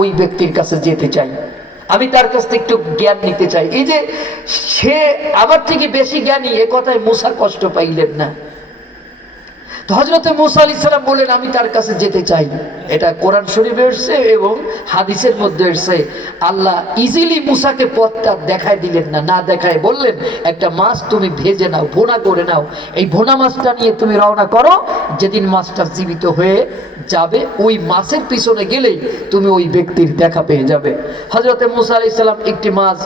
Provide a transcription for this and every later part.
ওই ব্যক্তির কাছে যেতে চাই, আমি তার কাছ থেকে একটু জ্ঞান নিতে চাই। এই যে সে আমার থেকে বেশি জ্ঞানী, এ কথায় মূসা কষ্ট পাইলেন না। তো হযরত মূসা আলাইহিস সালাম বললেন আমি তার কাছে যেতে চাই। এটা কোরআন শরীফে এসেছে এবং হাদিসের মধ্যে এসেছে। আল্লাহ ইজিলি মূসাকে পথটা দেখায় দিলেন না, না দেখায় বললেন একটা মাছ তুমি ভেজে নাও, ভুনা করে নাও, এই ভুনা মাছটা নিয়ে তুমি রওনা করো, যেদিন মাছটা জীবিত হয়ে যাবে ওই মাছের পিছনে গেলেই তুমি ওই ব্যক্তির দেখা পেয়ে যাবে। হযরত মূসা আলাইহিস সালাম একটি মাছ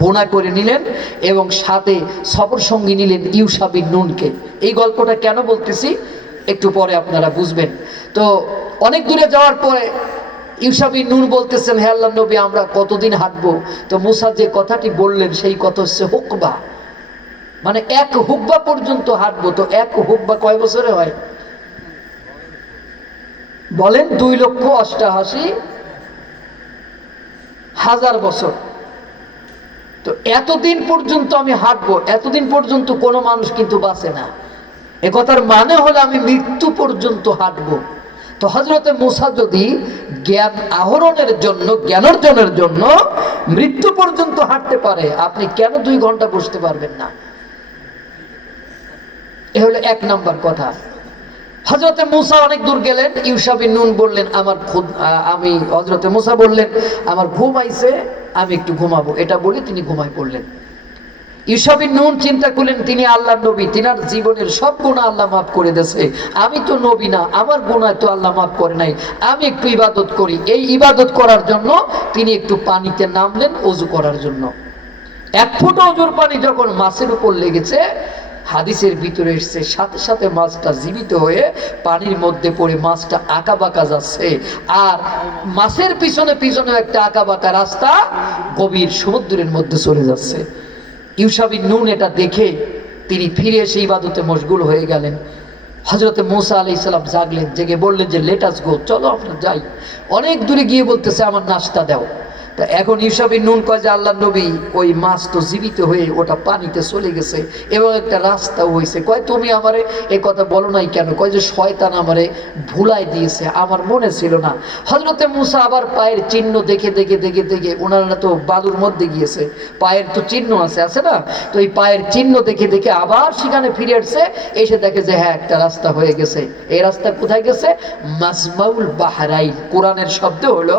ভুনা করে নিলেন এবং সাথে সফর সঙ্গী নিলেন ইউশা বিন নুনকে। এই গল্পটা কেন বলতেছি একটু পরে আপনারা বুঝবেন। তো অনেক দূরে যাওয়ার পরে ইউশা বিন নুন বলতেছেন হে আল্লাহর নবী আমরা কতদিন হাঁটবো? তো মূসা যে কথাটি বললেন সেই কথা হচ্ছে হুকবা, মানে এক হুকবা পর্যন্ত হাঁটবো। তো এক হুকবা কয় বছরে হয় বলেন? 2,88,000 বছর। তো এতদিন পর্যন্ত আমি হাঁটবো, এতদিন পর্যন্ত কোনো মানুষ কিন্তু বাঁচে না। এ কথার মানে হলো আমি মৃত্যু পর্যন্ত হাঁটবো। তো হযরত মূসা যদি জ্ঞান আহরণের জন্য, জ্ঞান অর্জনের জন্য মৃত্যু পর্যন্ত হাঁটতে পারে, আপনি কেন 2 ঘন্টা বসতে পারবেন না? এ হলো 1 নাম্বার কথা। হযরত মূসা অনেক দূর গেলেন, ইউশা বিন নুন বললেন হযরত মূসা বললেন আমার ঘুম আইছে, আমি একটু ঘুমাবো। এটা বলে তিনি ঘুমায় পড়লেন। ইউশা বিন নুন চিন্তা করলেন তিনি আল্লাহর নবী, তিনার জীবনের সব গুনাহ আল্লাহ মাফ করে দিয়েছে, আমি তো নবী না, আমার গুনাহ তো আল্লাহ মাফ করে নাই, আমি একটু ইবাদত করি। এই ইবাদত করার জন্য তিনি একটু পানিতে নামলেন ওযু করার জন্য। 1 ফুট ওযুর পানি যখন মাছের উপর লেগেছে, হাদিসের ভিতরে এসেছে সাথে সাথে মাছটা জীবিত হয়ে পানির মধ্যে পড়ে মাছটা আঁকা বাঁকা যাচ্ছে, আর মাছের পিছনে পিছনে একটা আঁকা বাঁকা রাস্তা গভীর সমুদ্রের মধ্যে চলে যাচ্ছে। ইউশা বিন নুন এটা দেখে তিনি ফিরে এসে ইবাদতে মশগুল হয়ে গেলেন। হযরত মূসা আলাইহিস সালাম জাগলেন, জেগে বললেন যে লেট আস গো, চলো আমরা যাই। অনেক দূরে গিয়ে বলতেছে আমার নাস্তা দাও। তা এখন ইউশা বিন নুন কয় যে আল্লাহর নবী ওই মাছ তো জীবিত হয়ে ওটা পানিতে চলে গেছে এবং একটা রাস্তাও হয়েছে। কয় তুমি আমারে এ কথা বলো নাই কেন? কয় যে শয়তান আমারে ভুলাই দিয়েছে, আমার মনে ছিল না। হযরতে মূসা আবার পায়ের চিহ্ন দেখে দেখে দেখে দেখে, ওনারা তো বালুর মধ্যে গিয়েছে, পায়ের তো চিহ্ন আছে না, তো এই পায়ের চিহ্ন দেখে দেখে আবার সেখানে ফিরে আসছে, এসে দেখে যে হ্যাঁ একটা রাস্তা হয়ে গেছে। এই রাস্তা কোথায় গেছে? মাজমাউল বাহরাইন। কোরআনের শব্দ হলো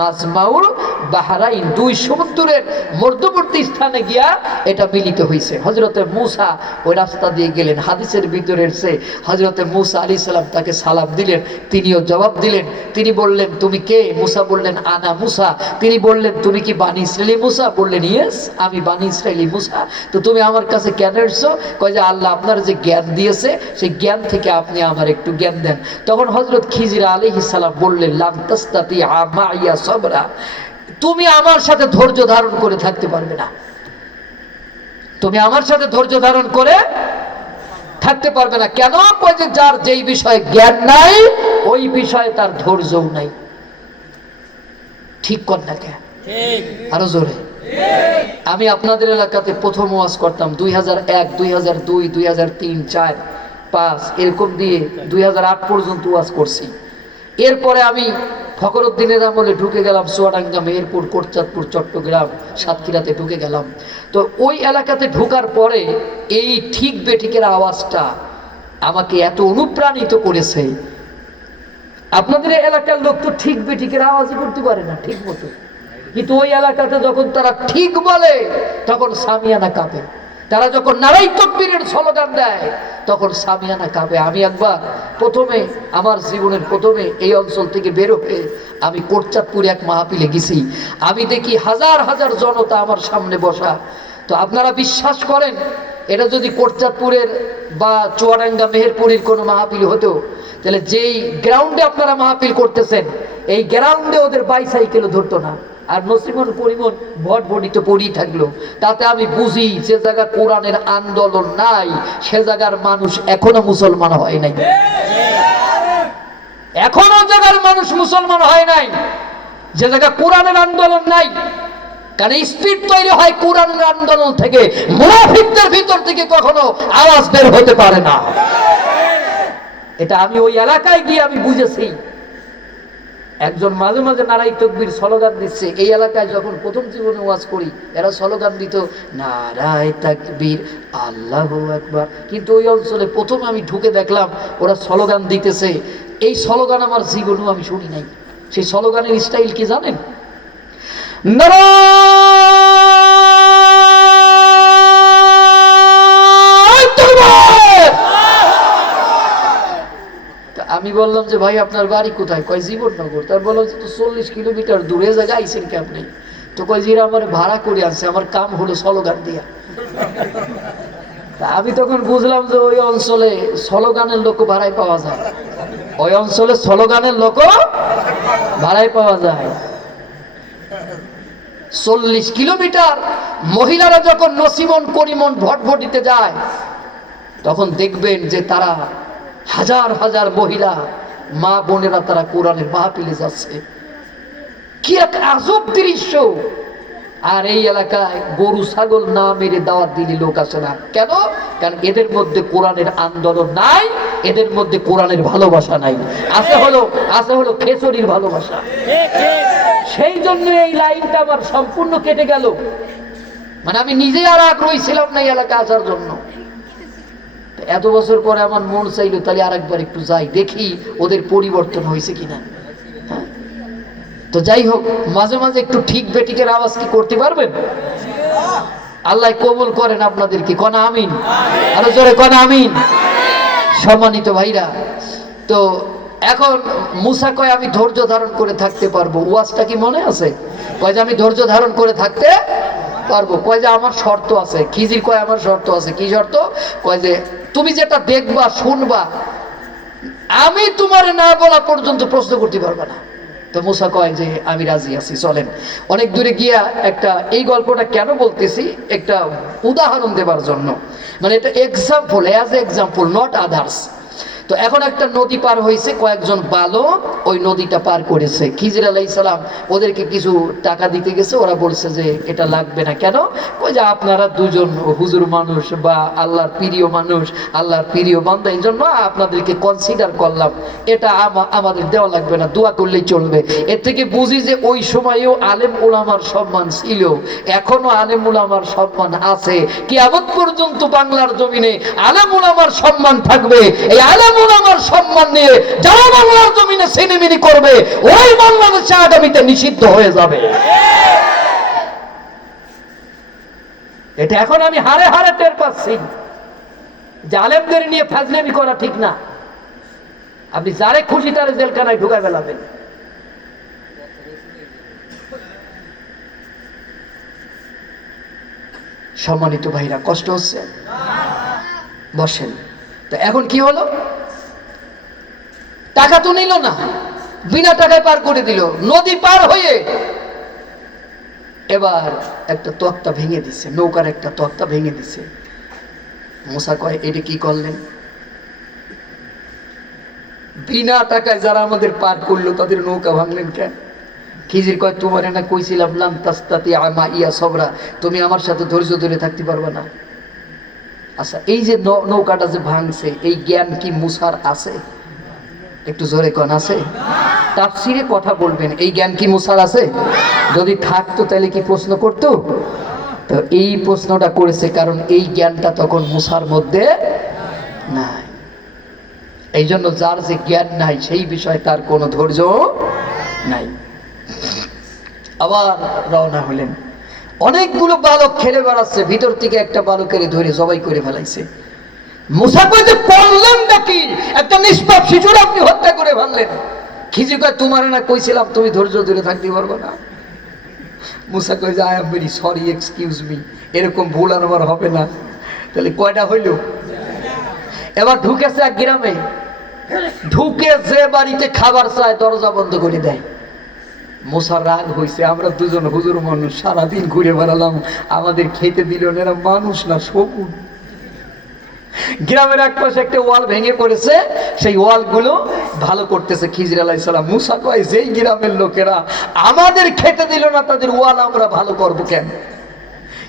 মাজমাউল বাহরাইন, 2 সমুদ্রের মধ্যবর্তী স্থানে গিয়া এটা মিলিত হয়েছে। হযরতে মূসা ওই রাস্তা দিয়ে গেলেন। হাদিসের ভিতরে এসেছে হযরতে মূসা আলাইহিস সালাম তাকে সালাম দিলেন, তিনিও জবাব দিলেন। তিনি বললেন তুমি কে? মূসা বললেন আনা মূসা। তিনি বললেন তুমি কি বানি ইসরাইলি মূসা? বললেন ইয়েস আমি বানি ইসরাইলি মূসা। তো তুমি আমার কাছে কেন এসেছো? কয় যে আল্লাহ আপনার যে জ্ঞান দিয়েছে সেই জ্ঞান থেকে আপনি আমার একটু জ্ঞান দেন। তখন হযরত খিজির আলাইহিস সালাম বললেন লান তাস্তাতি মাইয়া সাবরা, তুমি আমার সাথে ধৈর্য ধারণ করে থাকতে পারবে না, তুমি আমার সাথে ধৈর্য ধারণ করে থাকতে পারবে না। কেন? কয় যে যার যেই বিষয়ে জ্ঞান নাই ওই বিষয়ে তার ধৈর্যও নাই। ঠিক কর না কে? আরো জোরে। আমি আপনাদের এলাকাতে প্রথম ওয়াজ করতাম 2001, 2002, 2003, 4, 5 এরকম দিয়ে 2008 পর্যন্ত ওয়াজ করছি। এরপরে আমি ফখরুদ্দিনের আমলে ঢুকে গেলাম চুয়াডাঙ্গা, মেহেরপুর, কোটচাঁদপুর, চট্টগ্রাম, সাতক্ষীরাতে ঢুকে গেলাম। তো ওই এলাকাতে ঢোকার পরে এই ঠিক বেঠিকের আওয়াজটা আমাকে এত অনুপ্রাণিত করেছে। আপনাদের এলাকার লোক তো ঠিক বেঠিকের আওয়াজই করতে পারে না ঠিক মতো, কিন্তু ওই এলাকাতে যখন তারা ঠিক বলে তখন সামিয়ানা কাঁপে। তারা যখন নারাই তাকবীরের স্লোগান দেয় তখন সামিয়ানা কাঁপে। আমি একবার প্রথমে আমার জীবনের প্রথমে এই অঞ্চল থেকে বের হয়ে আমি কোটচাঁদপুরে এক মাহফিলে গেছি। আমি দেখি হাজার হাজার জনতা আমার সামনে বসা। তো আপনারা বিশ্বাস করেন এটা যদি কোটচাঁদপুরের বা চুয়াডাঙ্গা মেহেরপুরের কোনো মাহফিল হতো, তাহলে যেই গ্রাউন্ডে আপনারা মাহফিল করতেছেন এই গ্রাউন্ডে ওদের বাইসাইকেলও ধরতো না, আর নসিমন করিমন ভটভটি তো পড়েই থাকলো। তাতে আমি বুঝি যে জায়গা কোরআনের আন্দোলন নাই সে জায়গার মানুষ এখনো মুসলমান হয় নাই, এখনো জায়গার মানুষ মুসলমান হয় নাই। যে জায়গা কোরআনের আন্দোলন নাই, কারণ স্পিড তৈরি হয় কোরআনের আন্দোলন থেকে, মুনাফিকদের ভিতর থেকে কখনো আওয়াজ বের হতে পারে না। এটা আমি ওই এলাকায় গিয়ে আমি বুঝেছি। একজন মাঝে মাঝে নারাই তাকবীর স্লোগান দিচ্ছে। এই এলাকায় যখন প্রথম জীবনে ওয়াজ করি এরা স্লোগান দিত নারাই তাকবীর আল্লাহু আকবার, কিন্তু ওই অঞ্চলে প্রথম আমি ঢুকে দেখলাম ওরা স্লোগান দিতেছে। এই স্লোগান আমার জীবনেও আমি শুনি নাই। সেই স্লোগানের স্টাইল কি জানেন? নারাই তাকবীর। আমি বললাম যে ভাই আপনার বাড়ি কোথায়? কয় জীবননগর। তার বললাম যে তো 40 কিলোমিটার দূরে জায়গা আইছেন কি আপনি? তো কয় যে আমার ভাড়া করে আনছে, আমার কাম হলো স্লোগান দিয়া। আমি তখন বুঝলাম যে ওই অঞ্চলে স্লোগানের লোক ভাড়ায় পাওয়া যায়, ওই অঞ্চলে স্লোগানের লোক ভাড়ায় পাওয়া যায়। 40 কিলোমিটার মহিলারা যখন নসিমন করিমন ভটভটিতে যায় তখন দেখবেন যে তারা হাজার হাজার মহিলা মা বোনেরা তারা কোরআনের মাহফিলে যাচ্ছে। কি এক আজব দৃশ্য! আর এই এলাকায় গরু ছাগল না মেরে দাওয়াত দিলে লোক আসে না কেন? কারণ এদের মধ্যে কোরআনের আন্দোলন নাই, এদের মধ্যে কোরআনের ভালোবাসা নাই, আছে হলো খেচড়ির ভালোবাসা। সেই জন্য এই লাইনটা আমার সম্পূর্ণ কেটে গেল। মানে আমি নিজে আর আগ্রহী ছিলাম না এই এলাকা আসার জন্য। এত বছর পরে আমার মন চাইলো তাহলে আরেকবার একটু যাই, দেখি ওদের পরিবর্তন হয়েছে কিনা। হ্যাঁ, তো যাই হোক, মাঝে মাঝে একটু ঠিক বেঠিকের আওয়াজ কি করতে পারবেন? আল্লাহ কবুল করেন আপনাদেরকে। কনা আমিন, আরো জোরে কনা আমিন। সম্মানিত ভাইরা, তো এখন মুসা কয় আমি ধৈর্য ধারণ করে থাকতে পারবো। ওয়াজটা কি মনে আছে? কয় যে আমি ধৈর্য ধারণ করে থাকতে পারবো। কয় যে আমার শর্ত আছে। খিজির কয় আমার শর্ত আছে। কি শর্ত? কয় যে তুমি যেটা দেখবা শুনবা আমি তোমার না বলা পর্যন্ত প্রশ্ন করতে পারবে না। তো মুসা কয় যে আমি রাজি আছি, চলেন। অনেক দূরে গিয়া একটা, এই গল্পটা কেন বলতেছি, একটা উদাহরণ দেবার জন্য, মানে এটা example, as example, not others. তো এখন একটা নদী পার হয়েছে, কয়েকজন বালক ওই নদীটা পার করেছে। খিজির আলাইহিস সালাম ওদেরকে কিছু টাকা দিতে গেছে, ওরা বলছে যে এটা লাগবে না। কেন? কই যে আপনারা দুজন হুজুর মানুষ বা আল্লাহর প্রিয় মানুষ, আল্লাহর প্রিয় বান্দা, এই জন্য আপনাদেরকে কনসিডার করলাম, এটা আমাদের দেওয়া লাগবে না, দোয়া করলেই চলবে। এর থেকে বুঝি যে ওই সময়েও আলেম উলামার সম্মান ছিল, এখনো আলেম উলামার সম্মান আছে। কিয়ামত পর্যন্ত বাংলার জমিনে আলেম উলামার সম্মান থাকবে। এই আলেম উলামার সম্মান নিয়ে যারা বাংলার জমিনে সিনেমিনি করবে ওই বাংলাদেশে আগামীতে নিষিদ্ধ হয়ে যাবে। এটা এখন আমি হারে হারে টের পাচ্ছি। জালেমদের নিয়ে ফাজলামি করা ঠিক না। আপনি যারে খুশি তারে জেলখানায় ঢুকায় ফেলাবেন। সম্মানিত ভাইরা, কষ্ট হচ্ছে? বসেন। তো এখন কি হলো? টাকা তো নিল না, বিনা টাকায় পার করে দিল। নদী পার হয়ে এবার একটা তক্তা ভেঙে দিছে, নৌকার একটা তক্তা ভেঙে দিছে। মুসা কয় এটা কি করলেন? বিনা টাকায় যারা আমাদের পার করলো তাদের নৌকা ভাঙলেন কেন? খিজির কয় তোমার না কইছিলাম লাম তাস্তাতি আমা ইয়া সবরা, তুমি আমার সাথে ধৈর্য ধরে থাকতে পারবে না। আচ্ছা, এই যে নৌকাটা যে ভাঙছে, এই জ্ঞান কি মুসার আছে? একটু জোরে কোন আছে? তাফসিরে কথা বলবেন, এই জ্ঞান কি মুসার আছে? যদি থাকতো তাহলে কি প্রশ্ন করতো? তো এই প্রশ্নটা করেছে কারণ এই জ্ঞানটা তখন মুসার মধ্যে নাই। এই জন্য যার যে জ্ঞান নাই সেই বিষয়ে তার কোনো ধৈর্য নাই। আবার রওনা হলেন। অনেকগুলো বালক খেলে বেড়াচ্ছে, ভিতর থেকে একটা বালকের ধরে জবাই করে ফেলাইছে। মুসা কয় যে করলেন নাকি? একটা নিষ্পাপ শিশুর আপনি হত্যা করে ফেললেন। খিজির কয় তোমার না কইছিলাম তুমি ধৈর্য ধরে থাকতে পারবে না। মুসা কয় যে I am very sorry, excuse me, এরকম ভুল আর আমার হবে না। তাহলে কয়টা হইল? এবার ঢুকেছে এক গ্রামে, ঢুকে যে বাড়িতে খাবার চায় দরজা বন্ধ করে দেয়। মুসার রাগ হয়েছে, আমরা দুজন হুজুর মানুষ সারাদিন ঘুরে বেড়ালাম, আমাদের খেতে দিল না, এরা মানুষ না শকুন। গ্রামের এক পাশে একটা ওয়াল ভেঙে পড়েছে, সেই ওয়ালগুলো ভালো করতেছে খিজির আলাইহিস সালাম। মুসা কয় যেই গ্রামের লোকেরা আমাদের খেতে দিল না তাদের ওয়াল আমরা ভালো করব কেন?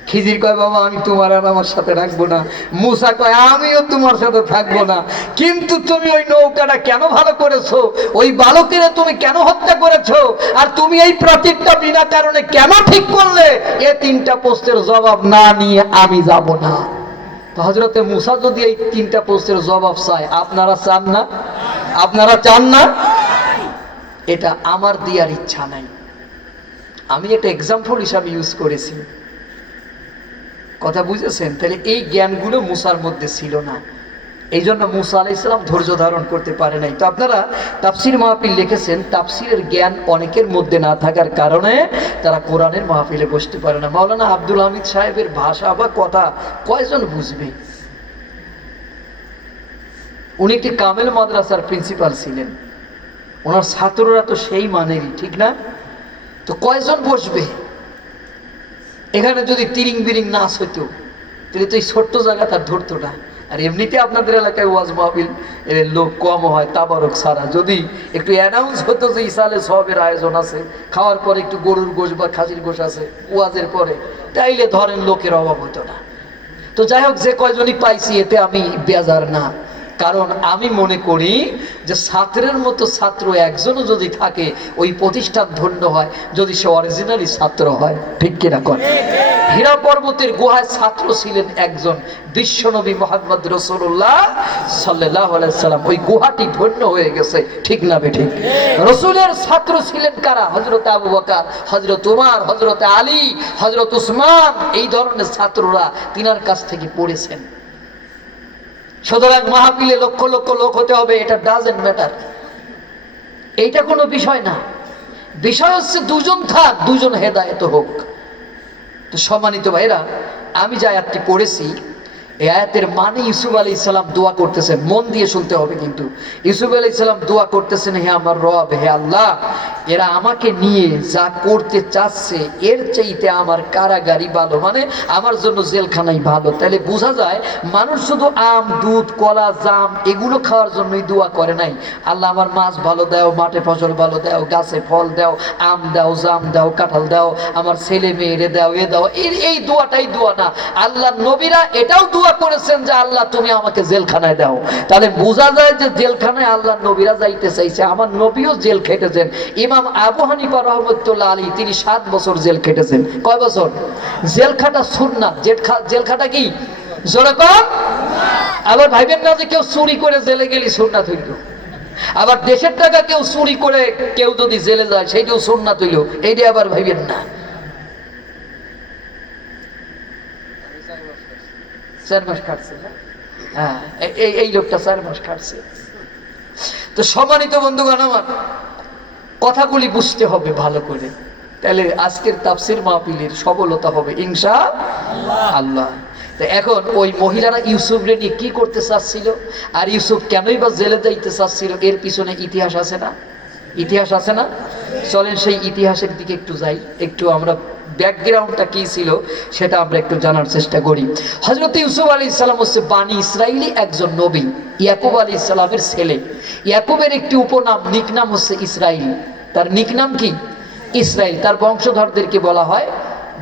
খিজির কয় বাবা আমি তোমার আর আমার সাথে রাখবো না। মুসা কয় আমিও তোমার সাথে থাকবো না। কিন্তু তুমি ওই নৌকাটা কেন ভালো করেছো, ওই বালকের তুমি কেন হত্যা করেছো, আর তুমি এই প্রতীকটা বিনা কারণে কেন ঠিক করলে, এ তিনটা প্রশ্নের জবাব না নিয়ে আমি যাব না। তো হযরতে মুসা যদি এই তিনটা প্রশ্নের জবাব চায়, আপনারা চান না? আপনারা চান না? এটা আমার দেওয়ার ইচ্ছা নাই, আমি একটা এক্সাম্পল হিসাবে ইউজ করেছি। কথা বুঝেছেন? তাহলে এই জ্ঞানগুলো মুসার মধ্যে ছিল না, এই জন্য মুসা আলাইহিস সালাম ধৈর্য ধারণ করতে পারে নাই। তো আপনারা তাফসীর মাহফিল লিখেছেন, তাফসীরের জ্ঞান অনেকের মধ্যে না থাকার কারণে তারা কোরআনের মাহফিলে বসতে পারে না। মাওলানা আব্দুল হামিদ সাহেবের ভাষা বা কথা কয়জন বুঝবে? উনি একটি কামেল মাদ্রাসার প্রিন্সিপাল ছিলেন, ওনার ছাত্ররা তো সেই মানেরই, ঠিক না? তো কয়জন বসবে এখানে? যদি তিরিং বিরিং নাচ হইতো তাহলে তো এই ছোট্ট জায়গা তার ধরতো না। আর এমনিতে আপনাদের এলাকায় ওয়াজ মাহফিল লোক কম হয়, তাবারক ছাড়া। যদি একটু অ্যানাউন্স হতো যে ইসালে সবের আয়োজন আছে, খাওয়ার পরে একটু গরুর গোশ বা খাসির গোশ আছে ওয়াজের পরে, তাইলে ধরেন লোকের অভাব হতো না। তো যাই হোক, যে কয়জনই পাইছি এতে আমি বেজার না, কারণ আমি মনে করি যে ছাত্রের মতো ছাত্র একজনও যদি থাকে ওই প্রতিষ্ঠান ধন্য হয়, যদি সে অরিজিনালি ছাত্র হয়, ঠিক কিনা কর? হীরা পর্বতের গুহায় ছাত্র ছিলেন একজন, বিশ্বনবী মুহাম্মদ রাসূলুল্লাহ সাল্লাল্লাহু আলাইহি সাল্লাম। ওই গুহাটি ধন্য হয়ে গেছে, ঠিক না বেঠিক? রাসূলের ছাত্র ছিলেন কারা? হযরত আবু বকর, হযরত উমর, হযরত আলী, হযরত উসমান, এই ধরনের ছাত্ররা তিনার কাছ থেকে পড়েছেন। সুতরাং মাহফিলে লক্ষ লক্ষ লোক হতে হবে, এটা ডাজন্ট ম্যাটার, এইটা কোনো বিষয় না। বিষয় হচ্ছে দুজন থাক, দুজন হেদায়েত হোক। তো সম্মানিত ভাইরা, আমি যে আয়াতটি পড়েছি, এই আয়াতের মানে ইউসুফ আলাইহিস সালাম দোয়া করতেছেন, মন দিয়ে শুনতে হবে কিন্তু। ইউসুফ আলাইহিস সালাম দোয়া করতেছেন, হে আমার রব, হে আল্লাহ, এরা আমাকে নিয়ে যা করতে চাচ্ছে এর চাইতে আমার কারাগারি ভালো, মানে আমার জন্য জেলখানাই ভালো। তাহলে বোঝা যায় মানুষ শুধু আম, দুধ, কলা, জাম এগুলো খাওয়ার জন্যই দোয়া করে নাই। আল্লাহ আমার মাছ ভালো দাও, মাঠে ফসল ভালো দাও, গাছে ফল দাও, আম দাও, জাম দাও, কাঁঠাল দাও, আমার ছেলে মেয়েরে দাও, এ দাও, এই দোয়াটাই দোয়া না। আল্লাহ নবীরা এটাও দোয়া করেছেন যে আল্লাহ তুমি আমাকে জেলখানায় দাও। তাহলে বোঝা যায় যে জেলখানায় আল্লাহ নবীরা যাইতে চাইছে। আমার নবীও জেল খেটেছেন। ইমাম আবু হানিফা রাহমাতুল্লাহ আলাইহি তিনি 7 বছর জেল খেটেছেন। কয় বছর? জেল খাটা সুন্নাত। জেল খাটা কি? জোরে কর। আবার ভাইবেন না যে কেউ চুরি করে জেলে গেলি সুন্নাত হইল, আবার দেশের টাকা কেউ চুরি করে কেউ যদি জেলে যায় সেইটাও সুন্নাত হইল, এইটা আবার ভাইবেন না। 4 মাস কাটছে, হ্যাঁ, এই লোকটা 4 মাস কাটছে। তো সম্মানিত বন্ধুগণ, আমার কথাগুলি বুঝতে হবে ভালো করে, তাহলে আজকের তাফসীর মাহফিলের সফলতা হবে ইনশাআল্লাহ। তো এখন ওই মহিলারা ইউসুফ রে নিয়ে কি করতে চাচ্ছিল, আর ইউসুফ কেনই বা জেলে যাইতে চাচ্ছিল, এর পিছনে ইতিহাস আছে না? ইতিহাস আছে না? চলেন সেই ইতিহাসের দিকে একটু যাই, একটু আমরা ব্যাকগ্রাউন্ডটা কি ছিল সেটা আমরা একটু জানার চেষ্টা করি। হযরত ইউসুফ আলাইহিস সালাম হচ্ছে বানি ইসরাইলি একজন নবী, ইয়াকুব আলাইহিস সালামের ছেলে। ইয়াকুবের একটি উপনাম, নিকনাম হচ্ছে ইসরাইল। তার নিকনাম কি? ইসরাইল। তার বংশধরদেরকে বলা হয়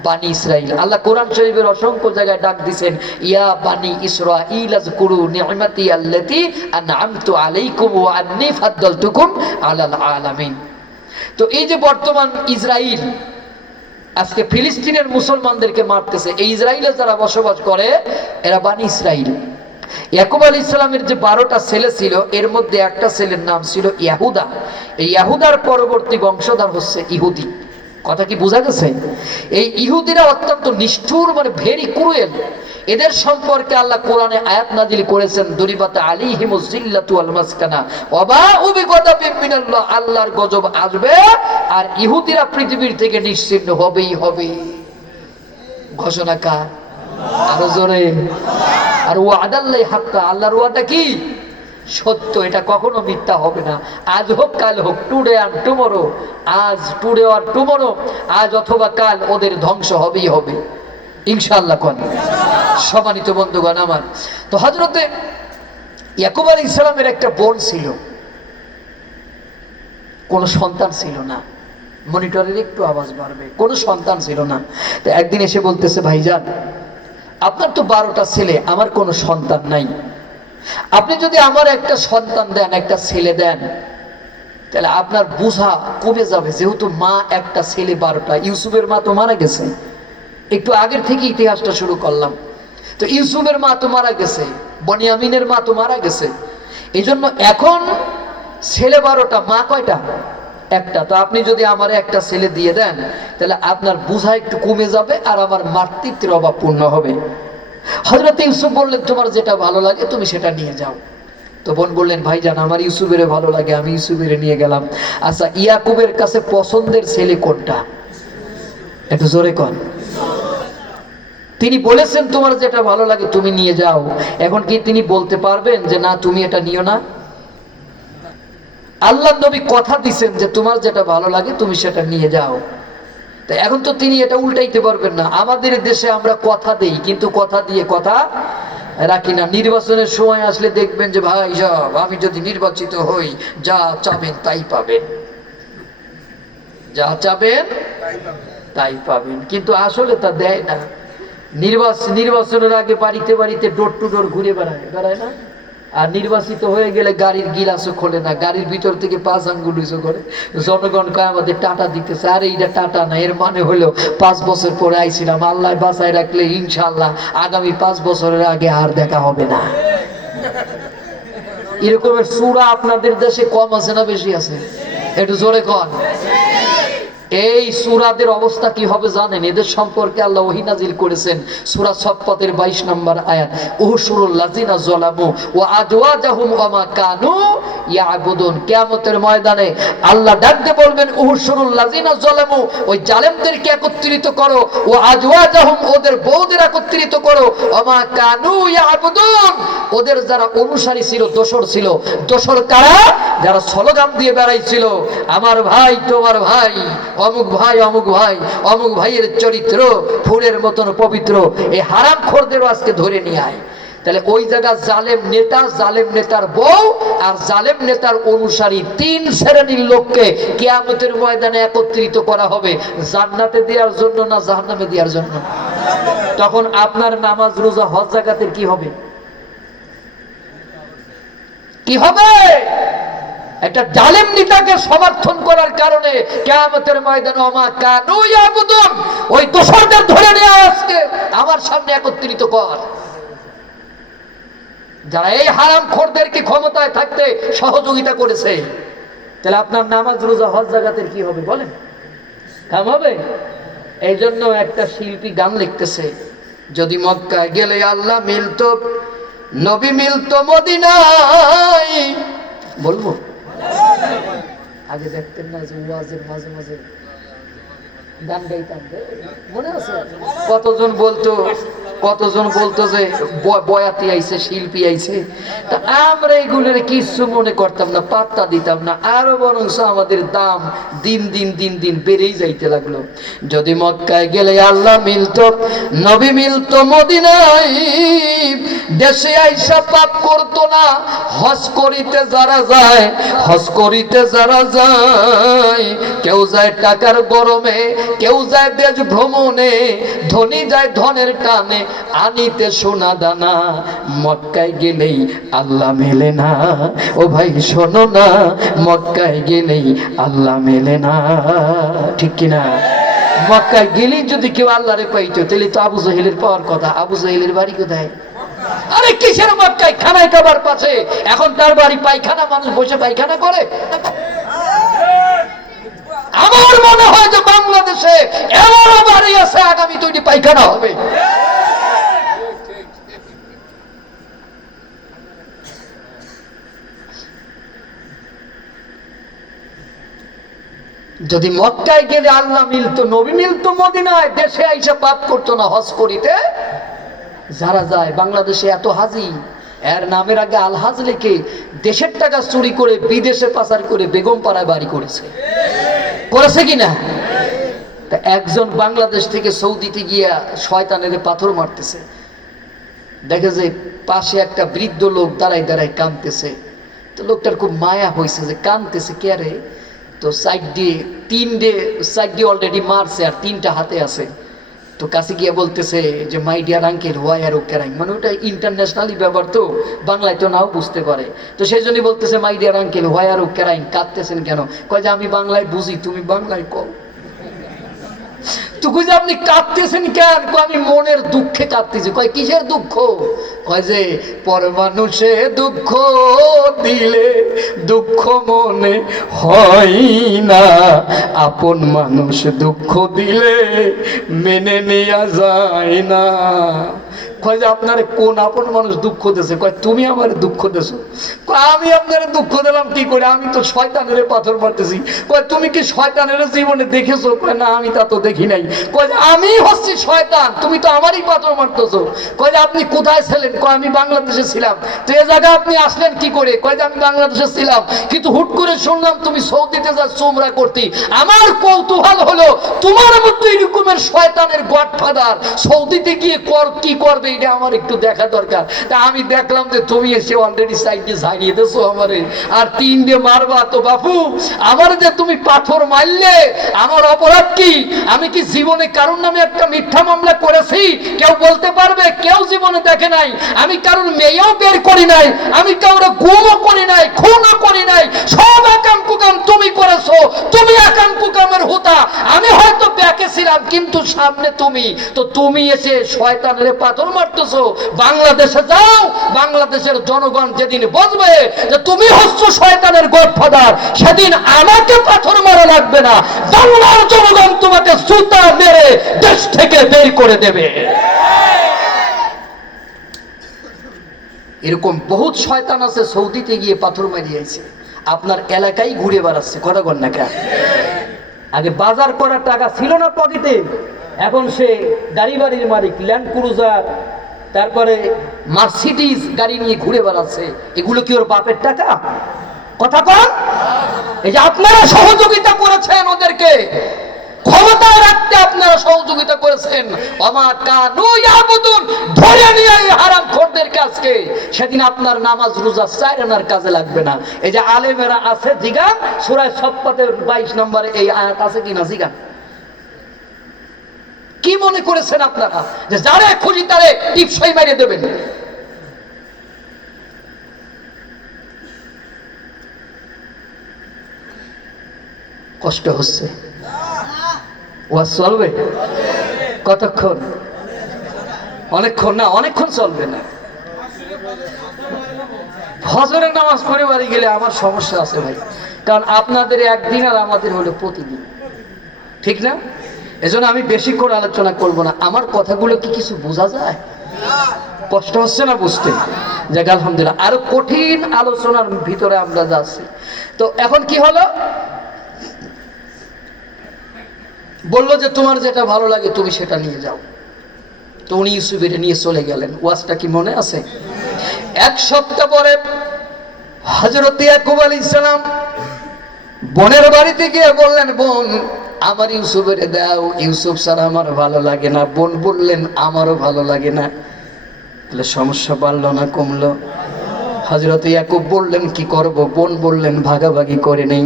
বানি ইসরাইল। আল্লাহ কোরআন শরীফের অসংখ্য জায়গায় ডাক দিয়েছেন, ইয়া বানি ইসরাঈল আযকুরু নি'মাতি আল্লাতী আন'আমতু আলাইকুম ওয়া আন্নী ফাদ্দালতুকুম আলাল আলামিন। তো এই যে বর্তমান ইসরাইল আজকে ফিলিস্তিনের মুসলমানদেরকে মারতেছে, এই ইসরায়েলে যারা বসবাস করে এরা বানি ইসরাইল। ইয়াকুব আলাইহিস সালামের যে 12টা ছেলে ছিল, এর মধ্যে একটা ছেলের নাম ছিল ইয়াহুদা। এই ইয়াহুদার পরবর্তী বংশধর হচ্ছে ইহুদি। কথা কি বোঝা গেছে? এই ইহুদিরা অত্যন্ত নিষ্ঠুর, মানে ভেরি ক্রুয়েল। এদের সম্পর্কে আল্লাহ কোরআনে আয়াত নাজিল করেছেন, দরিবাত আলাইহিমুজ জিল্লাতু ওয়াল মাসকানা ওয়া বাউ বিগদাবিন মিনাল্লাহ। আল্লাহর গজব আসবে আর ইহুদিরা পৃথিবীর থেকে নিশ্চিহ্ন হবেই হবে। ঘোষণা কার? আরো জোরে। আর ওয়াদাল্লাহি হাক্কা, আল্লাহর ওয়াদা কি? সত্য, এটা কখনো মিথ্যা হবে না। আজ হোক কাল হোক, টুডে আর টুমরো, আজ টুডে আর টুমরো, আজ অথবা কাল ওদের ধ্বংস হবেই হবে ইনশাআল্লাহ। কোন সম্মানিত বন্ধুগণ আমার, তো হযরতে ইয়াকুব আলাইহিস সালামের একটা বোন ছিল, কোনো সন্তান ছিল না। মনিটরের একটু আওয়াজ বাড়বে, কোনো সন্তান ছিল না। তো একদিন এসে বলতেছে, ভাইজান আপনার তো 12টা ছেলে, আমার কোনো সন্তান নাই, আপনি যদি আমার একটা সন্তান দেন, একটা ছেলে দেন, তাহলে আপনার বোঝা কমে যাবে, যেহেতু মা একটা ছেলে 12টা। ইউসুফের মা তো মারা গেছে, একটু আগের থেকে ইতিহাসটা শুরু করলাম। তো ইউসুফের মা তো মারা গেছে, বনিয়ামিনের মা তো মারা গেছে, এই জন্য এখন ছেলে 12টা, মা কয়টা? একটা। তো আপনি যদি আমার একটা ছেলে দিয়ে দেন, তাহলে আপনার বোঝা একটু কমে যাবে আর আমার মাতৃত্বের অভাব পূর্ণ হবে। হযরত ইউসুফ বললেন, তোমার যেটা ভালো লাগে তুমি সেটা নিয়ে যাও। তো বোন বললেন, ভাইজান আমার ইউসুফের ভালো লাগে, আমি ইউসুফের নিয়ে গেলাম। আচ্ছা, ইয়াকুবের কাছে পছন্দের ছেলে কোনটা? একটু জোরে কর। তিনি বলেছেন তোমার যেটা ভালো লাগে তুমি নিয়ে যাও। এখন কি তিনি বলতে পারবেন যে না তুমি এটা নিও না? আল্লাহ নবী কথা দিচ্ছেন যে তোমার যেটা ভালো লাগে তুমি সেটা নিয়ে যাও। তাই এখন তো তিনি এটা উল্টাইতে পারবেন না। আমাদের দেশে আমরা কথা দেই, কিন্তু কথা দিয়ে কথা রাখি না। নির্বাচনের সময় আসলে দেখবেন যে ভাই সাহেব আমি যদি নির্বাচিত হই, যা চাবেন তাই পাবেন, যা চাবেন তাই পাবেন, কিন্তু আসলে তা দেয় না। নির্বাচনের আগে বাড়িতে বাড়িতে ডোর টু ডোর ঘুরে বেড়ায় না, আর নির্বাচিত হয়ে গেলে গাড়ির গিলাসও খোলে না, গাড়ির ভিতর থেকে 5 আঙ্গুল উঁচু করে। জনগণ কয় আমাদের টাটা দিতেছে, আরে এইটা টাটা না, এর মানে হলো 5 বছর পরে আইছিলাম, আল্লাহ বাঁচায় রাখলে ইনশাআল্লাহ আগামী 5 বছরের আগে আর দেখা হবে না। এরকমের সূরা আপনাদের দেশে কম আছে না বেশি আছে? একটু জোরে কন। এই সূরাদের অবস্থা কি হবে জানেন? এদের সম্পর্কে আল্লাহ ওহী নাজিল করেছেন সূরা সফফাতের 22 নম্বর আয়াত, উহশুরুল লাযিনা যালামু ওয়া আজওয়াজাহুম ওয়া মা কানু ইয়াবুদুন। কিয়ামতের ময়দানে আল্লাহ ডাকতে বলবেন, উহশুরুল লাযিনা যালামু, ওই জালেমদেরকে একত্রিত করো, ওয়া আজওয়াজাহুম, ওদের বউদের একত্রিত করো, ওয়া মা কানু ইয়াবুদুন, ওদের যারা অনুসারী ছিল, দোসর ছিল। দোসর কারা? যারা স্লোগান দিয়ে বেড়াইছিল, আমার ভাই তোমার ভাই, অমুক ভাই অমুক ভাই, অমুক ভাইয়ের চরিত্র ফুলের মতন পবিত্র। এই হারামখোরদেরও আজকে ধরে নিয়ে আয়। তাহলে ওই জায়গা জালেম নেতা, জালেম নেতার বউ আর জালেম নেতার অনুসারী, 3 শ্রেণীর লোককে কিয়ামতের ময়দানে একত্রিত করা হবে, জান্নাতে দেওয়ার জন্য না জাহান্নামে দেওয়ার জন্য। তখন আপনার নামাজ রোজা হজ যাকাতের কি হবে? কি হবে? একটা জালেম নেতাকে সমর্থন করার কারণে কিয়ামতের ময়দানে ওমা কানু ইয়াবুদুন, ওই দোসরদের ধরে নিয়ে আজকে আমার সামনে একত্রিত কর, যারা এই হারামখোরদেরকে ক্ষমতায় থাকতে সহযোগিতা করেছে। তাহলে আপনার নামাজ রোজা হজ যাকাতের কি হবে বলেন? কাম হবে? এই জন্য একটা শিল্পী গান লিখতেছে, যদি মক্কায় গেলে আল্লাহ মিলতো, নবী মিলতো মদিনায়। বলবো? আগে দেখতেন না যে ওয়াজের মাঝে মাঝে গান গাইতাম, মনে আছে? কতজন বলতো যে বয়াতি আইছে, শিল্পী আইছে। তা আমরা এগুলোর কিছু মনে করতাম না, পাত্তা দিতাম না, আরো বরং আমাদের দাম দিন দিন দিন দিন বেড়েই যাইতে লাগলো। যদি মক্কায় গেলে আল্লাহ মিলতো, নবী মিলতো মদিনায়, দেশে আইসা পাপ করতো না। হজ করিতে যারা যায়, হজ করিতে যারা যায়, কেউ যায় টাকার গরমে, কেউ যায় দেশ ভ্রমণে, ধনী যায় ধনের টানে, আনিতে সোনা দানা। মক্কায় গেলেই আল্লাহ মেলে না, ও ভাই শোনো না, মক্কায় গেলেই আল্লাহ মেলে না। ঠিক কিনা? মক্কায় গেলেই যদি কেউ আল্লাহরে পাইতো, তাহলে তো আবু জাহেলের পাওয়ার কথা। আবু জাহেলের বাড়ি কোথায়? আরে কিসের মক্কায়? খানায় খাবার পাশে। এখন তার বাড়ি পায়খানা, মানুষ বসে পায়খানা করে। আমার মনে হয় যে বাংলাদেশে এমন বাড়ি আছে আগামী তৈরি পায়খানা হবে। যদি মক্কায় গেলে আল্লাহ মিলতো, নবী মিলতো মদিনায়, দেশে আইসা পাপ করতো না। হজ করিতে যারা যায়, বাংলাদেশে এত হাজি, এর নামের আগে আলহাজ লিখে দেশের টাকা চুরি করে বিদেশে পাচার করে বেগম পাড়ায় বাড়ি করেছে কিনা? তা একজন বাংলাদেশ থেকে সৌদিতে গিয়া শয়তানের পাথর মারতেছে, দেখে যে পাশে একটা বৃদ্ধ লোক দাঁড়ায় দাঁড়ায় কাঁদতেছে। তো লোকটার খুব মায়া হয়েছে যে কাঁদতেছে কে রে? তো সাইড দিয়ে অলরেডি মারছে আর 3টা হাতে আছে। তো কাছে গিয়ে বলতেছে যে মাই dear uncle why are crying, মানে ওটা ইন্টারন্যাশনালি ব্যাপার, তো বাংলায় তো নাও বুঝতে পারে। তো সেই জন্যই বলতেছে my dear uncle why are crying, কাঁদতেছেন কেন? কয় যে আমি বাংলায় বুঝি, তুমি বাংলায় কও। তুই যে আপনি কাঁদতেছেন কেন? আমি মনের দুঃখে কাঁদতেছি। কয় কিসের দুঃখ? কয় যে পর মানুষে দুঃখ দিলে দুঃখ মনে হয় না, আপন মানুষ দুঃখ দিলে মেনে নেওয়া যায় না। কয় যে আপনার কোন আপন মানুষ দুঃখ দিয়েছে? কয় তুমি আমার দুঃখ দিয়েছো। কয় আমি আপনার দুঃখ দিলাম কি করে? আমি তো শয়তানের পাথর মারতেছি। কয় তুমি কি শয়তানের জীবনে দেখেছো? কয় না, আমি তা তো দেখি নাই। কয় যে আমি হচ্ছি শয়তান, তুমি তো আমারই পাথর মারতেছো। কয় যে আপনি কোথায় ছিলেন? কয় আমি বাংলাদেশে ছিলাম। তো এ জায়গায় আপনি আসলেন কি করে? কয় যে আমি বাংলাদেশে ছিলাম, কিন্তু হুট করে শুনলাম তুমি সৌদিতে যাচ্ছ উমরা করতে। আমার কৌতূহল হলো তোমার মতো এরকমের শয়তানের গডফাদার সৌদিতে গিয়ে কি করবে, এটা আমার একটু দেখা দরকার। তা আমি দেখলাম যে তুমি এসে অলরেডি সাইডে ঝাড়িয়ে দেছো আমারে, আর 3 দিয়ে মারবা। তো বাপু আমার যে তুমি পাথর মারলে, আমার অপরাধ কি? আমি কি জীবনে কারোর নামে একটা মিথ্যা মামলা করেছি? কেউ বলতে পারবে? কেউ জীবনে দেখে নাই। আমি কারোর মেয়েও বের করি নাই, আমি কারোর গুমও করি নাই, খুনও করি নাই। সব আকাম কুকাম তুমি করেছো, তুমি আকাম কুকামের হোতা। আমি হয়তো ব্যাকে ছিলাম, কিন্তু সামনে তুমি। তো তুমি এসে শয়তানের পাথর মারতেছো। বাংলাদেশে যাও, বাংলাদেশের জনগণ যেদিন বুঝবে যে তুমি হচ্ছ শয়তানের গডফাদার, সেদিন আমাকে পাথর মারা লাগবে না, বাংলার জনগণ তোমাকে জুতা মেরে দেশ থেকে বের করে দেবে। এরকম বহুত শয়তান আছে সৌদিতে গিয়ে পাথর মারিয়েছে, আপনার এলাকায় ঘুরে বেড়াচ্ছে। কথা বল না কেন? আগে বাজার করার টাকা ছিল না পকেটে, এখন সে গাড়ি বাড়ির মালিক, ল্যান্ড ক্রুজার, তারপরে মার্সিডিজ গাড়ি নিয়ে ঘুরে বেড়াচ্ছে। এগুলো কি ওর বাপের টাকা? কথা কন। এই যে আপনারা সহযোগিতা করেছেন ওদেরকে ক্ষমতায় রাখতে, আপনারা সহযোগিতা করেছেন। আমার কানু ইয়াবুদুন ধরে নিয়ে এই হারামখোরদের কাজকে, সেদিন আপনার নামাজ রোজা চাইরানার কাজে লাগবে না। এই যে আলেমেরা আছে জিগান, সূরা সফফাতের 22 নম্বরে এই আয়াত আছে কিনা জিগান। কি মনে করেছেন আপনারা যে যারা খুঁজি তারে টিপসই মারিয়ে দেবেন? কষ্ট হচ্ছে, ওয়াজ চলবে কতক্ষণ? অনেকক্ষণ না, অনেকক্ষণ চলবে না। ফজরের নামাজ পড়ে বাড়ি গেলে আমার সমস্যা আছে ভাই, কারণ আপনাদের একদিন আর আমাদের হলো প্রতিদিন, ঠিক না? এজন্য আমি বেশি করে আলোচনা করব না। আমার কথাগুলো কি কিছু বোঝা যায়? কষ্ট হচ্ছে না বুঝতে? যাক আলহামদুলিল্লাহ। আরো কঠিন আলোচনার ভিতরে আমরা যাচ্ছি। তো এখন কি হলো, বললো যে তোমার যেটা ভালো লাগে তুমি সেটা নিয়ে যাও। তো উনি ইউসুফের নিয়ে চলে গেলেন। ওয়াজটা কি মনে আছে? 1 সপ্তাহ পরে হযরত ইয়াকুব আলাইহিস সালাম বোনের বাড়িতে গিয়ে বললেন, বোন আমার ইউসুফের দাও, ইউসুফ ছাড়া আমার ভালো লাগে না। বোন বললেন আমারও ভালো লাগে না। তাহলে সমস্যা বাড়লো না কমলো? হযরত ইয়াকুব বললেন কি করব? বোন বললেন ভাগাভাগি করে নেই।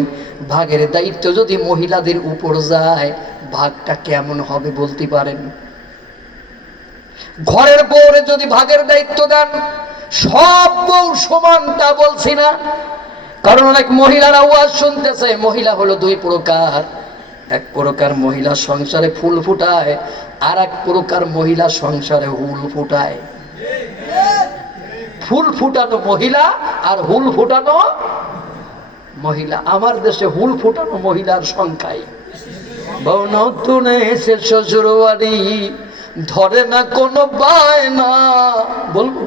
ভাগের দায়িত্ব যদি মহিলাদের উপর যায়, ভাগটা কেমন হবে বলতে পারেন? ঘরের বউরে যদি ভাগের দায়িত্ব দেন, সব বউ সমান তা বলছি না, কারণ অনেক মহিলারা ওয়াজ শুনতেছে। মহিলা হলো 2 প্রকার। এক প্রকার মহিলা সংসারে ফুল ফুটায়, আর এক প্রকার মহিলা সংসারে হুল ফুটায়। ফুল ফুটানো মহিলা আর হুল ফুটানো মহিলা। আমার দেশে হুল ফুটানো মহিলার সংখ্যাই। বউ নতুন এসে শ্বশুর বাড়ি, ধরে না কোনো বায়না। বলবো?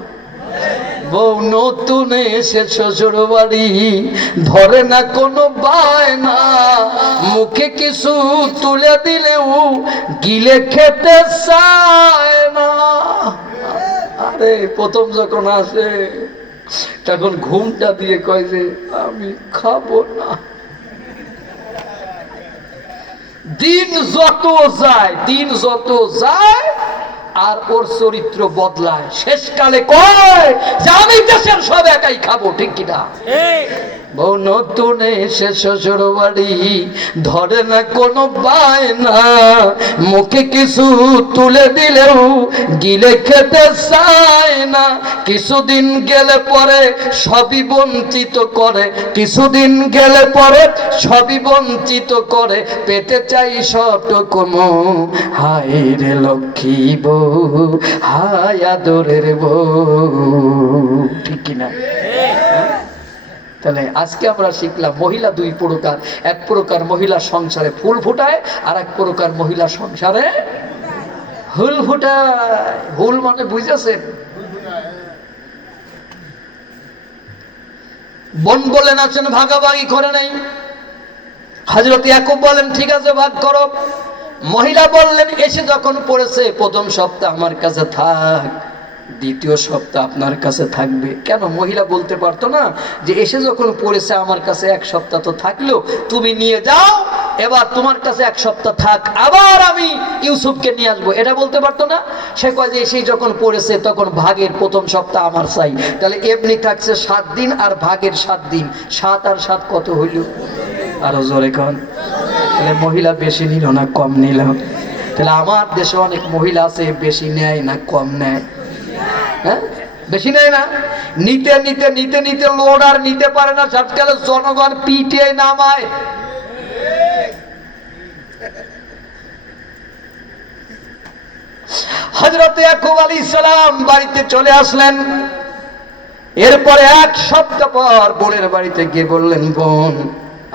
বউ নতুন এসে শ্বশুর বাড়ি, ধরে না কোনো বায়না। মুখে কিছু তুলে দিলেও গিলে খেতে চায় না। আরে প্রথম যখন আসে তখন ঘুমটা দিয়ে কয় যে আমি খাবো না। দিন যত যায় আর ওর চরিত্র বদলায়, শেষকালে কয় যে আমি দেশের সব একাই খাবো। ঠিক কিনা? বউ নতুন এসে শ্বশুর বাড়ি, ধরে না কোনো বায়না, মুখে কিছু তুলে দিলেও গিলে খেতে চায় না। কিছুদিন গেলে পরে সবই বঞ্চিত করে, কিছুদিন গেলে পরে সবই বঞ্চিত করে, পেতে চাই সটকমো। হায় রে লক্ষ্মী বউ, হায় আদরের বউ, ঠিক কিনা? তাহলে আজকে আমরা শিখলাম মহিলা দুই প্রকার। এক প্রকার মহিলা সংসারে ফুল ফোটায়, আর এক প্রকার মহিলা সংসারে হুল ফোটায়। হুল মানে বুঝেছেন? বোন বলেন আছেন ভাগাভাগি করে নেই। হযরত ইয়াকুব বলেন ঠিক আছে ভাগ করো। মহিলা বললেন এসে যখন পড়েছে প্রথম সপ্তাহ আমার কাছে থাক, দ্বিতীয় সপ্তাহ আপনার কাছে থাকবে। কেন মহিলা বলতে পারতো না যে এসে যখন পড়েছে আমার কাছে এক সপ্তাহ তো থাকলো, তুমি নিয়ে যাও, এবার তোমার কাছে এক সপ্তাহ থাক, আবার আমি ইউসুফকে নিয়ে আসবো? এটা বলতে পারতো না? সে কয় যে এসেই যখন পড়েছে তখন ভাগের প্রথম সপ্তাহ আমার চাই। তাহলে এমনি থাকছে 7 দিন আর ভাগের 7 দিন, 7 আর 7 কত হইল? আরো জোরে কন। তাহলে মহিলা বেশি নিল না কম নিল? তাহলে আমার দেশে অনেক মহিলা আছে বেশি নেয় না কম নেয়? হ্যাঁ, বেশি নেয় না। নিতে নিতে নিতে নিতে লোড আর নিতে পারে না, সবকালে জনগণ পিটিয়ে নামায়। হযরত ইয়াকুব আলাইহিস সালাম বাড়িতে চলে আসলেন। এরপরে 1 সপ্তাহ পর বোনের বাড়িতে গিয়ে বললেন, বোন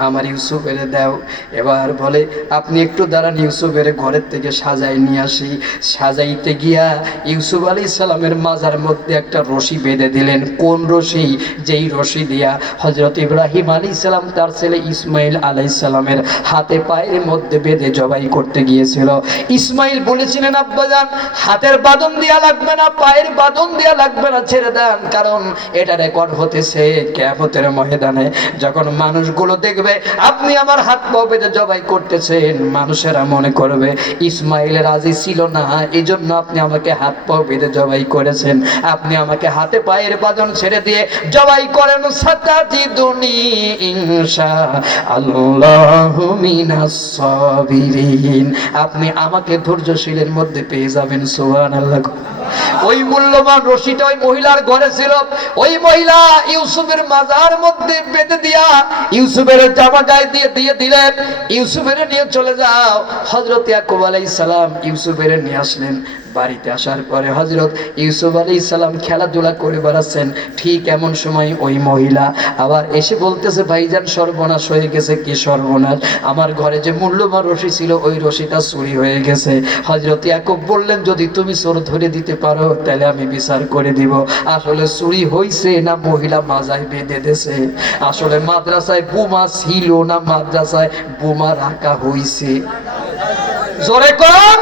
আমার ইউসুফের দাও। এবার বলে আপনি একটু দাঁড়ান, ইউসুফের ঘরের থেকে সাজাই নিয়ে আসি। সাজাইতে গিয়া ইউসুফ আলাইহিস সালামের মাজার মধ্যে একটা রশি বেঁধে দিলেন। কোন রশি? যেই রশি দিয়া হযরত ইব্রাহিম আলাইহিস সালাম তার ছেলে ইসমাইল আলাইহিস সালামের হাতে পায়ের মধ্যে বেঁধে জবাই করতে গিয়েছিল। ইসমাইল বলেছিলেন, আব্বাজান হাতের বাঁধন দেয়া লাগবে না, পায়ের বাঁধন দেয়া লাগবে না, ছেড়ে দেন, কারণ এটা রেকর্ড হতেছে কিয়ামতের ময়দানে। যখন মানুষগুলো দেখবে আপনি আমার হাত পা বেঁধে জবাই করতেছেন, মানুষেরা মনে করবে ইসমাইল রাজি ছিল না, এজন্য আপনি আমাকে হাত পা বেঁধে জবাই করেছেন। আপনি আমাকে হাতে পায়ের বাঁধন ছেড়ে দিয়ে জবাই করেন, সাতাজিদুনি ইনশাআল্লাহু মিনাস সাবিরিন, আপনি আমাকে ধৈর্যশীলের মধ্যে পেয়ে যাবেন। সুবহানাল্লাহ। ওই মূল্যবান রশিটা ওই মহিলার ঘরে ছিল। ওই মহিলা ইউসুফের মাজার মধ্যে বেঁধে দিয়া ইউসুফের জামা গায়ে দিয়ে দিয়ে দিলেন, ইউসুফের নিয়ে চলে যাও। হযরত ইয়াকুব আলাইহিস সালাম ইউসুফের নিয়ে আসলেন। বাড়িতে আসার পরে হযরত ইউসুফ আলাইহিস সালাম খেলাধুলা করে বেড়াচ্ছেন। ঠিক এমন সময় ওই মহিলা আবার এসে বলতেছে, ভাইজান সর্বনাশ হয়ে গেছে। কি সর্বনাশ? আমার ঘরে যে মূল্যবান রশি ছিল ওই রশিটা চুরি হয়ে গেছে। হযরত ইয়াকুব বললেন, যদি তুমি চোর ধরে দিতে পারো তাহলে আমি বিচার করে দিব। আসলে চুরি হইছে না মহিলা মাজায় বেঁধে দিয়েছে? আসলে মাদ্রাসায় বোমা ছিল না মাদ্রাসায় বোমা রাখা হইছে? জোরে কোন?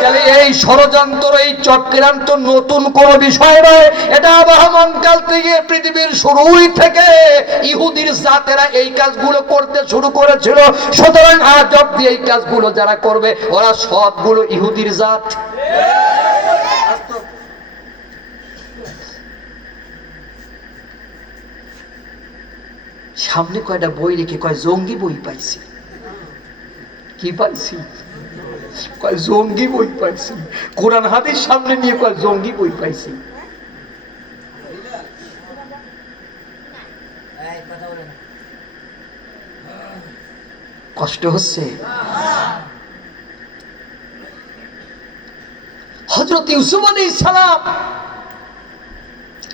তাহলে এই ষড়যন্ত্র, এই চক্রান্ত নতুন কোন বিষয় নয়। এটা আবহমান কাল থেকে, পৃথিবীর শুরুই থেকে ইহুদির জাতেরা এই কাজগুলো করতে শুরু করেছিল। সুতরাং আজ অব্দি এই কাজগুলো যারা করবে ওরা সবগুলো ইহুদির জাত। সামনে কয়টা বই রেখে কয় জঙ্গি বই পাইছি। কি পাইছি? কয় জঙ্গি বই পাইছি। কোরআন হাদিস সামনে নিয়ে কয় জঙ্গি বই পাইছি। কষ্ট হচ্ছে? হযরত ইউসুফ আলাইহিস সালাম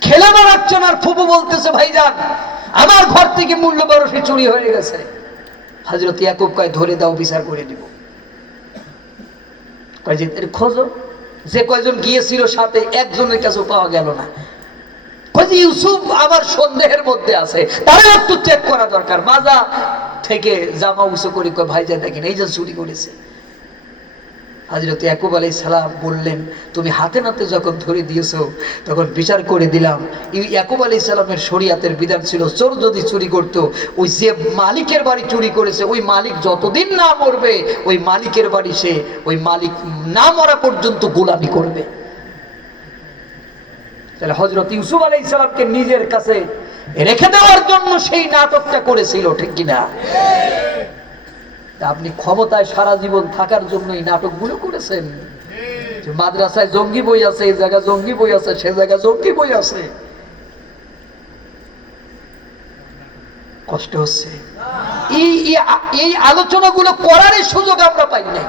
খেলা বেড়াচ্ছেন আর ফুপু বলতেছে, ভাইজান আমার ঘর থেকে মূল্যবান রশি চুরি হয়ে গেছে। হযরত ইয়াকুব কয় ধরে দাও, বিচার করে দিব। কয় যে খোঁজো। যে কয়জন গিয়েছিল সাথে একজনের কাছে পাওয়া গেল না। কয় যে ইউসুফ আবার সন্দেহের মধ্যে আছে, তারা একটু চেক করা দরকার। মাজা থেকে জামা উঁচু করে কয় ভাইজান দেখেন এই যে চুরি করেছে। হযরত ইয়াকুব আলাইহিস সালাম বললেন, তুমি হাতে নাতে যখন ধরে দিয়েছো তখন বিচার করে দিলাম। ইয়াকুব আলাইহিস সালামের শরীয়তের বিধান ছিল, চোর যদি চুরি করতো, ওই যে মালিকের বাড়ি চুরি করেছে ওই মালিক যতদিন না মরবে ওই মালিকের বাড়ি সে ওই মালিক না মরা পর্যন্ত গোলামি করবে। তাহলে হযরত ইউসুফ আলাইহিস সালামকে নিজের কাছে রেখে দেওয়ার জন্য সেই নাটকটা করেছিল, ঠিক কিনা? আপনি ক্ষমতায় সারা জীবন থাকার জন্য এই নাটকগুলো করেছেন। মাদ্রাসায় জঙ্গি বই আছে, এই জায়গা জঙ্গি বই আছে, সে জায়গা জঙ্গি বই আছে। কষ্ট হচ্ছে। এই আলোচনাগুলো করারই সুযোগ আমরা পাই নাই।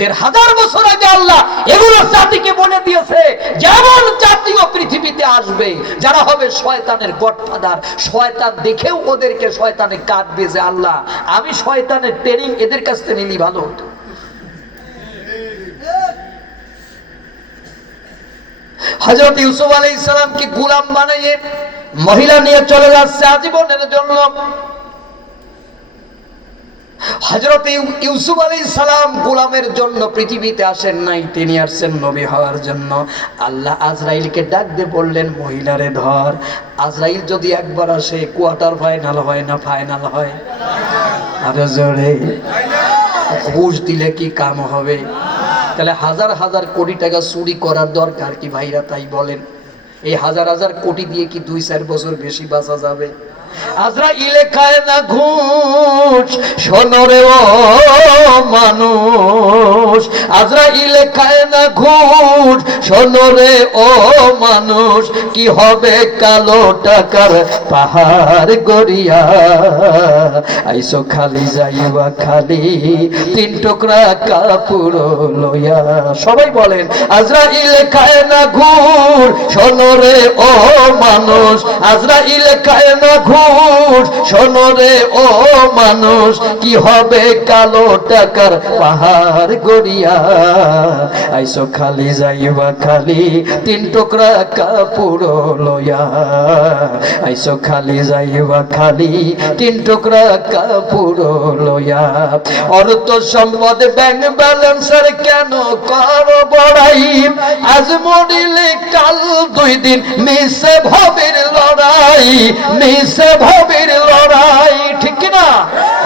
১,৫০০ বছর আগে আল্লাহ এগুলো জাতিকে বলে দিয়েছে, যেমন জাতীয় পৃথিবীতে আসবে যারা হবে শয়তানের গডফাদার। শয়তান দেখেও ওদেরকে শয়তানে কাটবে যে আল্লাহ আমি শয়তানের ট্রেনিং এদের কাছ থেকে নিলি ভালো হতো। হযরত ইউসুফ আলাইহিস সালামকে গোলাম বানিয়ে মহিলা নিয়ে চলে যাচ্ছে আজীবনের জন্য। হযরত ইউসুফ আলাইহিস সালাম গোলামের জন্য পৃথিবীতে আসেন নাই, তিনি আসছেন নবী হওয়ার জন্য। আল্লাহ আজরাইলকে ডাক দিয়ে বললেন, মহিলারে ধর। আজরাইল যদি একবার আসে কোয়ার্টার ফাইনাল হয় না ফাইনাল হয়? আরো জোরে। ঘুষ দিলে কি কাম হবে? তাহলে হাজার হাজার কোটি টাকা চুরি করার দরকার কি ভাইরা? তাই বলেন, এই হাজার হাজার কোটি দিয়ে কি ২-৪ বছর বেশি বাঁচা যাবে? আজরাইলে খায় না ঘুষ, শোনো রে ও মানুষ। আজরাইলে খায় না ঘুষ, শোনো রে ও মানুষ। কি হবে কালো টাকার পাহাড় গড়িয়া, আইসো খালি যাইবা খালি ৩ টুকরা কাপড় লইয়া। সবাই বলেন, আজরাইলে খায় না ঘুষ, শোনো রে ও মানুষ। আজরাইলে খায় না ঘুষ, শোনো রে ও মানুষ। কি হবে কালো টাকার পাহাড় গড়িয়া, আইসো খালি যাইবা খালি ৩ টুকরা কাপড় লইয়া। আইসো খালি যাইবা খালি ৩ টুকরা কাপড় লইয়া। অর্থ সম্পদ ব্যাংক ব্যালেন্সের কেন করো বড়াই? আজ মরিলে কাল ২ দিন মিশে ভবের লড়াই, মিশে ভবের লড়াই, ঠিক না?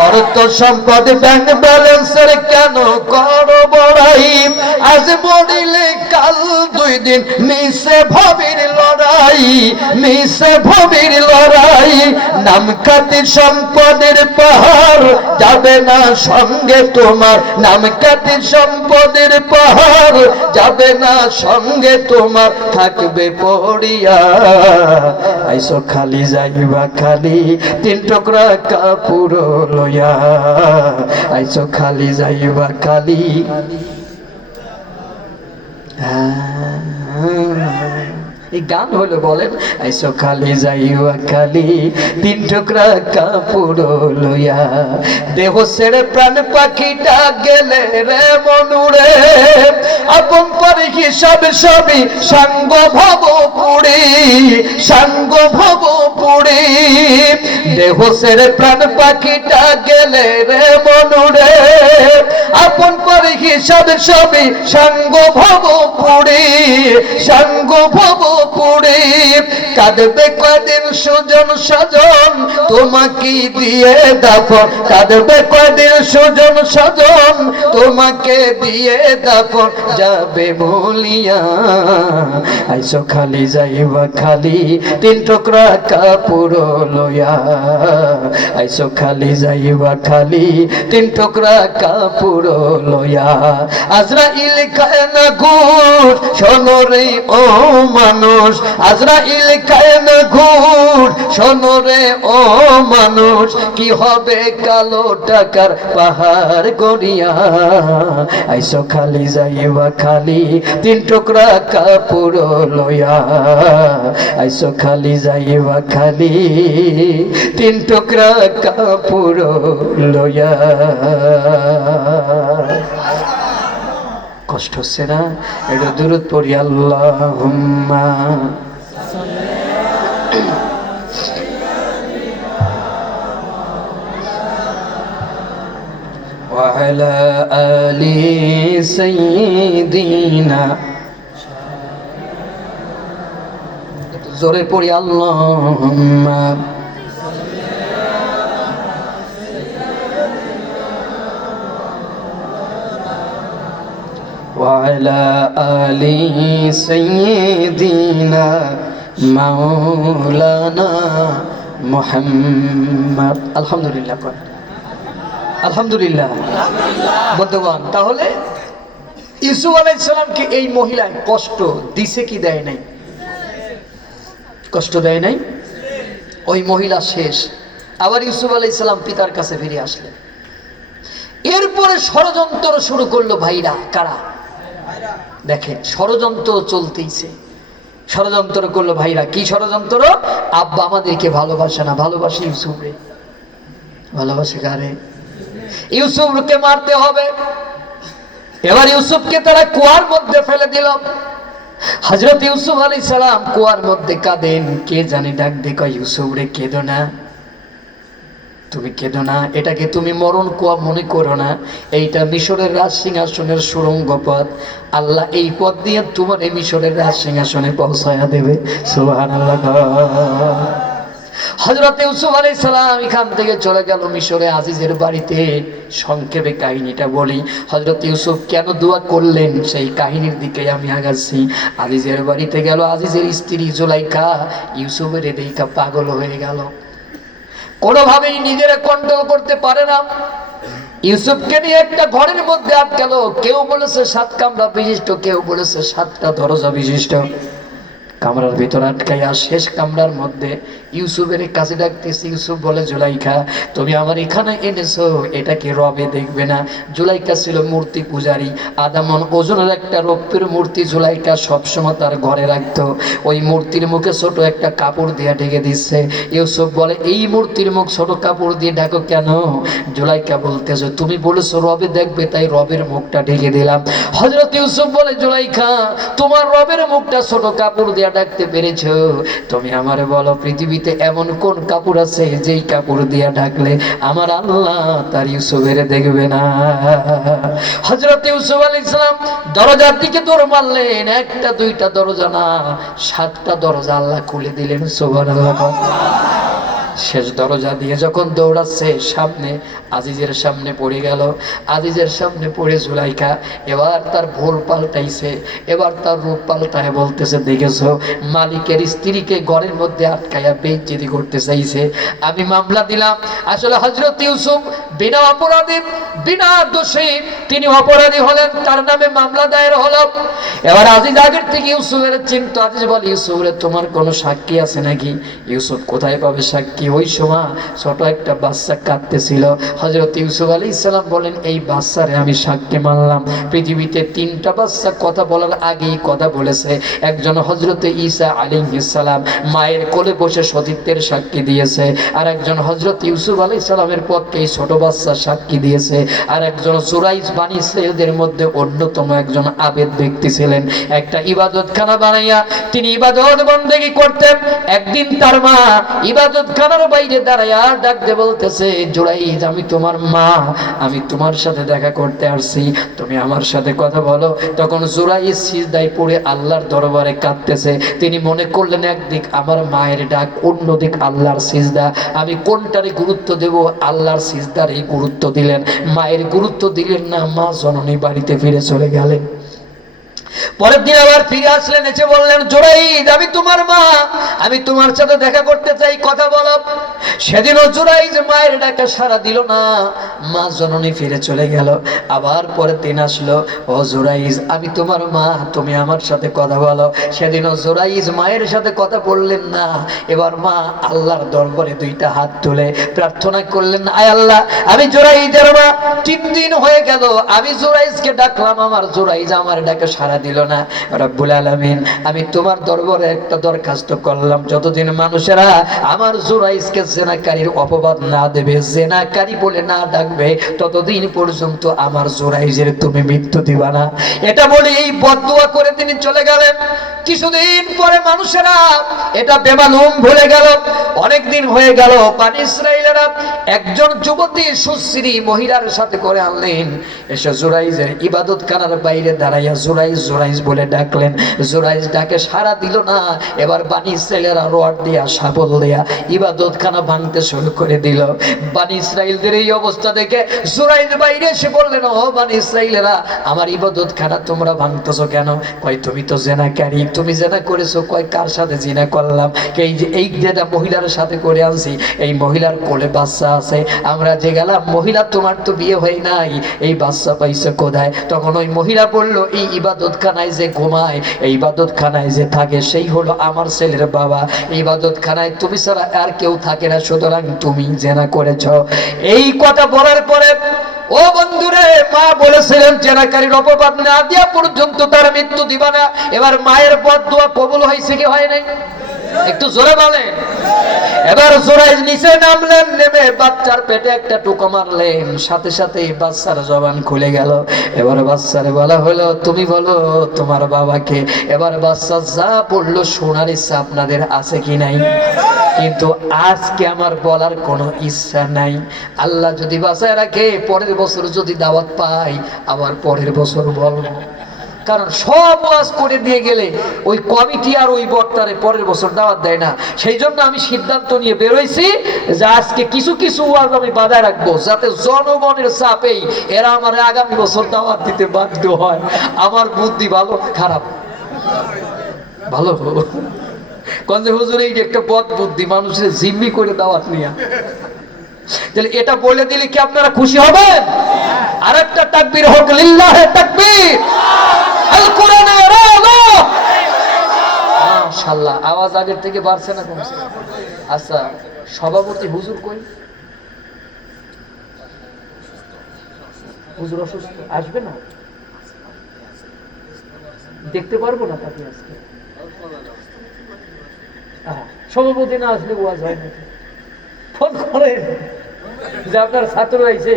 অর্থ সম্পদ ব্যাংক ব্যালেন্সের কেন করো বড়াই? আজ মরিলে কাল ২ দিন মিশে ভবের লড়াই, মিশে ভবের লড়াই। নাম খ্যাতি সম্পদের পাহাড় যাবে না সঙ্গে তোমার, নাম খ্যাতি সম্পদের পাহাড় যাবে না সঙ্গে তোমার, থাকবে পড়িয়া। আইসো খালি যাইবা খালি ৩ টুকরা কাপড় লইয়া। আইসো খালি যাইবা খালি। এই গান হলো, বলেন, আইসো খালি যাইবা খালি ৩ টুকরা কাপড় লইয়া। দেহ ছেড়ে প্রাণ পাখিটা গেলে রে মনুরে, আপন পরে হিসাব সবই সাঙ্গ ভব পুড়ি, সাঙ্গ ভব পুড়ি। দেহ ছেড়ে প্রাণ পাখিটা গেলে রে মনুরে, আপন পরে হিসাব সবই সাঙ্গ ভব পুড়ি, সাঙ্গ ভব পুড়ি। কাঁদবে কয়দিন সুজন সজন তোমাকে দিয়ে দাফন, কাঁদবে কয়দিন সুজন সজন তোমাকে দিয়ে দাফন যাবে বলিয়া। আইসো খালি যাইবা খালি ৩ টুকরা কাপড় লইয়া। আইসো খালি যাইবা খালি ৩ টুকরা কাপড় লইয়া। আজরাইল খায় না ঘুষ, শোনো রে ও মানুষ। আজরাইল খায় না ঘুষ, শোনো রে ও মানুষ। কি হবে কালো টাকার পাহাড় গড়িয়া, আইসো খালি যাইবা খালি ৩ টুকরা কাপড় লইয়া। আইসো খালি যাইবা খালি ৩ টুকরা কাপড় লইয়া। কষ্ট হচ্ছে না? এটা দুরূদ পড়ি, আল্লাহুম্মা ওয়া আলা আলি সাইয়্যিদিনা। জোরে পড়ি, আল্লাহুম্মা وعلى آل سيدنا মাওলানা মুহাম্মদ। আলহামদুলিল্লাহ, আলহামদুলিল্লাহ। বন্ধুগণ, তাহলে ইউসুফ আলাইহিস সালামকে এই মহিলায় কষ্ট দিছে কি দেয় নাই? কষ্ট দেয় নাই। ওই মহিলা শেষ। আবার ইউসুফ আলাইহিস সালাম পিতার কাছে ফিরে আসলেন। এরপরে ষড়যন্ত্র শুরু করলো ভাইরা। কারা? দেখেন, ষড়যন্ত্র চলতেইছে। ষড়যন্ত্র করলো ভাইরা। কি ষড়যন্ত্র? আব্বা আমাদেরকে ভালোবাসে না, ভালোবাসে ইউসুফ রে। ভালোবাসে কারে? ইউসুফকে মারতে হবে। এবার ইউসুফকে তারা কুয়ার মধ্যে ফেলে দিল। হযরত ইউসুফ আলাইহিস সালাম কুয়ার মধ্যে কাঁদেন। কে জানি ডাক দিয়ে কয়, ইউসুফ রে কেঁদো না, তুমি কেঁদো না, এটাকে তুমি মরণ কুয়া মনে করো না। এইটা মিশরের রাজ সিংহাসনের সুড়ঙ্গ পথ। আল্লাহ এই পথ দিয়ে তোমার এই মিশরের রাজ সিংহাসনে পৌঁছায়া দেবে। সুবহানাল্লাহ। হযরত ইউসুফ আলাইহিস সালাম এখান থেকে চলে গেল মিশরে আজিজের বাড়িতে। সংক্ষেপে কাহিনীটা বলি। হযরত ইউসুফ কেন দোয়া করলেন সেই কাহিনীর দিকে আমি আগাচ্ছি। আজিজের বাড়িতে গেল। আজিজের স্ত্রী জুলাইখা ইউসুফের দেখে পাগল হয়ে গেল। কোনোভাবেই নিজেরা কন্ট্রোল করতে পারে না। ইউসুফকে নিয়ে একটা ঘরের মধ্যে আটকালো। কেউ বলেছে 7 কামরা বিশিষ্ট, কেউ বলেছে 7টা দরজা বিশিষ্ট। কামরার ভিতর আটকাইয়া শেষ কামরার মধ্যে ইউসুফের কাছে ডাকতেছে। ইউসুফ বলে, জুলাইখা তুমি আমার এখানে এনেছো, এটা কি রবে দেখবে না? জুলাইখা ছিল মূর্তি পূজারী। আদামন ওজনের একটা রৌপ্যের মূর্তি জুলাইখা সবসময় তার ঘরে রাখতো। ওই মূর্তির মুখে ছোট একটা কাপড় দিয়ে ঢেকে দিচ্ছে। ইউসুফ বলে, এই মূর্তির মুখ ছোট কাপড় দিয়ে ঢাকো কেন? জুলাইখা বলতেছে, তুমি বলেছো রবে দেখবে, তাই রবের মুখটা ঢেকে দিলাম। হযরত ইউসুফ বলে, জুলাইখা তোমার রবের মুখটা ছোট কাপড় দিয়ে ডাকতে পেরেছো? তুমি আমারে বলো, পৃথিবীতে এমন কোন কাপড় আছে যেই কাপড় দিয়া ঢাকলে আমার আল্লাহ তার ইউসুফের দেখবে না? হযরত ইউসুফ আলাইহিস সালাম দরজার দিকে দৌড় মারলেন। 1টা 2টা দরজা না, 7টা দরজা আল্লাহ খুলে দিলেন। সুবহানাল্লাহ। শেষ দরজা দিয়ে যখন দৌড়াচ্ছে, সামনে আজিজের সামনে পড়ে গেল। আজিজের সামনে পড়ে জুলাইখা এবার তার ভুল পাল্টাইছে। এবার তার রূপ পাল্টায় বলতেছে, দেখেছো মালিকের স্ত্রীকে ঘরের মধ্যে আটকাইয়া বেইজ্জতি করতে চাইছে, আমি মামলা দিলাম। আসলে হযরত ইউসুফ বিনা অপরাধী, বিনা দোষী তিনি অপরাধী হলেন, তার নামে মামলা দায়ের হলো। এবার আজিজ আগের থেকে ইউসুফের চিন্তা। আজিজ বলে, ইউসুফ রে তোমার কোনো সাক্ষী আছে নাকি? ইউসুফ কোথায় পাবে সাক্ষী? ওই সময় ছোট একটা বাচ্চা কাঁদতেছিল। হযরত ইউসুফ আলাইহিস সালাম বলেন, এই বাচ্চারে আমি সাক্ষী মানলাম। পৃথিবীতে 3টা বাচ্চা কথা বলার আগেই কথা বলেছে। একজন হযরত ঈসা আলাইহিস সালাম মায়ের কোলে বসে সতীত্বের সাক্ষী দিয়েছে, আর একজন হযরত ইউসুফ আলাইহিস সালামের পক্ষে এই ছোট বাচ্চা সাক্ষী দিয়েছে, আর একজন জুরাইজ বানী ইসরাঈলদের মধ্যে অন্যতম একজন আবেদ ব্যক্তি ছিলেন। একটা ইবাদতখানা বানাইয়া তিনি ইবাদত বন্দেগী করতেন। একদিন তার মা ইবাদতখানার বাইরে দাঁড়াইয়া ডাক দিয়ে বলতেছে, জুরাইজ আমি তোমার মা, আমি তোমার সাথে দেখা করতে আসছি, তুমি আমার সাথে কথা বলো। তখন জুরাইজ সিজদায় পড়ে আল্লাহর দরবারে কাঁদতেছে। তিনি মনে করলেন একদিক আমার মায়ের ডাক, অন্যদিক আল্লাহর সিজদা, আমি কোনটারে গুরুত্ব দেব? আল্লাহর সিজদারই গুরুত্ব দিলেন, মায়ের গুরুত্ব দিলেন না। মা জননী বাড়িতে ফিরে চলে গেলেন। পরের দিন আবার ফিরে আসলেন, এসে বললেন, জুরাইজ আমি তোমার মা, আমি তোমার সাথে দেখা করতে চাই, কথা বলো। সেদিনও জুরাইজ মায়ের ডাকে সাড়া দিল না, মা জননী ফিরে চলে গেল। আবার পরের দিন আসলো, ও জুরাইজ আমি তোমার মা, তুমি আমার সাথে কথা বলো। সেদিনও জুরাইজ মায়ের সাথে কথা বললেন না। এবার মা আল্লাহর দরবারে 2টা হাত তুলে প্রার্থনা করলেন, আয় আল্লাহ আমি জুরাইজের মা, 3 দিন হয়ে গেল আমি জুরাইজকে ডাকলাম, আমার জুরাইজ আমার ডাকে সাড়া দিল না। রব্বুল আলামিন আমি তোমার দরবারে একটা দরখাস্ত করলাম, যতদিন মানুষেরা আমার জুরাইজকে জেনাকারীর অপবাদ না দেবে, জেনাকারী বলে না ডাকবে, ততদিন পর্যন্ত আমার জুরাইজের তুমি মৃত্যু দিবা না। এটা বলে এই বদদুয়া করে তিনি চলে গেলেন। কিছুদিন পরে মানুষেরা এটা বেমালুম ভুলে গেল। অনেক দিন হয়ে গেল, বনী ইসরাঈলেরা একজন যুবতী সুশ্রী মহিলার সাথে করে আনলেন। এসে জুরাইজের ইবাদতখানার বাইরে দাঁড়াইয়া জুরাইজ জোরাইজ বলে ডাকলেন। জোরাইজ ডাকে সাড়া দিল না। এবার বানি ইসরাইলেরা রড দিয়া শাবল দিয়া ইবাদতখানা ভাঙতে শুরু করে দিল। বানি ইসরাইলদের এই অবস্থা দেখে জোরাইজ বাইরে এসে বললেন, ও বানি ইসরাইলেরা, আমার ইবাদতখানা তোমরা ভাঙতেছো কেন? কয় তুমি তো জেনাকারী, তুমি জেনা করেছো। কয় কার সাথে জিনা করলাম? এই যে এই যেটা মহিলার সাথে করে আনছি, এই মহিলার কোলে বাচ্চা আছে। আমরা যে গেলাম, মহিলা তোমার তো বিয়ে হয় নাই, এই বাচ্চা পাইছে কোথায়? তখন ওই মহিলা বলল, এই ইবাদতখানায় যে ঘুমায়, এই ইবাদতখানায় যে থাকে, সেই হলো আমার ছেলের বাবা। এই ইবাদতখানায় তুমি ছাড়া আর কেউ থাকে না, সুতরাং তুমি জেনা করেছ। এই কথা বলার পরে ও বন্ধুরে, মা বলেছিলেন জেনাকারীর অপবাদ না দিয়া পর্যন্ত তার মৃত্যু দিবা না। এবার মায়ের বদদুয়া কবুল হয়েছে কি হয় নাই? একটু জোরে বলেন। এবার জোরাইজ নিচে নামলেন, নেমে বাচ্চার পেটে একটা টুকো মারলেন, সাথে সাথে বাচ্চার জবান খুলে গেল। এবার বাচ্চারে বলা হলো, তুমি বলো তোমার বাবাকে। এবার বাচ্চা যা বললো শোনার ইচ্ছা আপনাদের আছে কি নাই? কিন্তু আজকে আমার বলার কোনো ইচ্ছা নাই। আল্লাহ যদি বাঁচায় রাখে, পরের বছর যদি দাওয়াত পাই, আবার পরের বছর বলবো। কারণ সব ওয়াজ করে দিয়ে গেলে ওই কমিটি আর ওই বক্তারে পরের বছর দাওয়াত দেয় না। সেই জন্য আমি সিদ্ধান্ত নিয়ে বেরোইছি যে আজকে কিছু কিছু ওয়াজ আমি বাধায় রাখবো, যাতে জনগণের চাপেই এরা আমার আগামী বছর দাওয়াত দিতে বাধ্য হয়। আমার বুদ্ধি ভালো খারাপ? ভালো। কঞ্জে হুজুর এই একটা বদ বুদ্ধি, মানুষের জিম্মি করে দাওয়াত নিয়ে। তাহলে এটা বলে দিলে কি আপনারা খুশি হবেন? আর একটা তাকবীর হোক, লিল্লাহে তাকবীর। আল কোরআনে আলো। মাশাআল্লাহ, আওয়াজ আগের থেকে বাড়ছে না কমছে? আচ্ছা, সভাপতি হুজুর কই? হুজুর অসুস্থ, আসবে না? দেখতে পারবো না তাকে আজকে। সভাপতি না আসলে ওয়াজ হয় না। ফোন করেন যে আপনার ছাত্র আইছে,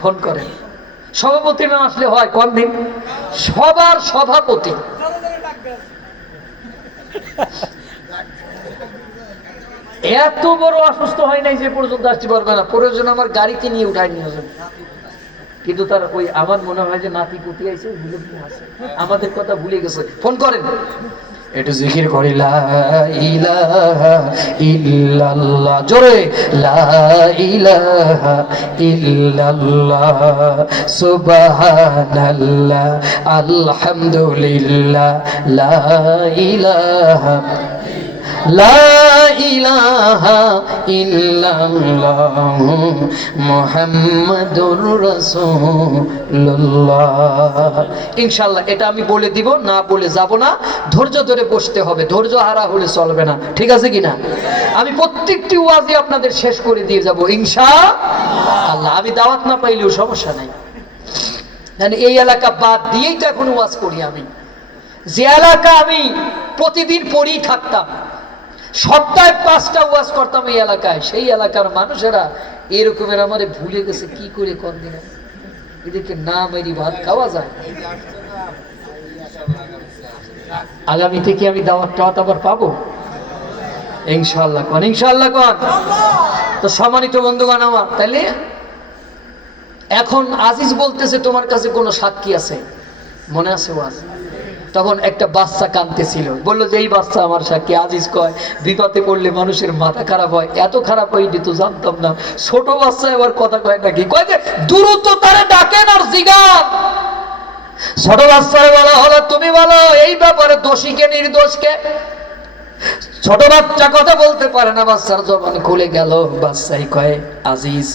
ফোন করেন। সভাপতি না আসলে হয় কোন দিন? সবার সভাপতি। এত বড় অসুস্থ হয় নাই যে পর্যন্ত আসতে পারবে না। প্রয়োজন আমার গাড়িতে নিয়ে উঠায় নিয়ে আসবেন। কিন্তু তার ওই আমার মনে হয় যে নাতি পুতি আইছে, আমাদের কথা ভুলে গেছে। ফোন করেন, একটু জিকির করি, লা ইলাহা ইল্লাল্লাহ। জোরে, লা ইলাহা ইল্লাল্লাহ, সুবহানাল্লাহ, আলহামদুলিল্লাহ, লা ইলাহা লা ইলাহা ইল্লাল্লাহ, মুহাম্মাদুর রাসূলুল্লাহ। ইনশাআল্লাহ এটা আমি বলে দিব, না বলে যাব না। ধৈর্য ধরে বসতে হবে, ধৈর্য হারা হলে চলবে না। ঠিক আছে কিনা? আমি প্রত্যেকটি ওয়াজই আপনাদের শেষ করে দিয়ে যাব ইনশাআল্লাহ। আমি দাওয়াত না পাইলেও সমস্যা নাই, মানে এই এলাকা বাদ দিয়েই তো এখন ওয়াজ করি। আমি যে এলাকা আমি প্রতিদিন পড়েই থাকতাম, সপ্তাহে 5টা ওয়াজ করতাম এই এলাকায়, সেই এলাকার মানুষেরা এরকমের আমারে ভুলে গেছে। কি করে কোন দিন এদেরকে না মেরি ভাত খাওয়া যায়? আগামী থেকে আমি দাওয়াত আবার পাবো ইনশাআল্লাহ। কোন ইনশাআল্লাহ কোন? তো সম্মানিত বন্ধুগণ আমার, তাইলে এখন আজিজ বলতেছে তোমার কাছে কোনো সাক্ষী আছে? মনে আছে ওয়াজ? তখন একটা বাচ্চা কাঁদতেছিল, বললো যে এই বাচ্চা আমার সাক্ষী। আজিজ কয়, বিপদে পড়লে মানুষের মাথা খারাপ হয়, এত খারাপ হয় তো জানতাম না। ছোট বাচ্চা এবার কথা কয় নাকি? কয় যে দ্রুত তারে ডাকেন আর জিগান। ছোট বাচ্চারে বলা হলো, তুমি বলো এই ব্যাপারে দোষীকে নির্দোষকে? ছোট বাচ্চা কথা বলতে পারে না, বাচ্চার জবান খুলে গেল। বাচ্চাই কয়, আজিজ,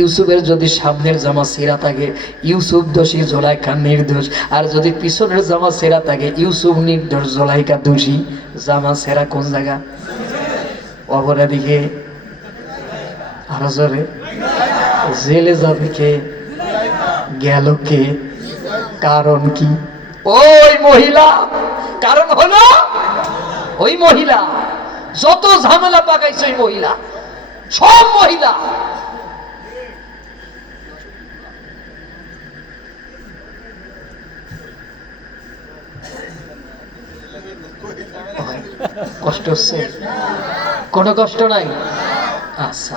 ইউসুফের যদি সামনের জামা ছেঁড়া থাকে ইউসুফ দোষী, জোলাইখা নির্দোষ। আর যদি পিছনের জামা ছেঁড়া থাকে ইউসুফ নির্দোষ, জোলাইখা দোষী। জামা ছেঁড়া কোন জায়গা? অপরাধীকে আরো জোরে, জেলে যাবে কে? গেল কে? কারণ কি? ওই মহিলা। কারণ হলো ওই মহিলা। যত ঝামেলা পাকাইছে ওই মহিলা, সব মহিলা। কষ্ট হচ্ছে? কোনো কষ্ট নাই? আচ্ছা,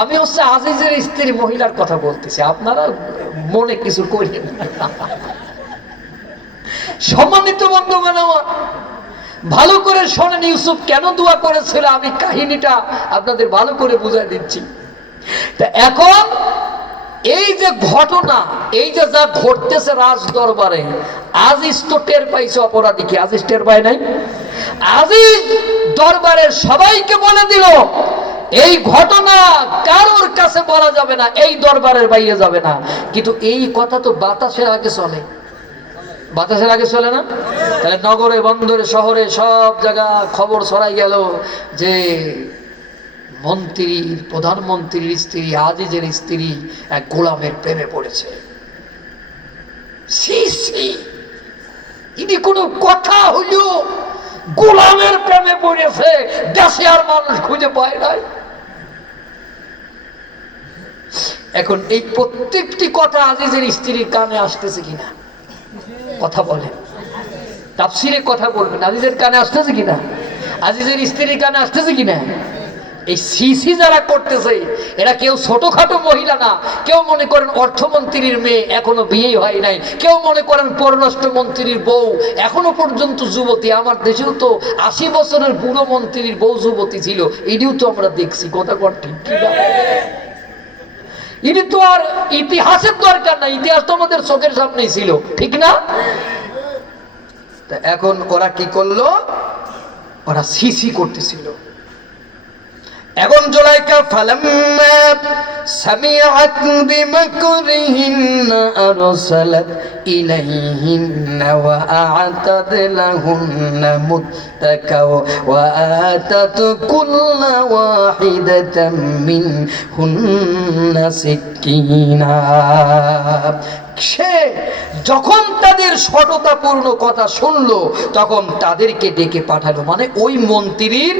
আমি হচ্ছে আজিজের স্ত্রী মহিলার কথা বলতেছি, আপনারা মনে কিছু করেন না। সম্মানিত বন্ধুগণ আমার, ভালো করে শোনেন ইউসুফ কেন দোয়া করেছিল, আমি কাহিনীটা আপনাদের ভালো করে বুঝাই দিচ্ছি। তা এখন এই যে ঘটনা, এই যে যা ঘটতেছে রাজ দরবারে, আজিজ তো টের পাইছে অপরাধী কি, আজিজ টের পায় নাই? আজিজ দরবারের সবাইকে বলে দিল এই ঘটনা কারোর কাছে বলা যাবে না, এই দরবারের বাইরে যাবে না। কিন্তু এই কথা তো বাতাসের আগে চলে, বাতাসের আগে চলে না? তাহলে নগরে বন্দরে শহরে সব জায়গা খবর ছড়াই গেল যে মন্ত্রীর, প্রধানমন্ত্রীর স্ত্রী, আজিজের স্ত্রী এক গোলামের প্রেমে পড়েছে। ইনি কোনো কথা হইল, গোলামের প্রেমে পড়েছে, দেশে আর মানুষ খুঁজে পায় নাই। এখন এই প্রত্যেকটি কথা আজিজের স্ত্রীর কানে আসতেছে কিনা কথা বলেন, তাফসীরে কথা বলবেন, আজিজের কানে আসতেছে কিনা, আজিজের স্ত্রীর কানে আসতেছে কিনা? এই সিসি যারা করতেছে এরা কেউ ছোটখাটো মহিলা না, কেউ মনে করেন অর্থমন্ত্রীর মেয়ে এখনো বিয়ে হয় নাই, কেউ মনে করেন পররাষ্ট্র মন্ত্রীর বউ এখনো পর্যন্ত যুবতী। আমার দেশেও তো 80 বছরের বুড়ো মন্ত্রীর বউ যুবতী ছিল, এটিও তো আমরা দেখছি। কথা কর ঠিক কিনা? এটি তো আর ইতিহাসের দরকার না, ইতিহাস তো আমাদের চোখের সামনেই ছিল, ঠিক না? এখন ওরা কি করলো, ওরা সিসি করতেছিল। এখন জুলাইখা ফালাম্মা সামিআত বিমাকরিহিন্না আরসালাত ইলাইহিন্না ওয়া আ'তাদ লাহুন্না মুত্তাকা ওয়া আতাত কুল্লা ওয়াহিদাতাম মিনহুন্না সিকিনা। সে যখন তাদের সততাপূর্ণ কথা শুনলো তখন তাদেরকে ডেকে পাঠালো, মানে ওই মন্ত্রীর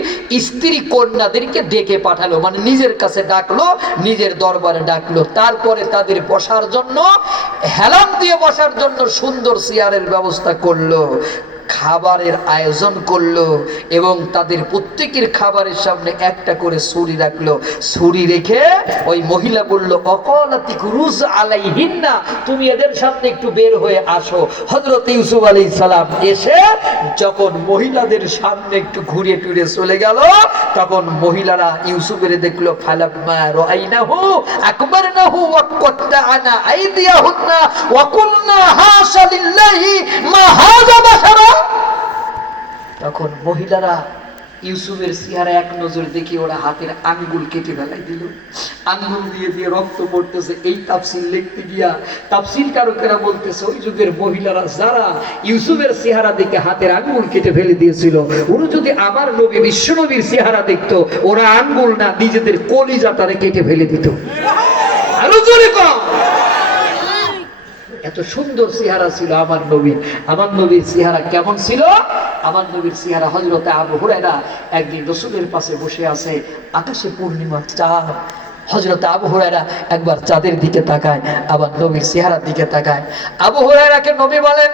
স্ত্রী কন্যাদেরকে ডেকে পাঠালো, মানে নিজের কাছে ডাকলো, নিজের দরবারে ডাকলো। তারপরে তাদের বসার জন্য, হেলান দিয়ে বসার জন্য সুন্দর চেয়ারের ব্যবস্থা করলো, খাবারের আয়োজন করলো এবং তাদের প্রত্যেকের খাবারের সামনে একটা করে ছুরি রাখলো। ছুরি রেখে ওই মহিলা বলল, অকালাতি কুরুজ আলাইহিন্না, তুমি এদের সামনে একটু বের হয়ে আসো। হযরত ইউসুফ আলাইহিস সালাম এসে যখন মহিলাদের সামনে একটু ঘুরে টুরে চলে গেল, তখন মহিলারা ইউসুফের দেখলো, ফালাম্মা রাআইনাহু আকবারনাহু ওয়া কাত্তা'না আইদিয়াহুন্না ওয়া কুলনা হাশা লিল্লাহি মা হাযা বাশারা। তখন মহিলারা ইউসুফের চেহারা এক নজর দেখে ওরা হাতের আঙ্গুল কেটে ফেলাই দিল, আঙ্গুল দিয়ে দিয়ে রক্ত পড়তেছে। এই তাফসীর লিখতে গিয়া তাফসীর কারকেরা বলতেছে ওই যুগের মহিলারা যারা ইউসুফের চেহারা দেখে হাতের আঙ্গুল কেটে ফেলে দিয়েছিল, ওরা যদি আমার নবী বিশ্বনবীর চেহারা দেখতো, ওরা আঙ্গুল না নিজেদের কলিজাটারে কেটে ফেলে দিত। আরো জোরে কম। এত সুন্দর চেহারা ছিল আমার নবীর। আমার নবীর চেহারা কেমন ছিল? আমার নবীর চেহারা, হযরত আবু হুরায়রা একদিন রাসূলের পাশে বসে আছে, আকাশে পূর্ণিমার চাঁদ। হযরত আবু হুরায়রা একবার চাঁদের দিকে তাকায়, আবার নবীর চেহারার দিকে তাকায়। আবু হুরায়রাকে নবী বলেন,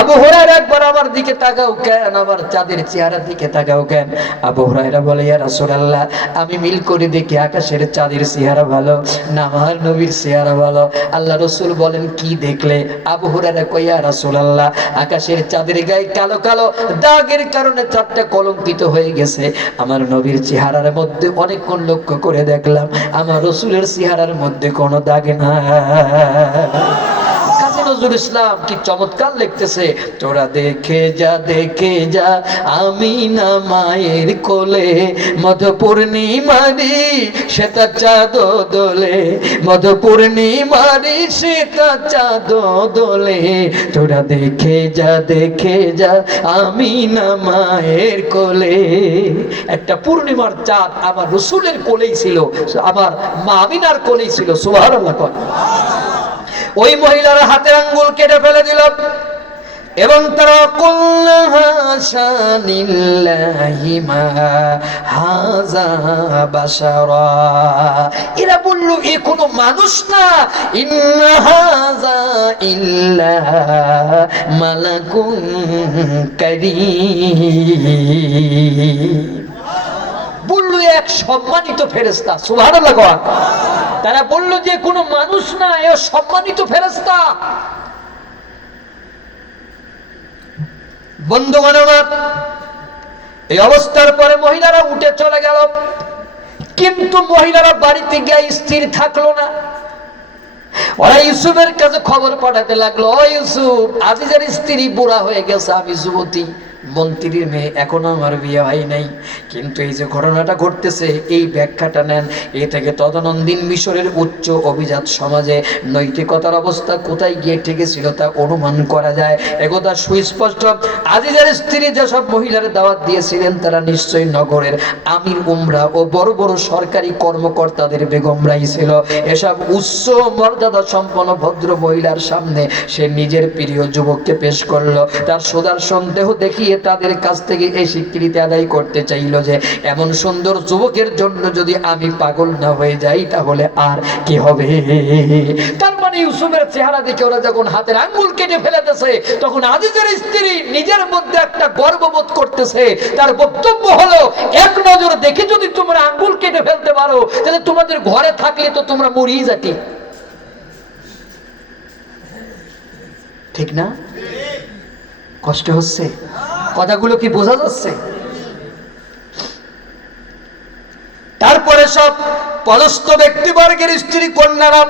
আবু হুরায়রা একবার আমার দিকে তাকাও কেন, আমার চাঁদের চেহারার দিকে তাকাও কেন? আবু হুরায়রা বলে, ইয়া রাসূলুল্লাহ, আমি মিল করে দেখি আকাশের চাঁদের চেহারা ভালো না আমার নবীর চেহারা ভালো। আল্লাহ রাসূল বলেন, কি দেখলে? আবু হুরায়রা কয়, ইয়া রাসূলুল্লাহ, আকাশের চাঁদের গায়ে কালো কালো দাগের কারণে চাঁদটা কলঙ্কিত হয়ে গেছে। আমার নবীর চেহারার মধ্যে অনেকক্ষণ লক্ষ্য করে দেখলাম আমার রাসূলের চেহারার মধ্যে কোনো দাগ নাই। নজরুল ইসলাম কি চমৎকার লিখতেছে, তোরা দেখে যা আমিনা মায়ের কোলে, মধু পূর্ণিমারি শ্বেতা চাঁদ দোলে, মধু পূর্ণিমারি শ্বেতা চাঁদ দোলে, তোরা দেখে যা আমিনা মায়ের কোলে। একটা পূর্ণিমার চাঁদ আমার রাসূলের কোলেই ছিল, আমার মা আমিনার কোলেই ছিল। সুবহানাল্লাহ। ওই মহিলারা হাতের আঙ্গুল কেটে ফেলে দিল এবং তারা কুল্লাহা শানিল্লাহি মা হাযা বাশারা, এরা বলল এ কোনো মানুষ না, ইন্না হাযা ইল্লা মালাকুন কারীম, বলল এক সম্মানিত ফেরেশতা। সুবহানাল্লাহ। তারা বলল যে কোনো মানুষ না, এ সম্মানিত ফেরেশতা। বন্ধুগণ আমার, এই অবস্থার পরে মহিলারা উঠে চলে গেল, কিন্তু মহিলারা বাড়িতে গিয়ে স্থির থাকলো না। ওরা ইউসুফের কাছে খবর পাঠাতে লাগলো, ও ইউসুফ, আজিজের স্ত্রী বুড়া হয়ে গেছে, আমি যুবতী মন্ত্রীর মেয়ে, এখনো আমার বিয়ে হয় নাই, কিন্তু এই যে ঘটনাটা ঘটতেছে এই ব্যাখ্যাটা নেন, এ থেকে তদনন্দিন মিশরের উচ্চ অভিজাত সমাজে নৈতিকতার অবস্থা কোথায় গিয়ে ঠেকেছিল তা অনুমান করা যায়। একথা সুস্পষ্ট। আজিজের স্ত্রী যেসব মহিলার দাওয়াত দিয়েছিলেন তারা নিশ্চয়ই নগরের আমির উমরা ও বড় বড় সরকারি কর্মকর্তাদের বেগমরাই ছিল। এসব উচ্চ মর্যাদা সম্পন্ন ভদ্র মহিলার সামনে সে নিজের প্রিয় যুবককে পেশ করলো। তার সুদর্শন দেহ দেখিয়ে তাদের কাছ থেকে এই স্বীকৃতি আদায় করতে চাইল যে এমন সুন্দর যুবকের জন্য যদি আমি পাগল না হয়ে যাই তাহলে আর কি হবে। তার মানে ইউসুফের চেহারা দেখে ওরা যখন হাতের আঙ্গুল কেটে ফেলেতেছে তখন আজিজের স্ত্রী নিজের মধ্যে একটা গর্ববোধ করতেছে। তার বক্তব্য হলো, এক নজর দেখে যদি তোমরা আঙ্গুল কেটে ফেলতে পারো তাহলে তোমাদের ঘরে থাকলে তো তোমরা মরিয়ে যাতি, ঠিক না? কষ্ট হচ্ছে? কথাগুলো কি বোঝা যাচ্ছে? তারপরে সব পদস্থ ব্যক্তিবর্গের স্ত্রী কন্যারা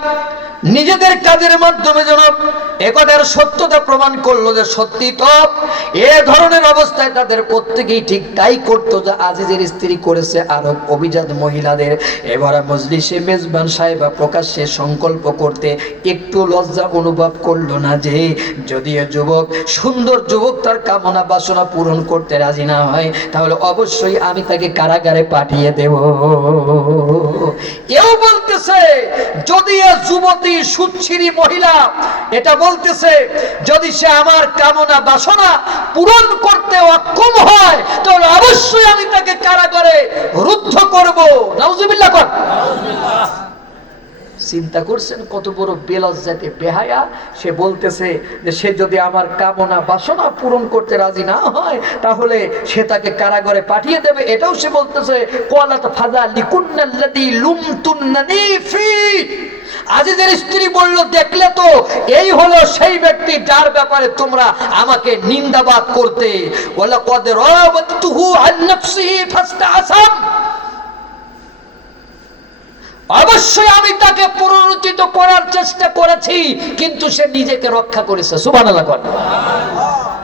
নিজেদের কাজের মাধ্যমে যেন একথার সত্যতা প্রমাণ করলো যে সত্যি তো এ ধরনের অবস্থায় তাদের প্রত্যেকেই ঠিক তাই করতো যা আজিজের স্ত্রী করেছে আরব অভিজাত মহিলাদের। এবারে মজলিসে মেজবান সাহেবা প্রকাশ্যে সংকল্প করতে একটু লজ্জা অনুভব করলো না যে যদি যুবক, সুন্দর যুবক তার কামনা বাসনা পূরণ করতে রাজি না হয় তাহলে অবশ্যই আমি তাকে কারাগারে পাঠিয়ে দেব। কেউ বলতেছে যদি এ যুবতী সুচ্ছিরি মহিলা এটা বলতেছে যদি সে আমার কামনা বাসনা পূরণ করতে অক্ষম হয় তাহলে অবশ্যই আমি তাকে কারাগারে রুদ্ধ করব। নাউজুবিল্লাহ কর। চিন্তা করছেন কত বড় বেলজ্জাতে বেহায়া। সে বলতেছে যে সে যদি আমার কামনা বাসনা পূরণ করতে রাজি না হয় তাহলে সে তাকে কারাগারে পাঠিয়ে দেবে। এটাও সে বলতেছে ক্বালাত ফাযা লিকুন্নাল্লাযী লুমতুন্নানি ফি। আজিজের স্ত্রী বলল, দেখলে তো এই হলো সেই ব্যক্তি যার ব্যাপারে তোমরা আমাকে নিন্দাবাদ করতে। ওয়ালা ক্বাদ রাওয়াতুহু আন নাফসিহি ফাস্তাআসাম। অবশ্যই আমি তাকে পুনরুজ্জীবিত করার চেষ্টা করেছি কিন্তু সে নিজেকে রক্ষা করেছে। সুবহানাল্লাহ।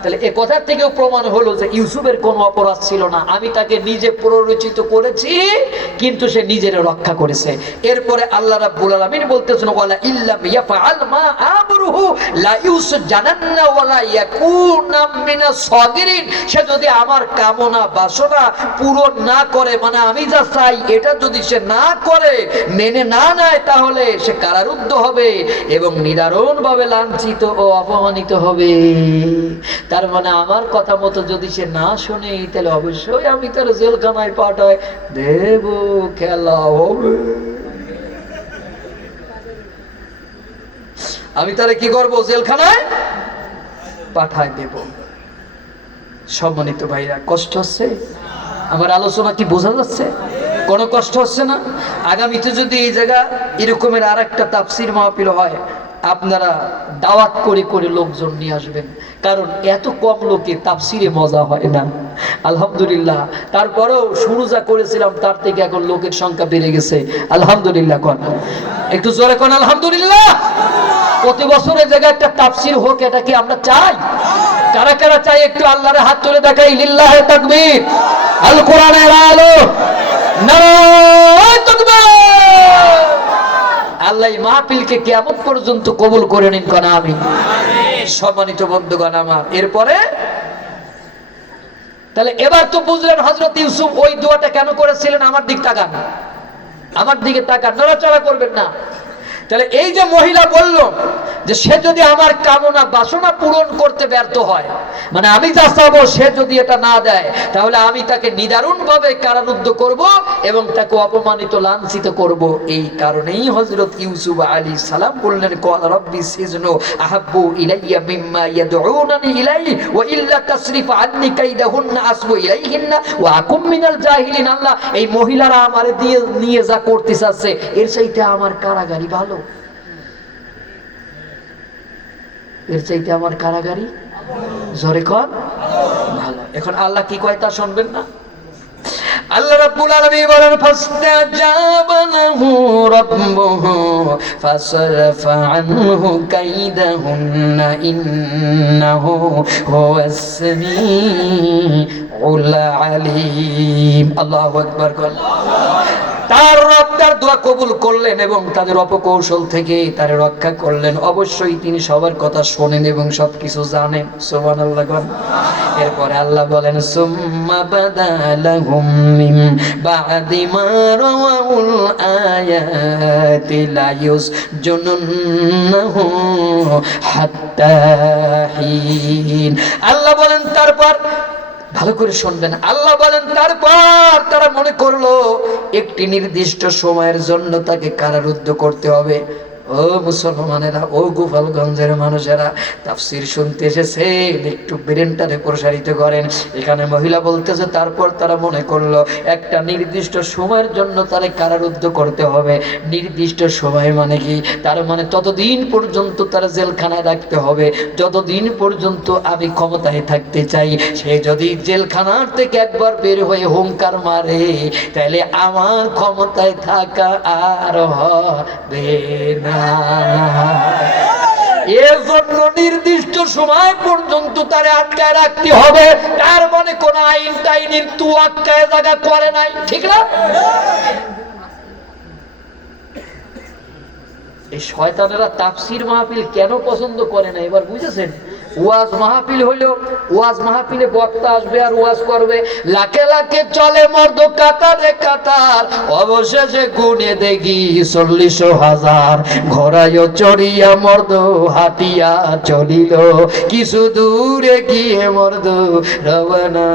তাহলে এ কথা থেকেও প্রমাণ হলো যে ইউসুফের কোনো অপরাধ ছিল না, আমি তাকে নিজে পুনরুজ্জীবিত করেছি কিন্তু সে নিজের রক্ষা করেছে। এরপরে আল্লাহ রাব্বুল আলামিন বলতেছেন, ওয়ালা ইল্লাম ইয়াফআল মা আমরুহু লা ইউসজানান্না ওয়ালা ইয়াকুনা মিনাস সাগিরিন। সে যদি আমার কামনা বাসনা পূরণ না করে, মানে আমি যা চাই এটা যদি সে না করে, মেনে না নেয়, তাহলে সে কারারুদ্ধ হবে এবং নিদারুণভাবে লাঞ্ছিত ও অপমানিত হবে। তার মানে আমার কথা মতো যদি সে না শোনে তাহলে অবশ্যই আমি তার জেলখানায় পাঠাই দেব, খেলা হবে। আমি তারে কি করব? জেলখানায় পাঠাই দেব। সম্মানিত ভাইরা, কষ্ট হচ্ছে? আমার আলোচনা কি বোঝা যাচ্ছে? কোনো কষ্ট হচ্ছে না? আগামীতে যদি এই জায়গা এরকমের আর একটা তাফসির মাহফিল হয় আপনারা দাওয়াত করে করে লোকজন নিয়ে আসবেন, কারণ এত কম লোকে তাফসিরে মজা হয় না। আলহামদুলিল্লাহ। তারপরেও শুরু যা করেছিলাম তার থেকে এখন লোকের সংখ্যা বেড়ে গেছে। আলহামদুলিল্লাহ কোন, একটু জোরে কোন আলহামদুলিল্লাহ। প্রতি বছরের জায়গায় একটা তাফসির হোক, এটা কি আমরা চাই? কারা কারা চাই একটু আল্লাহর হাত তুলে দেখাই। লিল্লাহে তাকবীর, আল কোরআনের আলো, নারায়ে তাকবীর। আল্লাহ মাহফিলকে কিয়ামত পর্যন্ত কবুল করে নিন কোন আমিন। সম্মানিত বন্ধুগণ আমার, এরপরে তাহলে এবার তো বুঝলেন হযরত ইউসুফ ওই দোয়াটা কেন করেছিলেন। আমার দিক তাকান, আমার দিকে তাকান, নড়াচড়া করবেন না। তাহলে এই যে মহিলা বলল যে সে যদি আমার কামনা বাসনা পূরণ করতে ব্যর্থ হয়, মানে আমি যা চাবো সে যদি এটা না দেয়, তাহলে আমি তাকে নিদারুণভাবে কারারুদ্ধ করব এবং তাকে অপমানিত লাঞ্ছিত করব। এই কারণেই হযরত ইউসুফ আলাইহিস সালাম বললেন, ক্বালা রাব্বি সিজনু আহাব্বু ইলাইয়া মিম্মা ইয়াদউনানি ইলাইহি ওয়া ইল্লা তাসরিফ আন্নি কাইদাহুন্না আসবু ইলাইহিন্না ওয়া আকুম মিনাল জাহিলিন। আল্লাহ, এই মহিলারা আমারে দিয়ে নিয়ে যা করতে চাচ্ছে এর চাইতে আমার কারাগারি ভালো, এর চাইতে আমার কারাগারি জোরে কর। এখন আল্লাহ কি কয় তা শুনবেন না? আল্লাহ রাব্বুল আলামিন বলেন ফাস্তাজাবা লাহু রাব্বুহু ফাসরাফা আনহু কাইদাহুন্না ইন্নাহু হুয়াস সামিউল আলিম। আল্লাহু আকবার। তার রব তার দোয়া কবুল করলেন এবং তাদের অপকৌশল থেকে তার রক্ষা করলেন। অবশ্যই তিনি সবার কথা শোনেন এবং সবকিছু জানেন। সুবহানাল্লাহ। এরপরে আল্লাহ বলেন সুম্মা বাদালাহুম মিন বাদি মা রাওয়াউল আয়াতি লা ইউসজুনুন্নাহু হাত্তা হিন। আল্লাহ বলেন তারপর, ভালো করে শুনবেন, আল্লাহ বলেন তারপর তারা মনে করলো একটি নির্দিষ্ট সময়ের জন্য তাকে কারারুদ্ধ করতে হবে। ও মুসলমানেরা, ও গোপালগঞ্জের মানুষেরা, তাফসীর শুনতে এসেছে, একটু ব্রেনটারে প্রসারিত করেন। এখানে মহিলা বলতেছে তারপর তারা মনে করলো একটা নির্দিষ্ট সময়ের জন্য তারা কারারুদ্ধ করতে হবে। নির্দিষ্ট সময় মানে কি? তার মানে ততদিন পর্যন্ত তারা জেলখানায় রাখতে হবে যতদিন পর্যন্ত আমি ক্ষমতায় থাকতে চাই। সে যদি জেলখানার থেকে একবার বের হয়ে হুঙ্কার মারে তাহলে আমার ক্ষমতায় থাকা আর হবে না। এর জন্য নির্দিষ্ট সময় পর্যন্ত তারে আটকায় রাখতে হবে। তার মানে কোন আইন টাইনের তু আটকায় জায়গা করে নাই, ঠিক না? এই শয়তানেরা তাফসীর মাহফিল কেন পছন্দ করে না এবার বুঝেছেন? ওয়াজ মাহফিল হইলো, ওয়াজ মাহফিলে বক্তা আসবে আর ওয়াজ করবে, লাখে লাখে চলে মর্দ কাতারে কাতার, অবশেষে গুনে দেখি 40,000 ঘোড়ায় চড়িয়া মর্দ হাঁটিয়া চলিল, কিছু দূরে গিয়ে মর্দ রওনা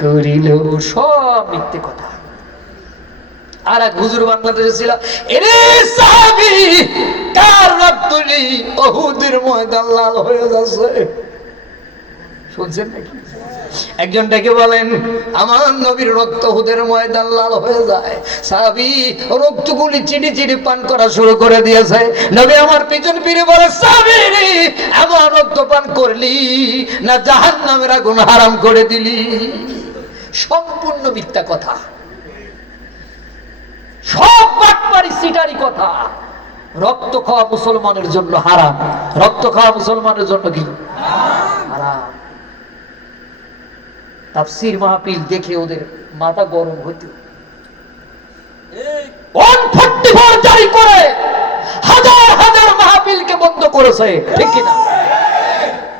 করিল। সব মিথ্যে কথা। আর এক হুজুর বাংলাদেশে ছিল, এরে সাহাবী কার রক্তলি উহুদের ময়দান লাল হয়ে যাচ্ছে। শুনছেন নাকি? একজন ডেকে বলেন আমার নবীর রক্ত উহুদের ময়দান লাল হয়ে যায়। সাহাবী রক্তগুলি চিনি চিনি পান করা শুরু করে দিয়েছে। নবী আমার পিছন ফিরে বলে, সাহাবী রে আমার রক্ত পান করলি না জাহান্নামের আগুন হারাম করে দিলি? সম্পূর্ণ মিথ্যা কথা, সব বাটপারি সিটারি কথা। রক্ত খাওয়া মুসলমানের জন্য হারাম। রক্ত খাওয়া মুসলমানের জন্য কি হারাম? তাফসীর মাহফিল দেখে ওদের মাথা গরম হইতো। 144 জারি করে হাজার হাজার মাহফিলকে বন্ধ করেছে, ঠিক কিনা?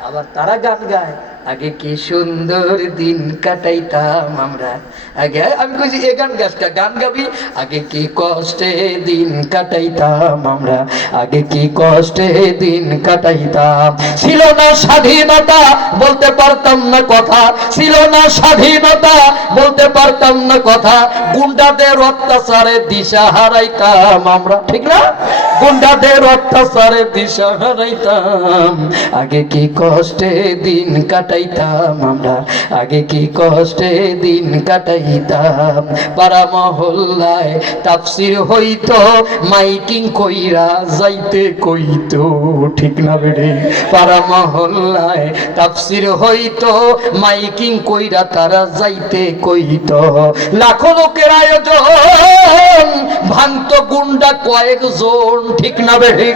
আবার তারা গান গায়, আগে কি সুন্দর দিন কাটাইতাম আমরা। আগে আমি কইছি এ গান গাছটা গান গাবি, আগে কি কষ্টে দিন কাটাইতাম আমরা, আগে কি কষ্টে দিন কাটাইতাম। ছিল না স্বাধীনতা, বলতে পারতাম না কথা, ছিল না স্বাধীনতা, বলতে পারতাম না কথা। গুন্ডাদের অত্যাচারে দিশা হারাইতাম আমরা, ঠিক না? গুন্ডাদের অত্যাচারে দিশা হারাইতাম। আগে কি কষ্টে দিন কাটাইতাম আমরা, আগে কি কষ্টে দিন কাটাইতাম। পাড়া মহল্লায় তাফসীর হইতো, মাইকিং কইরা যাইতে কইতো, ঠিক না বেড়ে? পাড়া মহল্লায় তাফসীর হইতো, মাইকিং কইরা তারা যাইতে কইতো। লাখো লোকের আয়োজন, ভাঙত গুন্ডা কয়েকজন, ঠিক না বেড়ে?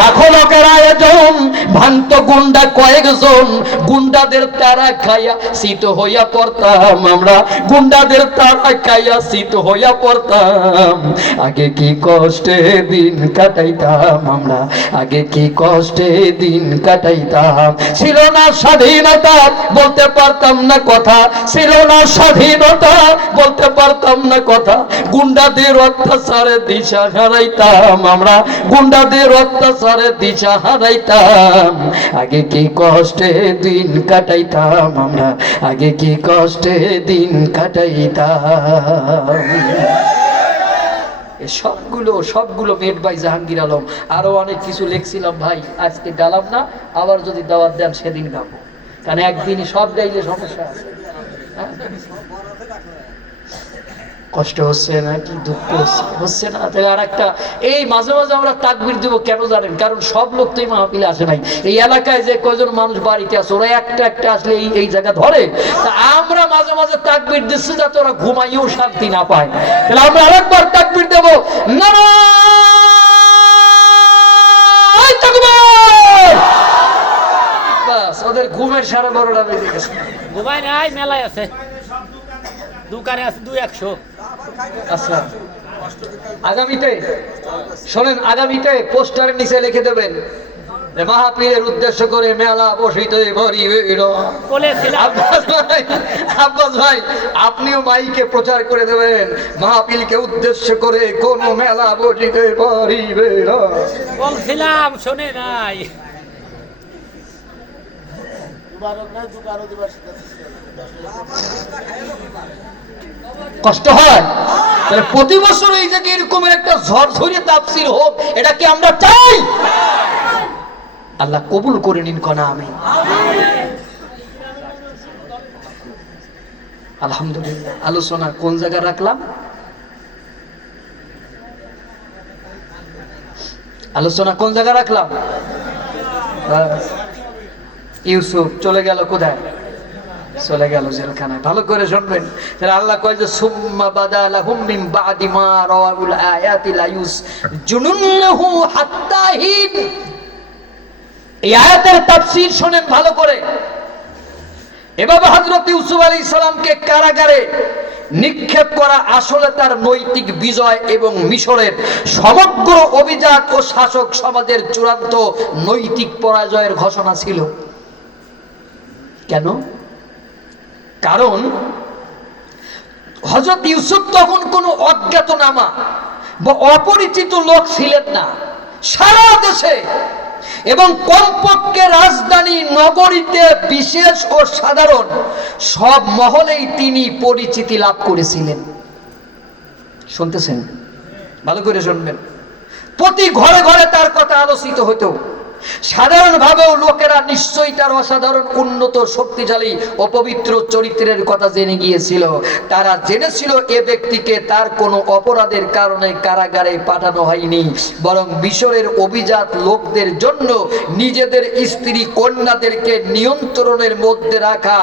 লাখো লোকের আয়োজন, ভাঙত গুন্ডা কয়েকজন। গুন্ডাদের তারা খাইয়া শীত হইয়া পড়তাম আমরা, গুন্ডাদের তারা খাইয়া শীত হইয়া পড়তাম। আগে কি কষ্টে দিন কাটাইতাম আমরা, আগে কি কষ্টে দিন কাটাইতাম। ছিল না স্বাধীনতা, বলতে পারতাম না কথা, ছিল না স্বাধীনতা, বলতে পারতাম না কথা। গুন্ডাদের অত্যাচারে দিশা হারাইতাম আমরা, গুন্ডাদের অত্যাচারে দিশা হারাইতাম। আগে কি কষ্টে দিন কাটাইতাম আমরা, আগে কি কষ্টে দিন কাটাইতাম। সবগুলো মেড বাই জাহাঙ্গীর আলম। আরো অনেক কিছু লিখছিলাম ভাই, আজকে গালাম না, আবার যদি দাওয়াত দেন সেদিন গাবো, কারণ একদিনই সব গাইলে সমস্যা আছে। কষ্ট হচ্ছে না কি দুঃখ হচ্ছে না? তাহলে আর একটা, এই মাঝে মাঝে আমরা তাকবীর দিব কেন জানেন? কারণ সব লোক তো এই মাহফিলে আসে নাই। এই এলাকায় যে কয়জন মানুষ বাড়িতে আছে ওরা একটা একটা আসলে এই জায়গা ধরে। তা আমরা মাঝে মাঝে তাকবীর দিচ্ছি যাতে ওরা ঘুমাইয়েও শান্তি না পায়। তাহলে আমরা আরেকবার তাকবীর দেব, নারায়ে তাকবীর। বাস, ওদের ঘুমের 12:30 বেজে গেছে। ঘুমায় নাই, মেলায় আছে, দোকানে আছে 200। আচ্ছা, আগামীতে শোনেন, আগামীতে পোস্টারের নিচে লিখে দেবেন যে মাহফিলের উদ্দেশ্য করে মেলা বসিতে ভরিবে। আব্বাস ভাই আপনিও মাইকে প্রচার করে দেবেন, মাহফিলকে উদ্দেশ্য করে কোন মেলা বসিতে ভরিবে না। বলছিলাম শোনে নাই। কষ্ট হয়। তাহলে প্রতি বছর এই জায়গায় এরকমের একটা ঝরঝরে তাফসীর হোক, এটা কি আমরা চাই? আল্লাহ কবুল করে নিন কনা আমি। আলহামদুলিল্লাহ। আলোচনা কোন জায়গায় রাখলাম? আলোচনা কোন জায়গায় রাখলাম? ইউসুফ চলে গেল কোথায়? চলে গেল জেলখানায়। ভালো করে শুনবেন, আল্লাহ কয় যে সুম্মা বাদা লাহুম মিন বাদি মা রাউল আয়াতি লা ইউসজুনুনহু হাত্তা হিন। এই আয়াতের তাফসীর শুনেন ভালো করে। এভাবে হযরত ইউসুফ আলাইহিস সালামকে কারাগারে নিক্ষেপ করা আসলে তার নৈতিক বিজয় এবং মিশরের সমগ্র অভিজাত ও শাসক সমাজের চূড়ান্ত নৈতিক পরাজয়ের ঘোষণা ছিল। কেন? কারণ হযরত ইউসুফ তখন কোনো অজ্ঞাতনামা বা অপরিচিত লোক ছিলেন না। সারা দেশে এবং কমপক্ষে রাজধানী নগরীতে বিশেষ ও সাধারণ সব মহলেই তিনি পরিচিতি লাভ করেছিলেন। শুনতেছেন? ভালো করে শুনবেন। প্রতি ঘরে ঘরে তার কথা আলোচিত হতো। সাধারণভাবেও লোকেরা নিশ্চয়ই তার অসাধারণ উন্নত শক্তিশালী ও পবিত্র চরিত্রের কথা জেনে গিয়েছিল। তারা জেনেছিল এ ব্যক্তিকে তার কোনো অপরাধের কারণে কারাগারে পাঠানো হয়নি, বরং মিশরের অভিজাত লোকদের জন্য নিজেদের স্ত্রী কন্যাদেরকে নিয়ন্ত্রণের মধ্যে রাখা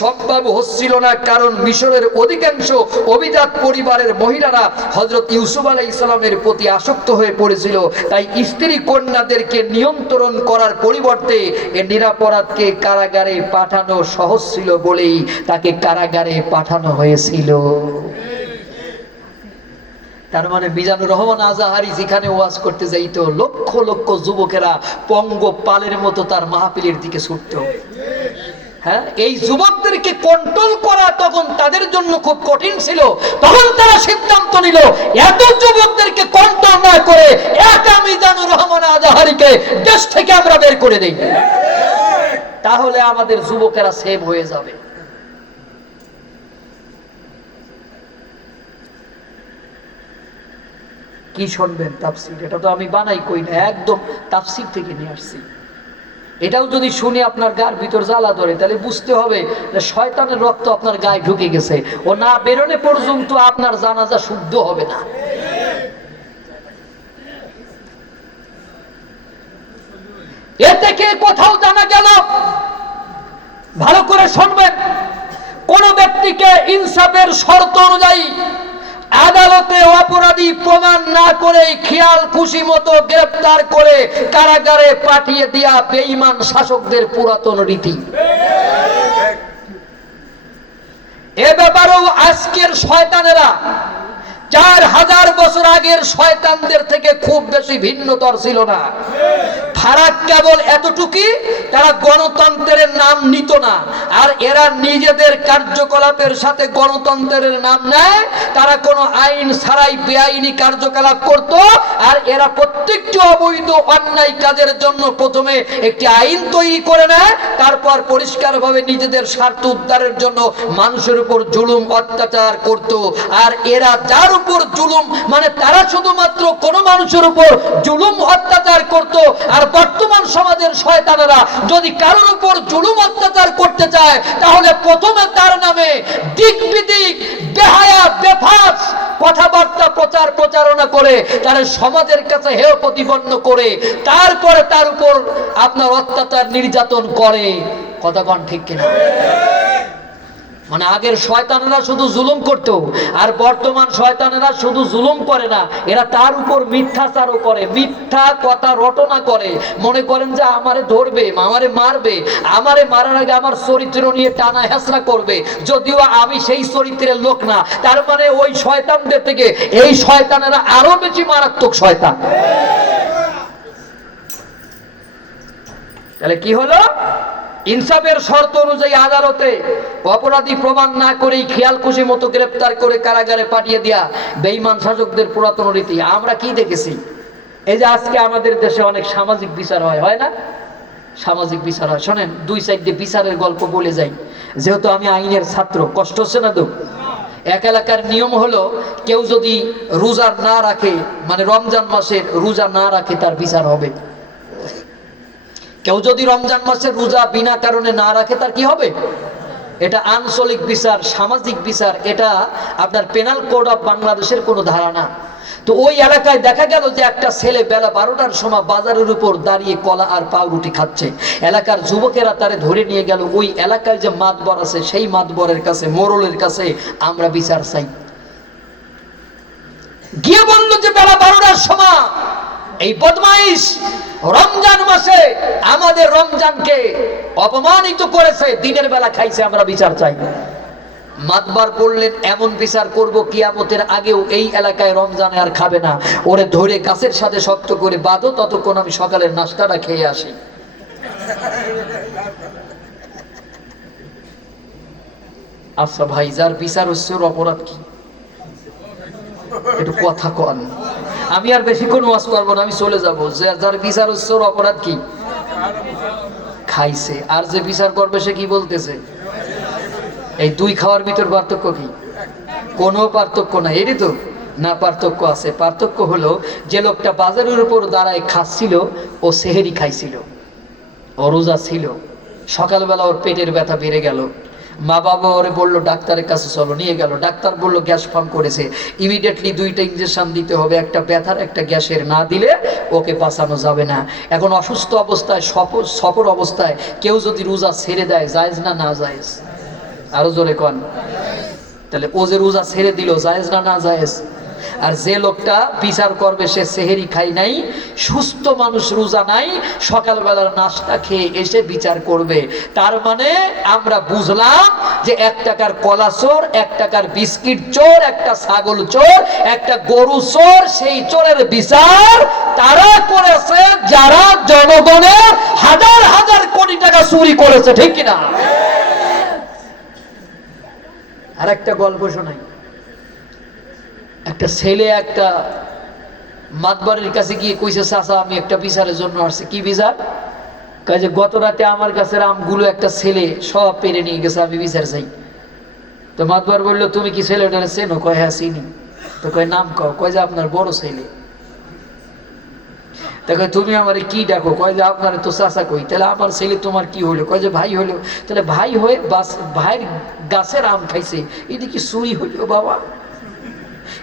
সম্ভব হচ্ছিল না। কারণ মিশরের অধিকাংশ অভিজাত পরিবারের মহিলারা হযরত ইউসুফ আলাইহিস সালামের প্রতি আসক্ত হয়ে পড়েছিল। তাই স্ত্রী কন্যাদেরকে নিয়ন্ত্রণ করার পরিবর্তে এ নিরাপরাধকে কারাগারে পাঠানো সহজ ছিল বলেই তাকে কারাগারে পাঠানো হয়েছিল। তার মানে মিজানুর রহমান আজাহারি যেখানে ওয়াজ করতে যাইতো লক্ষ লক্ষ যুবকেরা পঙ্গপালের মতো তার মাহফিলের দিকে ছুটত। হ্যাঁ, এই যুবকদেরকে কন্ট্রোল করা তখন তাদের জন্য খুব কঠিন ছিল। তখন তারা সিদ্ধান্ত নিল এত যুবকদেরকে কন্ট্রোল না করে একা মিজানুর রহমান আজাহারিকে দেশ থেকে আমরা বের করে দেই, তাহলে আমাদের যুবকেরা সেভ হয়ে যাবে। কি শুনবেন? তাফসীর। এটা তো আমি বানাই কই না, একদম তাফসীর থেকে নিয়ে আসছি। এটাও যদি শুনে আপনার গার ভিতর জ্বালা ধরে তাহলে বুঝতে হবে যে শয়তানের রক্ত আপনার গায়ে ঢুকে গেছে। ও না বেরোনে পর্যন্ত আপনার জানাজা শুদ্ধ হবে না। এ থেকে কোথাও জানা গেল, ভালো করে শুনবেন, কোন ব্যক্তিকে ইনসাফের শর্ত অনুযায়ী আদালতে অপরাধী প্রমাণ না করে খেয়াল খুশি মতো গ্রেফতার করে কারাগারে পাঠিয়ে দেয়া বেঈমান শাসকদের পুরাতন রীতি। এ ব্যাপারেও আজকের শয়তানেরা 4000 বছর আগের শয়তানদের থেকে খুব বেশি ভিন্নতর ছিল না। ফারাক কেবল এতটুকুই, তারা গণতন্ত্রের নাম নিত না, আর এরা নিজেদের কার্যকলাপের সাথে গণতন্ত্রের নাম নেয়। তারা কোনো আইন ছাড়াই বেআইনি কার্যকলাপ করত, আর এরা প্রত্যেকটি অবৈধ অন্যায় কাজের জন্য প্রথমে একটি আইন তৈরি করে নেয়, তারপর পরিষ্কারভাবে নিজেদের স্বার্থ উদ্ধারের জন্য মানুষের উপর জুলুম অত্যাচার করত। আর এরা যার উপর জুলুম, মানে তারা শুধুমাত্র কোন মানুষের উপর জুলুম অত্যাচার করত আর বর্তমান সমাজের শয়তানেরা যদি কারোর উপর জুলুম অত্যাচার করতে চায়, তাহলে প্রথমে তার নামে দিক বিদিক বেহায়া বেফাস কথাবার্তা প্রচারণা করে তার সমাজের কাছে হেয় প্রতিপন্ন করে তারপরে তার উপর আপনার অত্যাচার নির্যাতন করে। কথা কোন ঠিক কিনা? মানে আগের শয়তানেরা শুধু জুলুম করতো, আর বর্তমান শয়তানেরা শুধু জুলুম করে না, এরা তার উপর মিথ্যাচারও করে, মিথ্যা কথা রটনা করে। মনে করেন যে আমারে ধরবে, আমারে মারবে, আমারে মারার আগে আমার চরিত্র নিয়ে টানা হেঁচড়া করবে, যদিও আমি সেই চরিত্রের লোক না। তার মানে ওই শয়তানদের থেকে এই শয়তানেরা আরো বেশি মারাত্মক শয়তান। তাহলে কি হলো? ইনসাফের শর্ত অনুযায়ী আদালতে অপরাধী প্রমাণ না করেই খেয়াল খুশি মতো গ্রেফতার করে কারাগারে পাঠিয়ে দেয়া বেঈমান শাসকদের পুরাতন রীতি। আমরা কি দেখেছি? এই যে আজকে আমাদের দেশে অনেক সামাজিক বিচার হয় না? সামাজিক বিচার হয়। শোনেন, দুই সাইডে বিচারের গল্প বলে যাই, যেহেতু আমি আইনের ছাত্র। কষ্ট হচ্ছে না তো? এক এলাকার নিয়ম হলো, কেউ যদি রোজা না রাখে, মানে রমজান মাসের রোজা না রাখে, তার বিচার হবে। কেউ যদি রমজান মাসের রোজা বিনা কারণে না রাখে, তার কি হবে? এটা আঞ্চলিক বিচার, সামাজিক বিচার, এটা আপনার পেনাল কোড অফ বাংলাদেশের কোনো ধারণা। তো ওই এলাকায় দেখা গেল যে একটা ছেলে বেলা 12টার সময় বাজারের উপর দাঁড়িয়ে কলা আর পাউরুটি খাচ্ছে। এলাকার যুবকেরা তারে ধরে নিয়ে গেল ওই এলাকায় যে মাতবর আছে সেই মাতবরের কাছে, মোড়লের কাছে আমরা বিচার চাই। গিয়ে বলল যে বেলা 12টার সময় এই বদমাইশ রমজান মাসে আমাদের রমজানকে অপমানিত করেছে, দিনের বেলা খাইছে, আমরা বিচার চাই। মাতবার বললেন, এমন বিচার করব কিয়ামতের আগেও এই এলাকায় রমজানে আর খাবে না। ওরে ধরে গাছের সাথে শক্ত করে বাঁধো, ততক্ষণ আমি সকালের নাস্তাটা খেয়ে আসি। আচ্ছা ভাই, যার বিচার হচ্ছে ওর অপরাধ কি? একটু কথা কন। আমি আর বেশি কোনো ওয়াজ করবো না, আমি চলে যাবো। যার বিচার হচ্ছে ওর অপরাধ কি? খাইছে। আর যে বিচার করবে সে কি বলতেছে? এই দুই খাওয়ার ভিতর পার্থক্য কি? কোনো পার্থক্য নাই। এরই তো না, পার্থক্য আছে। পার্থক্য হলো, যে লোকটা বাজারের উপর দাঁড়ায় খাচ্ছিল, ও সেহেরি খাইছিল, ও রোজা ছিল। সকালবেলা ওর পেটের ব্যথা বেড়ে গেল, মা বাবা ওরে বললো ডাক্তারের কাছে চলো, নিয়ে গেল। ডাক্তার বললো গ্যাস ফর্ম করেছে, ইমিডিয়েটলি 2টা ইঞ্জেকশন দিতে হবে, একটা ব্যথার একটা গ্যাসের, না দিলে ওকে বাঁচানো যাবে না। এখন অসুস্থ অবস্থায়, সফর অবস্থায় কেউ যদি রোজা ছেড়ে দেয়, জায়েজ না না জায়েজ? আরো জোরে কন। তাহলে ও যে রোজা ছেড়ে দিল, জায়েজ না না জায়েজ? আর যে লোকটা বিচার করবে, সে সেহেরি খাই নাই, সুস্থ মানুষ, রোজা নাই, সকালবেলার নাস্তা খেয়ে এসে বিচার করবে। তার মানে আমরা বুঝলাম যে 1 টাকার কলা চোর, 1 টাকার বিস্কিট চোর, একটা ছাগল চোর, একটা গরু চোর, সেই চোরের বিচার তারা করেছে যারা জনগণের হাজার হাজার কোটি টাকা চুরি করেছে। ঠিক কিনা? আর একটা গল্প শোনাই। একটা ছেলে একটা মাতবারের কাছে গিয়ে কইছে, চাচা আমি একটা বিচারের জন্য আসছি। কি বিচার? কয় যে গত রাতে আমার কাছে আমগুলো একটা ছেলে সব পেরে নিয়ে গেছে, আমি বিচার চাই। তো মাতবার বললো, তুমি কি ছেলেটার চেনো? কয় হ্যাঁ চিনি। তো কয় নাম কও। কয় যে আপনার বড় ছেলে। তা কয় তুমি আমারে কি ডাকো? কয় যে আপনার তো চাচা কই। তাহলে আমার ছেলে তোমার কি হলো? কয় যে ভাই হলো। তাহলে ভাই হয়ে ভাইয়ের গাছের আম খাইছে, এটা কি চুরি হইলো বাবা?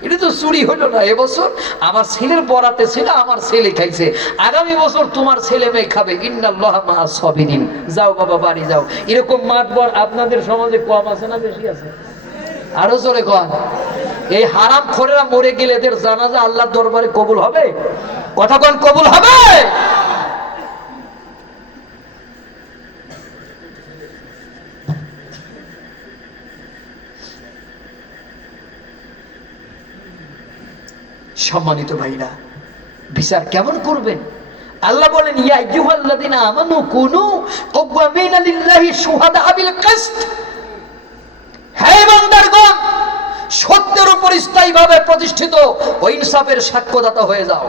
এটা তো চুরি হলো না। এবছর আমার ছেলের বরাতে ছিল, আমার ছেলে খাইছে, আগামী বছর তোমার ছেলে মেয়ে খাবে। ইন্নাল্লাহা মাআস সাবিরিন। যাও বাবা, বাড়ি যাও। এরকম মাতবর আপনাদের সমাজে কম আছে না বেশি আছে? আরো জোরে কন। এই হারাম খোরেরা মরে গেলে এদের জানাজা আল্লাহর দরবারে কবুল হবে? কথা কন, কবুল হবে? সম্মানিত ভাইরা, বিচার কেমন করবেন? আল্লাহ বলেন, ইয়া আইয়ুহাল্লাযিনা আমানু কুনু কওয়ামিনা লিল্লাহি শুহাদা বিল কিসত। হে বান্দারগণ, সত্যের উপর স্থায়ীভাবে প্রতিষ্ঠিত ও ইনসাফের সাক্ষ্যদাতা হয়ে যাও।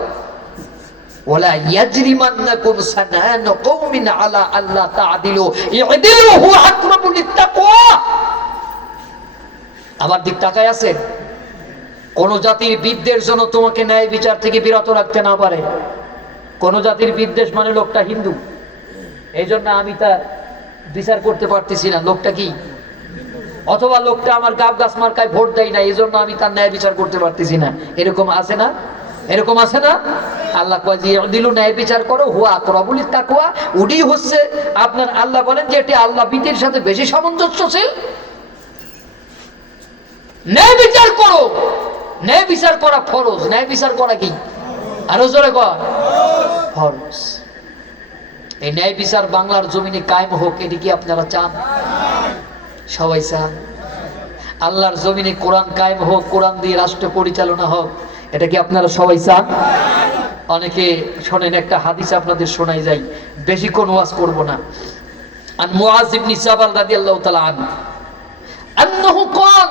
ওয়ালা ইয়াজরিমান্নাকুম সানানু কওমিন আলা আল্লা তা'দিলু ই'দিলু হুয়া আকরাবু লিত্তাকওয়া। আমার দিক তাকায় আছে, কোন জাতির বিদ্বের জন্য তোমাকে ন্যায় বিচার থেকে বিরত রাখতে না পারে, কোন জাতির বিদ্বেষ মানে লোকটা হিন্দু, এই জন্য আমি তার বিচার করতে পারতেছি না লোকটা কি, অথবা লোকটা আমার গাব গাছ মার্কায় ভোট দেয় না এই জন্য আমি তার ন্যায় বিচার করতে পারতেছি না। এরকম আছে না? এরকম আছে না? আল্লাহ কয় যে দিলু ন্যায় বিচার করো হুয়া আকরাবুল তাকওয়া, উডি হচ্ছে আপনার, আল্লাহ বলেন যে এটি আল্লাহ ভীতির সাথে বেশি সামঞ্জস্যশীল। ন্যায় বিচার করো, ন্যায় বিচার করা ফরজ, ন্যায় বিচার করা কি আরো জোরে কর ফরজ। এই ন্যায় বিচার বাংলার জমিনে কায়েম হোক, এটি কি আপনারা চান? সবাই চান। আল্লাহর জমিনে কোরআন কায়েম হোক, কোরআন দিয়ে রাষ্ট্র পরিচালনা হোক, এটা কি আপনারা সবাই চান? অনেকে শোনেন, একটা হাদিস আপনাদের শোনাই যাই, বেশি কোন ওয়াজ করব না। আন মুআয ইবনে জাবাল রাদিয়াল্লাহু তাআলা আনহু আন্নাহু ক্বাল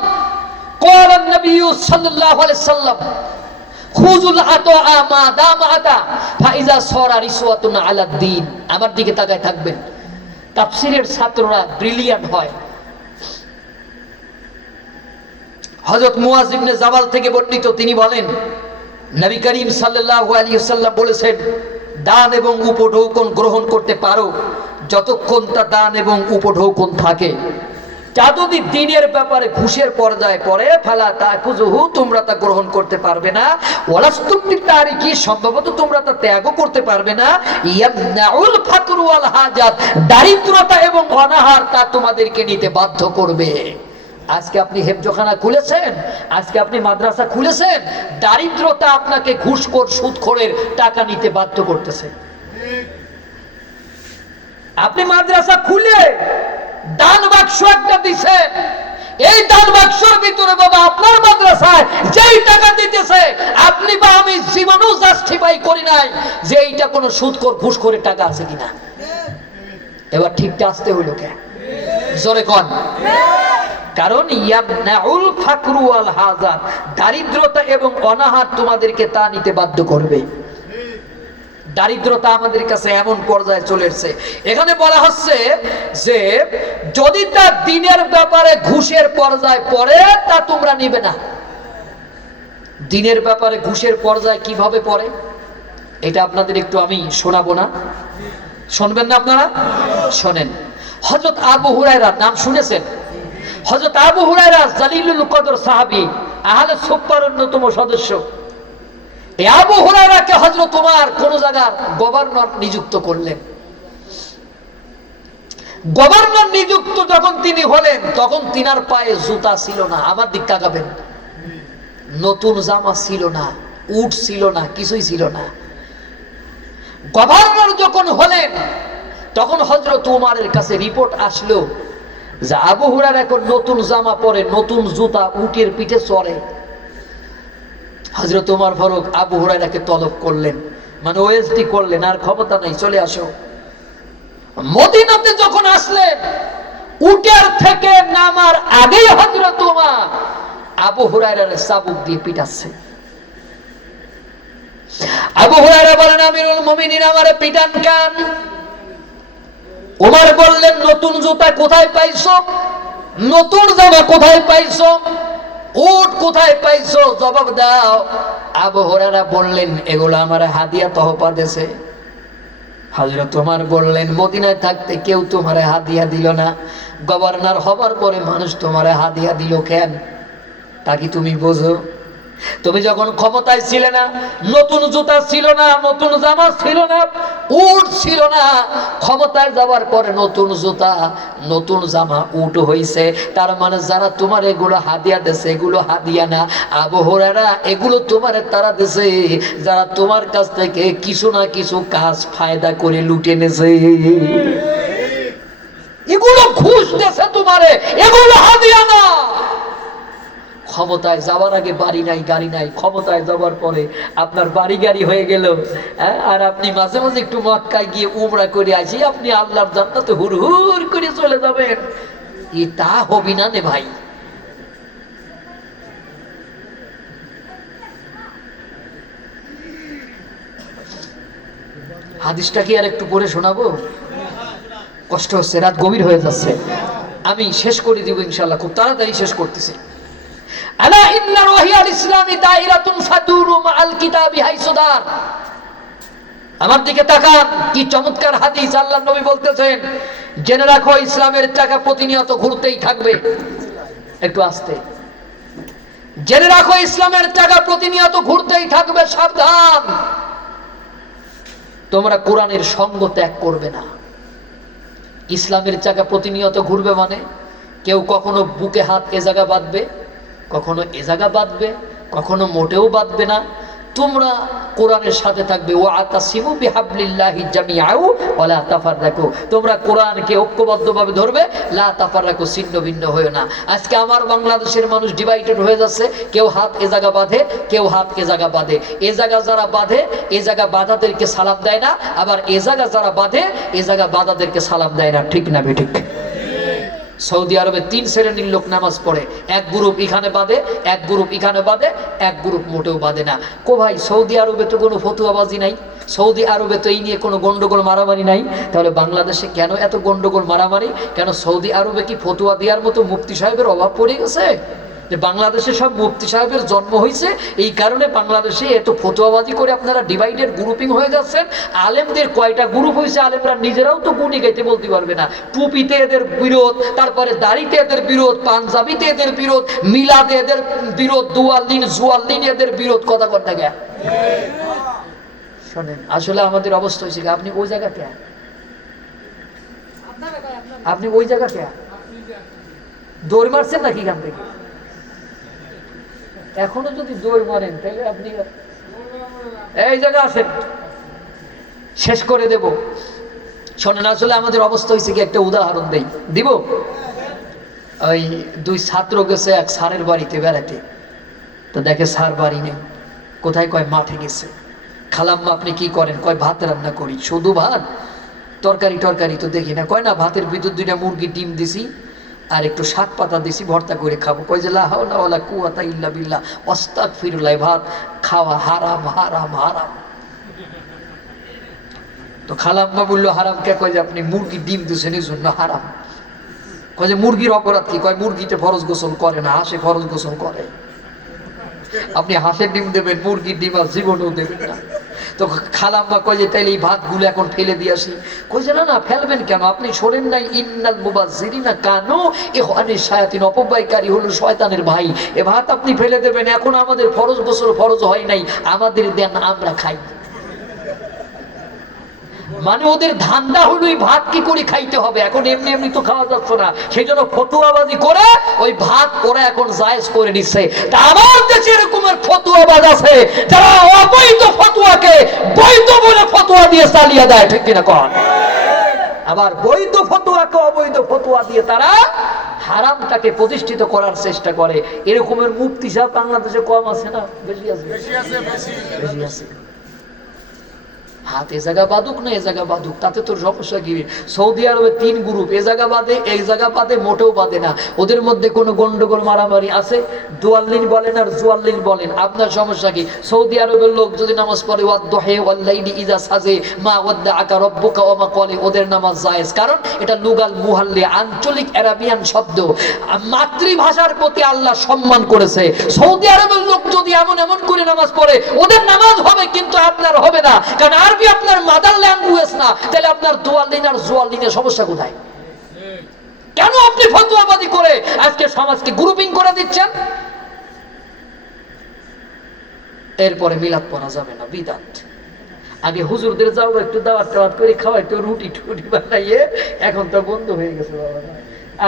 ক্বাল an-নবী সাল্লাল্লাহু আলাইহি সাল্লাম খুযুল আতা মা দামাতা ফাইজা সারা রিসওয়াতুন আলা দ্বীন। আমার দিকে তাকায় থাকবেন, তাফসীরের ছাত্ররা ব্রিলিয়ান্ট হয়। হযরত মুআয ইবনে জাবাল থেকে বর্ণিত, তিনি বলেন নবী করিম সাল্লাল্লাহু আলাইহি ওয়াসাল্লাম বলেছেন, দান এবং উপঢৌকন গ্রহণ করতে পারো যতক্ষণ তা দান এবং উপঢৌকন থাকে। তা যদি দিনের ব্যাপারে ঘুষের পর্যায়ে পড়ে ফালা তাকুজুহু, তোমরা তা গ্রহণ করতে পারবে না। ওয়ালাস্তুম বিতারিকি, সম্ভবত তোমরা তা ত্যাগও করতে পারবে না। ইয়ামনাউল ফাকরু ওয়াল হাজাত, দারিদ্রতা এবং অনাহার তা তোমাদেরকে নিতে বাধ্য করবে। আজকে আপনি হেফজখানা খুলেছেন, আজকে আপনি মাদ্রাসা খুলেছেন, দারিদ্রতা আপনাকে ঘুষখোর সুদখোরের টাকা নিতে বাধ্য করতেছে। আপনি মাদ্রাসা খুলে দান বাক্স একটা দিছেন, এই দান বাক্সের ভিতরে বাবা আপনার মাদ্রাসায় যেই টাকা দিতেছে, আপনি বা আমি জীবনেও জাস্টিফাই করি নাই যে এইটা কোনো সুদখোর ঘুষখোরের টাকা আছে কিনা। এবার ঠিকটা আসতে হইল কে? জোরে কোন। কারণ ইয়ামনাউল ফাকরু ওয়াল হাজাত, দারিদ্রতা এবং অনাহার তোমাদেরকে তা নিতে বাধ্য করবে। দারিদ্রতা আমাদের কাছে এমন পর্যায়ে চলে এসেছে, এখানে বলা হচ্ছে যে যদি তা দিনের ব্যাপারে ঘুষের পর্যায়ে পড়ে তা তোমরা নিবে না। দিনের ব্যাপারে ঘুষের পর্যায়ে কিভাবে পড়ে এটা আপনাদের একটু আমি শোনাবো না? শুনবেন না আপনারা? শোনেন। হযরত আবু হুরায়রা নাম শুনেছেন? হযরত আবু হুরায়রা জালিলুল কদর সাহাবী, আহলে সুফফার অন্যতম সদস্য। এই আবু হুরায়রাকে হযরত ওমর কোন জায়গার গভর্নর নিযুক্ত করলেন। গভর্নর নিযুক্ত যখন তিনি হলেন তখন তিনার পায়ে জুতা ছিল না। আমার দিক তাকাবেন, নতুন জামা ছিল না, উট ছিল না, কিছুই ছিল না। গভর্নর যখন হলেন তখন হযরত ওমরের কাছে রিপোর্ট আসলো যে আবু হুরায়রা এখন নতুন জামা পরে, নতুন জুতা, উটের পিঠে চড়ে। হযরত ওমর ফারুক আবু হুরায়রাকে তলব করলেন, মানে ওএসডি করলেন, আর ক্ষমতা নাই, চলে আসো। মদিনাতে যখন আসলেন, উটের থেকে নামার আগেই হযরত ওমর আবু হুরায়রার চাবুক দিয়ে পিটাচ্ছে। আবু হুরায়রা বলেন, আমিরুল মুমিনিন আমারে পিটান কেন? ওমর বললেন, নতুন জুতা কোথায় পাইছো? নতুন জামা কোথায় পাইছো? উট কোথায় পাইছো? জবাব দাও। আবু হুরায়রা বললেন, এগুলো আমার হাদিয়া তহফা দেছে। হযরত ওমর বললেন, মদিনায় থাকতে কেউ তোমারে হাদিয়া দিল না, গভর্নর হবার পরে মানুষ তোমারে হাদিয়া দিল কেন? তা কি তুমি বোঝো? তুমি যখন ক্ষমতায় ছিলে না, নতুন জুতা ছিল না, নতুন জামা ছিল না, উট ছিল না। ক্ষমতায় যাওয়ার পরে নতুন জুতা, নতুন জামা, উট হইছে। তার মানে যারা তোমার এগুলো হাদিয়া দেছে, এগুলো হাদিয়া না। আবু হুরায়রা, এগুলো তোমারে তারা দেছে যারা তোমার কাছ থেকে কিছু না কিছু কাজ ফায়দা করে লুটে নেছে। এগুলো ঘুষ দেছে তোমারে, এগুলো হাদিয়া না। ক্ষমতায় যাওয়ার আগে বাড়ি নাই, গাড়ি নাই, ক্ষমতায় যাওয়ার পরে আপনার বাড়ি গাড়ি হয়ে গেল, আর আপনি মাঝে মাঝে একটু মক্কায় গিয়ে উমরা করে আসি, আপনি আল্লাহর জান্নাতে হুড়হুড় করে চলে যাবেন। তা হবি না রে ভাই। হাদিসটা কি আর একটু পরে শোনাবো? কষ্ট হচ্ছে, রাত গভীর হয়ে যাচ্ছে। আমি শেষ করে দিব ইনশাআল্লাহ, খুব তাড়াতাড়ি শেষ করতেছি। আলা ইন্না রহিয়াল ইসলামি দাইরাতুন ফাদুরু মাআল কিতাবি হাইসুদার। আমার দিকে তাকান, কি চমৎকার হাদিস। আল্লাহর নবী বলতেছেন, জেনে রাখো ইসলামের টাকা প্রতিনিয়ত ঘুরতেই থাকবে। একটু আস্তে। জেনে রাখো ইসলামের টাকা প্রতিনিয়ত ঘুরতেই থাকবে, সাবধান। তোমরা কোরআনের সঙ্গ ত্যাগ করবে না। ইসলামের চাকা প্রতিনিয়ত ঘুরবে মানে কেউ কখনো বুকে হাত এ জায়গা বাঁধবে, কখনো এ জায়গা বাঁধবে, কখনো মোটেও বাঁধবে না। তোমরা কোরআনের সাথে থাকবে। ওয়াতাসিমু বিহাবলিল্লাহি জামিআউ ওয়ালা তাফাররাকু। তোমরা কোরআনকে ঐক্যবদ্ধভাবে ধরবে, লা তাফাররাকু, ছিন্ন ভিন্ন হয়ো না। আজকে আমার বাংলাদেশের মানুষ ডিভাইডেড হয়ে যাচ্ছে। কেউ হাত এ জায়গা বাঁধে, কেউ হাত এ জায়গা বাঁধে। এ জায়গা যারা বাঁধে, এ জায়গা বাঁধাদেরকে সালাম দেয় না, আবার এ জায়গা যারা বাঁধে, এ জায়গা বাঁধাদেরকে সালাম দেয় না। ঠিক না বেঠিক? সৌদি আরবে 3 শ্রেণীর লোক নামাজ পড়ে। এক গ্রুপ এখানে বাঁধে, এক গ্রুপ এখানে বাঁধে, এক গ্রুপ মোটেও বাঁধে না। কো ভাই, সৌদি আরবে তো কোনো ফতুয়াবাজি নাই, সৌদি আরবে তো এই নিয়ে কোনো গন্ডগোল মারামারি নাই, তাহলে বাংলাদেশে কেন এত গন্ডগোল মারামারি? কেন সৌদি আরবে কি ফতুয়া দেওয়ার মতো মুফতি সাহেবের অভাব পড়ে গেছে? যে বাংলাদেশে সব মুফতি সাহেবের জন্ম হয়েছে, এই কারণে বাংলাদেশে এত ফতুয়াবাজি করে আপনারা ডিভাইডেড গ্রুপিং হয়ে যাচ্ছেন। আলেমদের কয়টা গ্রুপ হয়েছে আলেমরা নিজেরাও তো গুণী গাইতে বলতে পারবে না। টুপিতে এদের বিরোধ, তারপরে দাড়িতে এদের বিরোধ, পাঞ্জাবিতে এদের বিরোধ, মিলাদে এদের বিরোধ, দুয়াল্লিন জুয়াল্লিন এদের বিরোধ। কথা কর না কে? শোনেন, আসলে আমাদের অবস্থা হয়েছে কি, আপনি ওই জায়গা কে, আপনি ওই জায়গা কে দৌড় মারছেন নাকি এখান থেকে? এখনো যদি দৌড় মারেন তাহলে আপনি এই জায়গা আসেন, শেষ করে দেব। শোনেন, আসলে আমাদের অবস্থা হয়েছে কি, একটা উদাহরণ দিব। ওই 2 ছাত্র গেছে এক স্যারের বাড়িতে বেড়াতে। তো দেখে স্যার বাড়ি নেই। কোথায়? কয় মাঠে গেছে। খালাম্মা আপনি কি করেন? কয় ভাত রান্না করি। শুধু ভাত? তরকারি টরকারি তো দেখি না। কয় না, ভাতের ভিতর 2টা মুরগির ডিম দিছি আর একটু শাক পাতা দিছি, ভর্তা করে খাবো। কয় যে লা হাওলা ওয়ালা কুওয়াতা ইল্লা বিল্লাহ, আস্তাগফিরুল্লাহ। ভাত খাওয়া হারাম, হারাম, হারাম। তো খালাম্মা বললো হারাম কে? কয় যে আপনি মুরগির ডিম দিয়েছেন এই জন্য হারাম। কয় যে মুরগির অপরাধ কি? কয় মুরগিতে ফরজ গোসল করে না, হাঁসে ফরজ গোসল করে। আপনি হাঁসের ডিম দেবেন, মুরগির ডিম আর জীবনেও দেবেন না। তো খালাম্মা কয় যে তাইলে এই ভাতগুলো এখন ফেলে দিয়ে আসি। কই যে না না, ফেলবেন কেন? আপনি শোনেন নাই, ইন্নাল মুবাজ্জিরিনা কানু ইখওয়ানিশ শায়াতিন, অপব্যয়কারী হলো শয়তানের ভাই। এ ভাত আপনি ফেলে দেবেন, এখন আমাদের ফরজ গোসল ফরজ হয় নাই, আমাদের দেন, আমরা খাই। মানে ওদের ধান্দা হলো এই ভাত কি করে খাইতে হবে, এখন এমনি এমনি তো খাওয়া যাচ্ছে না। সেই জন্য ফতুয়াবাজি করে ওই ভাত ওরা এখন জায়েজ করে নিচ্ছে। তা আমার দেশে এরকমের ফতুয়াবাজ আছে যারা অবৈধ ফতুয়াকে বৈধ বলে ফতুয়া দিয়ে চালিয়ে দেয়। ঠিক কিনা কন? আবার বৈধ ফতুয়াকে অবৈধ ফতুয়া দিয়ে তারা হারামটাকে প্রতিষ্ঠিত করার চেষ্টা করে। এরকমের মুফতি সাহেব বাংলাদেশে কম আছে না? বেশি আছে, বেশি আছে। হাত এ জায়গা বাঁধুক না এ জায়গা বাঁধুক, তাতে তোর সমস্যা কি? সৌদি আরবে 3 গ্রুপ, এ জায়গা বাঁধে, এই জায়গা বাঁধে, মোটেও বাঁধে না। ওদের মধ্যে কোনো গন্ডগোল মারামারি আছে? দুয়াল্লিন বলেন আর জুয়াল্লিন বলেন, আপনার সমস্যা কি? সৌদি আরবের লোক যদি নামাজ পড়ে ওয়াদ্দুহি ওয়াল্লাইলি ইযা সাজে মা ওয়াদ্দাআকা রাব্বুকা ওয়া মা ক্বালে, ওদের নামাজ জায়েজ। কারণ এটা লুগাল মুহাল্লি, আঞ্চলিক আরাবিয়ান শব্দ। মাতৃভাষার প্রতি আল্লাহ সম্মান করেছে। সৌদি আরবের লোক যদি এমন এমন করে নামাজ পড়ে, ওদের নামাজ হবে কিন্তু আপনার হবে না। কারণ আরবি আপনার মাদার ল্যাঙ্গুয়েজ না। তাহলে আপনার দুয়াল্লিন আর জুয়াল্লিনের সমস্যা কোথায়? কেন আপনি ফতোয়াবাদী করে আজকে সমাজকে গ্রুপিং করে দিচ্ছেন? এরপরে মিলাদ পড়া যাবে না, বিদাত। আগে হুজুরদের যাও একটু দাওয়াত টাওয়াত করে খাওয়া, একটু রুটি টুটি বানাইয়ে, এখন তো বন্ধ হয়ে গেছে বাবা।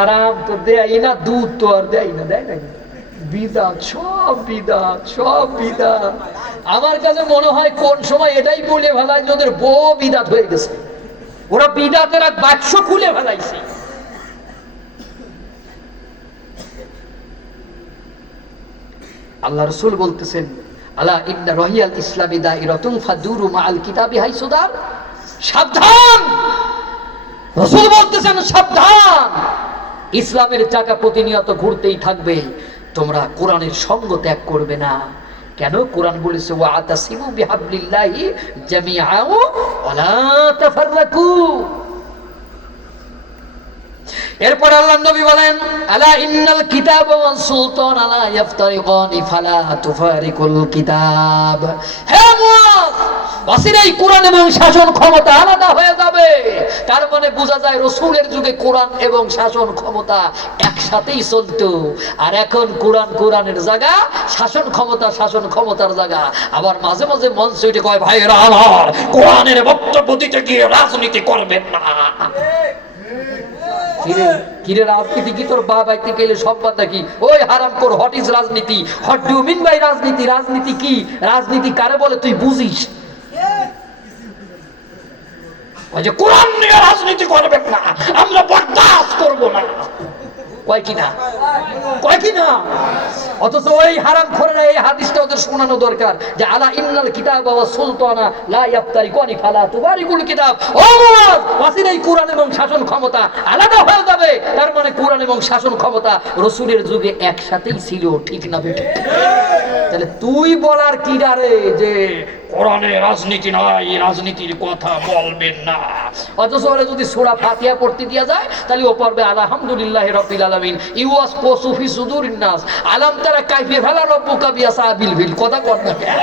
আরাম তো দেয় না, দুধ তো আর দেয় না, দেয় না। বিদাত, সব বিদাত, সব বিদাত। আমার কাছে মনে হয় কোন সময় এটাই বলে ফেলায় যে ওদের বউ বিদাত হয়ে গেছে। ওরা বিদাতের এক বাক্স খুলে ফেলাইছে। আল্লাহ রাসূল বলতেছেন, আলা ইন্না রহিয়াল ইসলামি দাইরাতুন ফাদুরু মাআল কিতাবি হাইসুদার। সাবধান! রাসূল বলতেছেন সাবধান, ইসলামের চাকা প্রতিনিয়ত ঘুরতেই থাকবে, তোমরা কোরআনের সঙ্গ ত্যাগ করবে না। কেন? কোরআন বলেছে ওয়াতাসিমু বিহাবলিল্লাহি জামিআউ ওয়া লা তাফাররাকু। এরপর আল্লাহর নবী বলেন, আলা ইন্নাল কিতাবা ওয়াস সুলতান লা ইফতারিকানি ফালা তুফারিকুল কিতাব। হে মুআয, অচিরেই কোরআন এবং শাসন ক্ষমতা আলাদা হয়ে যাবে। তার মানে বোঝা যায় রসুলের যুগে কোরআন এবং শাসন ক্ষমতা একসাথেই চলতো, আর এখন কোরআন কোরআনের জায়গা, শাসন ক্ষমতার জায়গা। আবার মাঝে মাঝে মঞ্চে উঠে কয়, ভাইয়েরা আমার, কোরআনের বক্তব্য দিতে গিয়ে রাজনীতি করবেন না। কিরে রাজনীতি কি? তোর বাবা বাইতে গেলে সব বাদ কি? ওই হারামখোর, হোয়াট ইজ রাজনীতি? What do you mean by রাজনীতি? রাজনীতি কি? রাজনীতি কারে বলে তুই বুঝিস? ওই যে কোরআন নিয়ে রাজনীতি করবেন না, আমরা বরদাস্ত করব না, কয় কি না? অথচ ওই হারামখোরেরা এই হাদিসটা ওদের শোনানো দরকার যে আলা ইন্নাল কিতাবা ওয়াস সুলতানা লা ইয়াফতারিকুনি ফালা তুবারিকুল কিতাব। ও মুয়াজ, ওয়াসিলাই কোরআন এবং শাসন ক্ষমতা আলাদা হয়ে যাবে। তার মানে কোরআন এবং শাসন ক্ষমতা রাসূলের যুগে একসাথেই ছিল, ঠিক না বেটা? তাহলে তুই বলার কি রে যে কোরআনে রাজনীতি নাই, রাজনীতির কথা বলবেন না? অথচ ওরা যদি সূরা ফাতিহা পড়তে দিয়া যায় তাহলে ও পড়বে আলহামদুলিল্লাহি রাব্বিল আলামিন ইওয়াস কুসুফি সুদুরিন নাস আলাম তারা কাইফে ফালা রব্বুকা বিয়াসাবিল ফিল। কথা কর না কেন?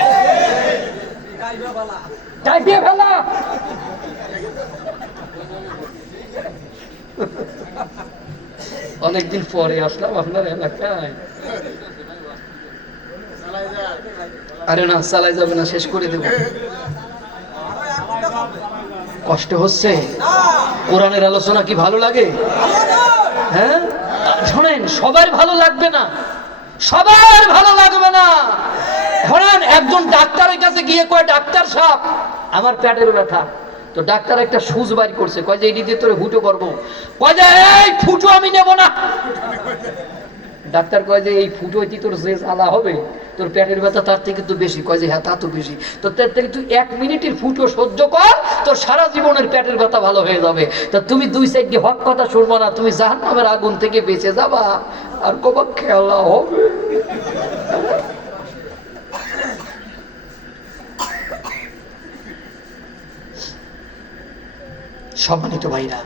কাইফে ফালা অনেকদিন পরে আসলাম আপনার এলাকায়। আরে না, চালাই যাবে না, শেষ করে দেব। কষ্ট হচ্ছে? কোরআনের আলোচনা কি ভালো লাগে? হ্যাঁ, শোনেন, সবার ভালো লাগবে না, সবার ভালো লাগবে না। ধরেন একজন ডাক্তারের কাছে গিয়ে কয়, ডাক্তার সাহেব আমার পেটের ব্যথা। তো ডাক্তার একটা সুচ বাড়ি করছে, কয় যে এটি দিয়ে তোরে ফুটো করবো। কয় যে এই ফুটো আমি নেব না। ডাক্তার কয় যে এই ফুটো হইতে তোর যে জ্বালা হবে, তোর পেটের ব্যথা তার থেকে তো বেশি। কয় যে হ্যাঁ, তা তো বেশি। তো তার থেকে তুই 1 মিনিটের ফুটো সহ্য কর, তোর সারা জীবনের পেটের ব্যথা ভালো হয়ে যাবে। তা তুমি 2 সাইডে হক কথা শুনবো না, তুমি জাহান্নামের আগুন থেকে বেঁচে যাবা, আর কবা খেলা হবে। সম্মানিত ভাইরা,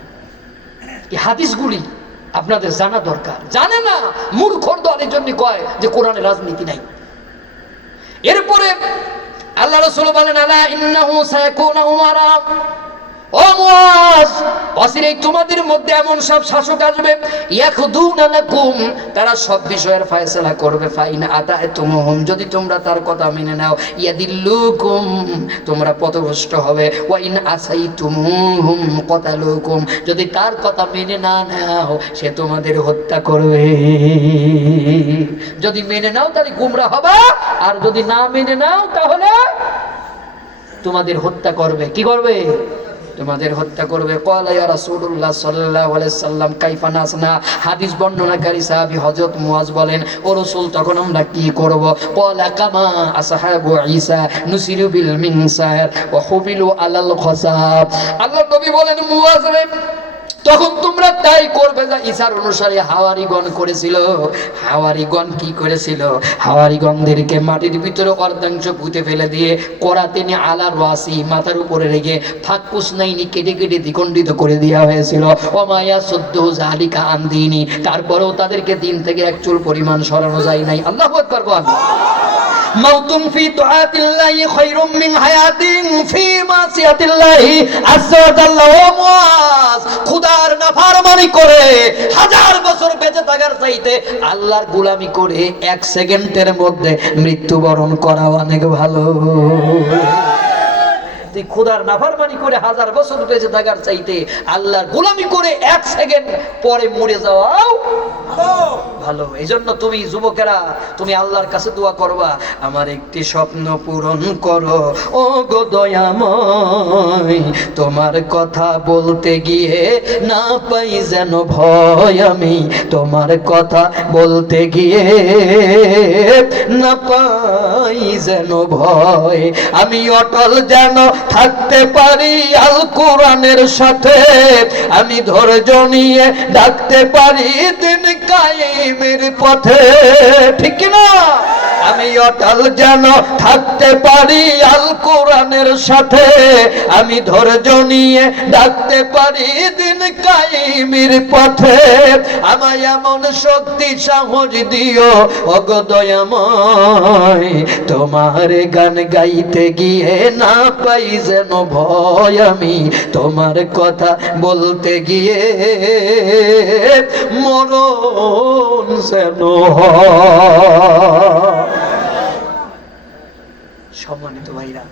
এই হাদিসগুলি আপনাদের জানা দরকার। জানে না মূর্খর দল, এই জন্য কয় যে কোরআনে রাজনীতি নাই। এরপরে আল্লাহ রাসূল বলেন, আলা ইন্নাহু সায়াকুনা উমারা। ও মুয়াজ, অচিরেই তোমাদের মধ্যে এমন সব শাসক আসবে, ইয়াখুদুনা লাকুম, তারা সব বিষয়ের ফয়সালা করবে। ফাইন আতাতুমুহুম, যদি তোমরা তার কথা মেনে নাও, ইয়াদিল্লুকুম, তোমরা পথভ্রষ্ট হবে। ওয়া ইন আসাইতুমুহুম ক্বাতালুকুম, যদি তার কথা মেনে না নাও সে তোমাদের হত্যা করবে। যদি মেনে নাও তাহলে গোমরা হবে, আর যদি না মেনে নাও তাহলে তোমাদের হত্যা করবে। কি করবে? তোমাদের হত্যা করবে। ক্বালা ইয়া রাসূলুল্লাহ সাল্লাল্লাহু আলাইহি সাল্লাম কাইফা নাসনা। হাদিস বর্ণনাকারী সাহাবী হযরত মুয়াজ বলেন, ও রাসূল তখন আমরা কি করব? ক্বালা কামা আসহাবু ঈসা নুসিরু বিল মিনসার ওয়া হুবিলু আলাল খাসাব। আল্লাহর নবী বলেন, মুয়াজ রে, তখন তোমরা তাই করবে যা ঈসার অনুসারী হাওয়ারিগণ করেছিল। হাওয়ারিগণ কি করেছিল? হাওয়ারিগণদেরকে মাটির ভিতরে অর্ধাংশ পুঁতে ফেলে দিয়ে করাতেনি আলা রাসি, মাথার উপরে রেখে ফাক্কুস নাইনি কেটে কেটে দ্বিখণ্ডিত করে দেওয়া হয়েছিল। ওমায়া সদ্দু জালিকা আনদিনি, তারপরেও তাদেরকে দিন থেকে এক চুল পরিমাণ সরানো যায় নাই। আল্লাহু আকবার। কোন মাউতুন ফি তুআতিল্লাহি খায়রুম মিন হায়াতিন ফি মাসিয়াতিল্লাহি আযজা ওয়া জাল্লা। ও মুয়াজ, খোদার নাফরমানি করে 1000 বছর বেঁচে থাকার চাইতে আল্লাহর গোলামি করে 1 সেকেন্ডের মধ্যে মৃত্যুবরণ করা অনেক ভালো। তুই খোদার নাফরমানি করে 1000 বছর বেঁচে থাকার চাইতে আল্লাহর গোলামি করে 1 সেকেন্ড পরে মরে যাওয়াও ভালো। এই জন্য তুমি যুবকেরা, তুমি আল্লাহর কাছে দোয়া করবা, আমার একটি স্বপ্ন পূরণ করো ও গো দয়াময়, তোমার কথা বলতে গিয়ে না পাই যেন ভয়, আমি তোমার কথা বলতে গিয়ে না পাই যেন ভয়, আমি অটল যেন থাকতে পারি আল কোরআনের সাথে, আমি ধৈর্য নিয়ে ডাকতে পারি দিন কায়েমের পথে। ঠিক না? আমি অটল যেন থাকতে পারি আল কোরআনের সাথে, আমি ধৈর্য নিয়ে ডাকতে পারি দিন কায়েমের পথে। আমায় এমন শক্তি সাহস দিও ওগো দয়াময়, তোমার গান গাইতে গিয়ে না পাই যেন ভয়, আমি তোমার কথা বলতে গিয়ে মরণ যেন হয়। সম্মানিত ভাইরা,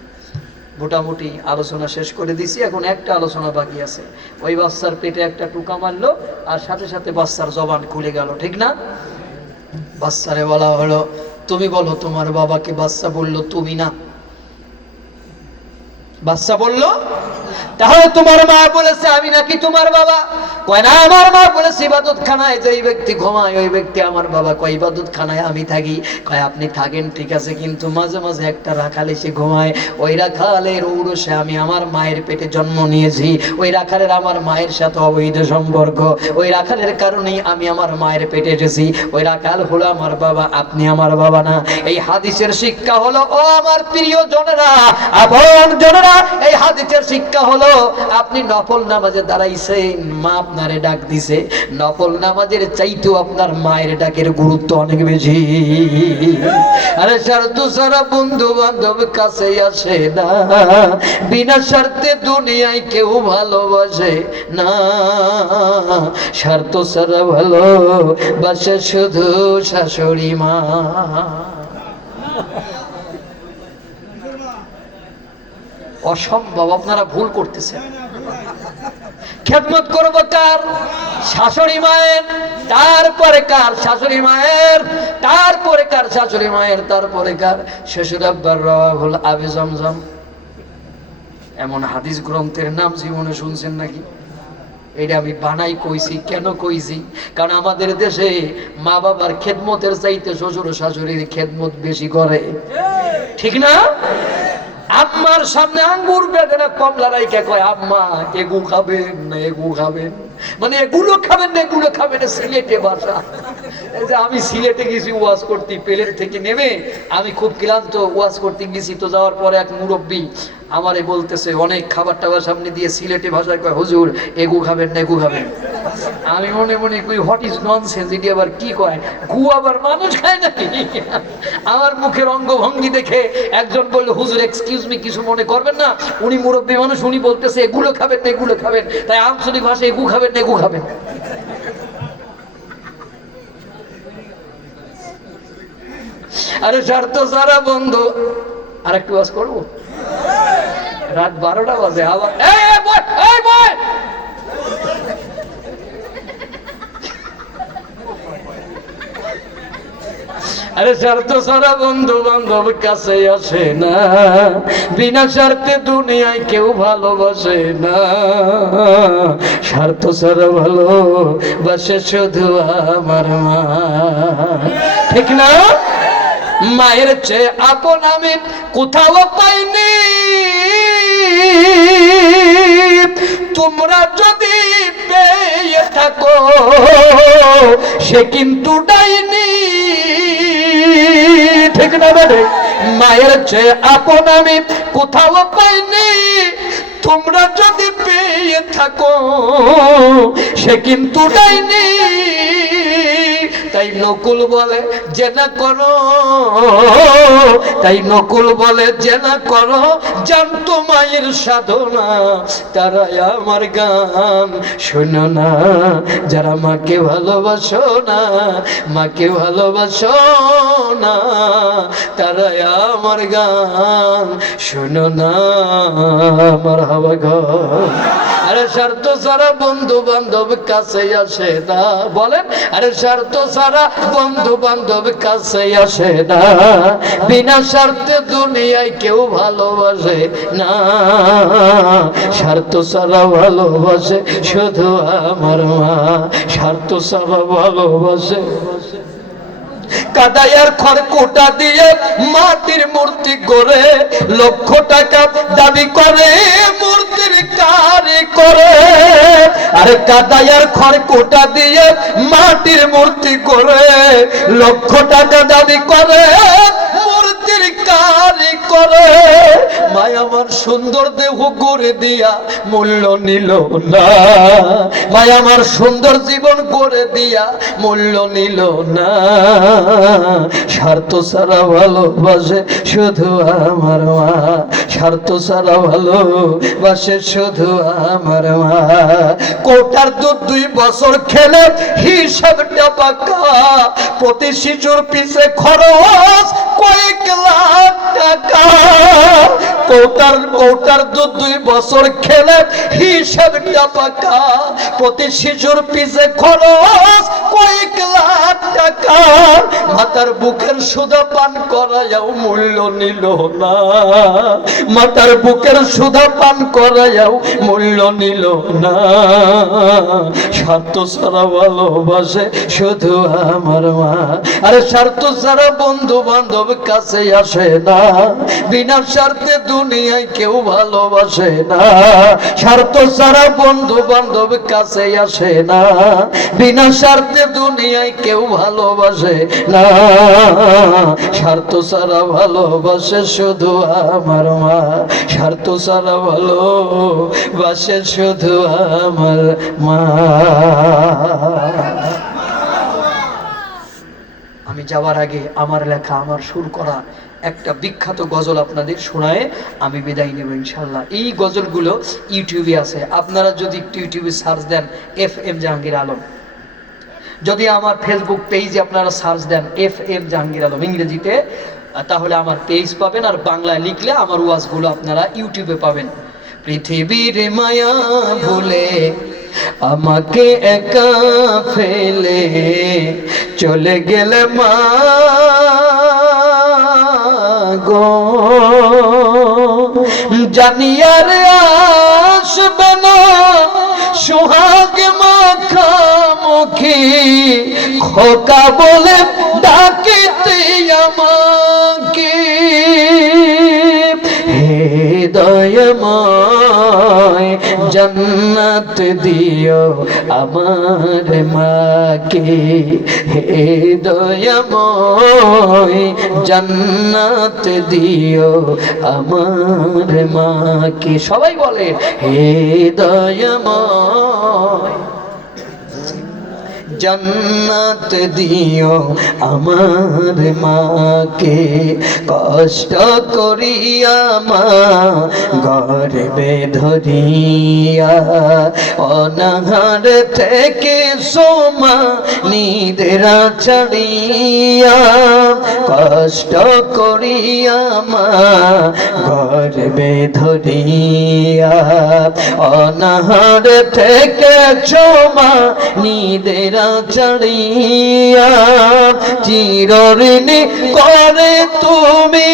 মোটামুটি আলোচনা শেষ করে দিছি, এখন একটা আলোচনা বাকি আছে। ওই বাচ্চার পেটে একটা টুকা মারলো আর সাথে সাথে বাচ্চার জবান খুলে গেল, ঠিক না? বাচ্চারে বলা হলো তুমি বলো তোমার বাবাকে। বাচ্চা বললো তুমি না। বাচ্চা বললো তাহলে তোমার মা বলেছে আমি নাকি তোমার বাবা? কয় না, আমার মা বলেছে ইবাদত খানায় যেই ব্যক্তি ঘুমায় ওই ব্যক্তি আমার বাবা। কয় ইবাদত খানায় আমি থাকি? কয় আপনি থাকেন ঠিক আছে, কিন্তু মাঝে মাঝে একটা রাখাল এসে ঘুমায়, ওই রাখালের ঔরসে আমি আমার মায়ের পেটে জন্ম নিয়েছি, ওই রাখালের আমার মায়ের সাথে অবৈধ সম্পর্ক, ওই রাখালের কারণেই আমি আমার মায়ের পেটে এসেছি, ওই রাখাল হলো আমার বাবা, আপনি আমার বাবা না। এই হাদিসের শিক্ষা হলো, ও আমার প্রিয় জনেরা, আপন জনেরা, এই হাদিসের শিক্ষা হলো আপনি নফল নামাজে দাঁড়াইছেন, মা আপনারে ডাক দিছে, নফল নামাজের চাইতেও আপনার মায়ের ডাকের গুরুত্ব অনেক বেশি। আরে স্বার্থ ছাড়া বন্ধু বান্ধব কাছে আসে না, বিনা স্বার্থে দুনিয়ায় কেউ ভালোবাসে না, স্বার্থ ছাড়া ভালোবাসে শুধু শাশুড়ি মা। অসম্ভব, আপনারা ভুল করতেছেন। খেদমত করবো কার? শাশুড়ি মায়ের, তারপরে কার? শাশুড়ি মায়ের, তারপরে কার? শাশুড়ি মায়ের, তারপরে কার? শ্বশুর আব্বার রাহুল আবি জমজম। এমন হাদিস গ্রন্থের নাম জীবনে শুনছেন নাকি? এটা আমি বানাই কইছি। কেন কইছি? কারণ আমাদের দেশে মা বাবার খেদমতের চাইতে শ্বশুর শাশুড়ির খেদমত বেশি করে, ঠিক না? আম্মার সামনে আঙ্গুর বেঁধে না কমলা রাইকে কয় আম্মা এগু খাবেন না এগু খাবেন, মানে এগুলো খাবেন না এগুলো খাবেন, সিলেটে ভাষা। এই যে আমি সিলেটে গেছি ওয়াজ করতে, প্লেন থেকে নেমে আমি খুব ক্লান্ত, ওয়াজ করতে গেছি, তো যাওয়ার পরে এক মুরব্বী আমারে বলতেছে অনেক খাবার টাবার সামনে দিয়ে সিলেটে ভাষায় কয় হুজুর এগু খাবেন না এগু খাবেন। আমি মনে মনে কই হোয়াট ইজ ননসেন্স, এটি আবার কি কয়? গু আবার মানুষ খায় নাকি? আমার মুখের অঙ্গভঙ্গি দেখে একজন বলল হুজুর এক্সকিউজ মি, কিছু মনে করবেন না, উনি মুরব্বী মানুষ, উনি বলতেছে এগুলো খাবেন না এগুলো খাবেন, তাই আঞ্চলিক ভাষায় এগু খাবেন না এগু খাবেন। আরে স্বার্থ সারা বন্ধু, আর একটু ওয়াজ করবো? রাত 12টা বাজে আবার। আরে স্বার্থ ছাড়া বন্ধু বান্ধব কাছে আসে না, বিনা স্বার্থে দুনিয়ায় কেউ ভালোবাসে না, স্বার্থ ছাড়া ভালোবাসে শুধু আমার মা, ঠিক না? মায়ের চেয়ে আপন আমি কোথাও পাইনি, তোমরা যদি পেয়ে থাকো সে কিন্তু ডাইনি, ঠিক না? মায়ের চেয়ে আপন আমি কোথাও পাইনি, তোমরা যদি পেয়ে থাকো সে কিন্তু ডাইনি। তাই নকুল বলে যে না করো, তাই নকুল বলে যে না করো জানতো মায়ের সাধনা, তারা আমার গান শোনো না, যারা মাকে ভালোবাসো না, মাকে ভালোবাসো না, তারা আমার গান শোনো না, আমার হাওয়া ঘর। আরে স্বার্থ ছাড়া বন্ধু বান্ধব কাছে আসে না, বলেন আরে স্বার্থ ছাড়া বন্ধু বান্ধব কাছে আসে না, বিনা স্বার্থে দুনিয়ায় কেউ ভালোবাসে না, স্বার্থ ছাড়া ভালোবাসে শুধু আমার মা, স্বার্থ ছাড়া ভালোবাসে। কাদাইয়ার খড়কুটা দিয়ে মাটির মূর্তি করে লক্ষ টাকা দাবি করে মূর্তির কারি করে, আরে কাদায়ার খড়কুটা দিয়ে মাটির মূর্তি করে, লক্ষ টাকা দাবি করে মূর্তির কারি করে। মায়া আমার সুন্দর দেহ গড়ে দিয়া মূল্য নিল না, মায়া আমার সুন্দর জীবন গড়ে দিয়া মূল্য নিল না। স্বার্থ ছাড়া ভালোবাসে শুধু আমার মা, স্বার্থ ছাড়া ভালোবাসে শুধু আমার মা। কোটার দুধ 2 বছর খেলে হিসাবটা পাকা, প্রতি শিশুর পিছে খরচ কয়েক লাখ টাকা। কোটার দুধ 2 বছর খেলে হিসাবটা পাকা, প্রতি শিশুর পিছে খরচ কয়েক লাখ টাকা। মাতার বুকের সুধা পান করায়াও মূল্য নিল না, মাতার বুকের সুধা পান করায়াও মূল্য নিল না। স্বার্থ ছাড়া ভালোবাসে শুধু আমার মা, আরে স্বার্থ ছাড়া বন্ধু বান্ধব কাছে আসে না, বিনা স্বার্থে দুনিয়ায় কেউ ভালোবাসে না। স্বার্থ ছাড়া বন্ধু বান্ধব কাছে আসে না, বিনা স্বার্থে দুনিয়ায় কেউ ভালোবাসে না। স্বার্থ ছাড়া ভালোবাসে শুধু আমার মা, স্বার্থ ছাড়া ভালোবাসে শুধু আমার মা। আমি যাওয়ার আগে আমার লেখা, আমার সুর করা একটা বিখ্যাত গজল আপনাদের শোনায় আমি বিদায় নেব ইনশাল্লাহ। এই গজলগুলো ইউটিউবে আছে, আপনারা যদি একটু ইউটিউবে সার্চ দেন FM জাহাঙ্গীর আলম, যদি আমার ফেসবুক পেজে আপনারা সার্চ দেন FM জাহাঙ্গীর আলম ইংরেজিতে, তাহলে আমার পেজ পাবেন, আর বাংলায় লিখলে আমার ওয়াজগুলো আপনারা ইউটিউবে পাবেন। পৃথিবীর মায়া ভুলে আমাকে একা ফেলে চলে গেলে মা গো, জানি আর আসবে না সোহাগ মাখা মুখী, খোকা বলে ডাকিতে আমাকে। হে দয়াময় জান্নাত দিও আমার মাকে, হে দয়াময় জান্নাত দিও আমার মাকে। সবাই বলে হে দয়াময় জান্নাত দিও আমার মাকে। কষ্ট করিয়া মা গর্বে ধরিয়া অনাহার থেকে সোমা নিদ্রা ছাড়িয়া, কষ্ট করিয়া মা গর্বে ধরিয়া অনাহার থেকে সোমা নিদ্রা চড়িয়া চিরঋণী করে তুমি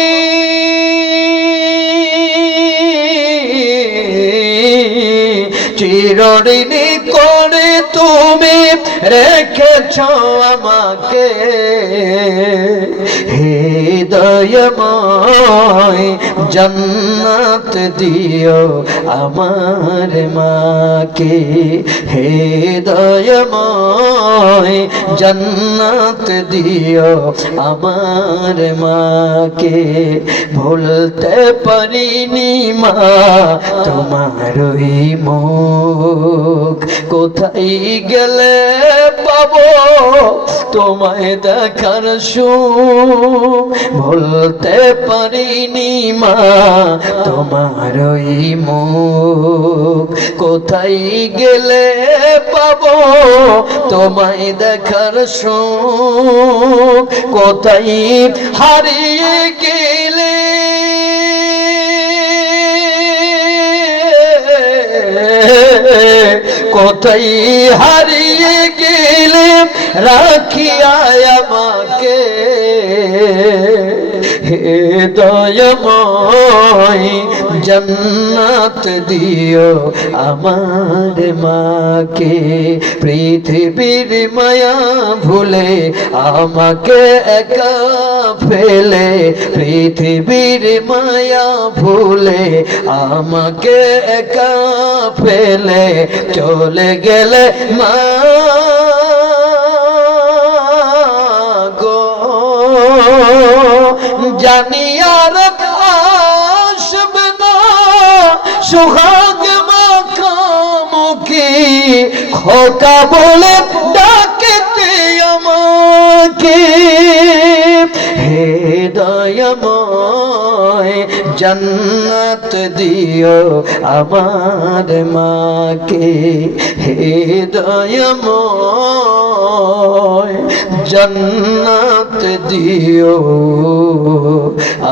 চিরঋণী করে তুমি রেখেছ আমাকে। হে দয়াময় জান্নাত দিও আমার মাকে, হে দয়াময় জান্নাত দিও আমার মাকে। ভুলতে পারিনি মা তোমার ওই মুখ, কোথায় গেলে পাবো তোমায় দেখার সুখ। ভুলতে পারিনি মা তোমার ওই মুখ, কোথায় গেলে পাবো তোমায় দেখার সুখ। কোথায় হারিয়ে গেলে কোথায় হারিয়ে গেলে রাখিয়া আমাকে। হে দয়াময় জান্নাত দিও আমার মাকে, পৃথিবীর মায়া ভুলে আমাকে একা ফেলে, পৃথিবীর মায়া ভুলে আমাকে একা ফেলে চলে গেলে মা গো, জানি আর আসবে না সোহাগ মাখামুখি, খোকা বলে ডাকেতে আমাকে। হে দয়াময় জান্নাত দিও আমার মাকে, হে দয়াময় জান্নাত দিও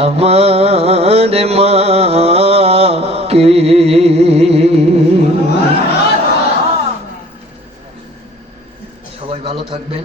আমার মাকে। সবাই ভালো থাকবেন।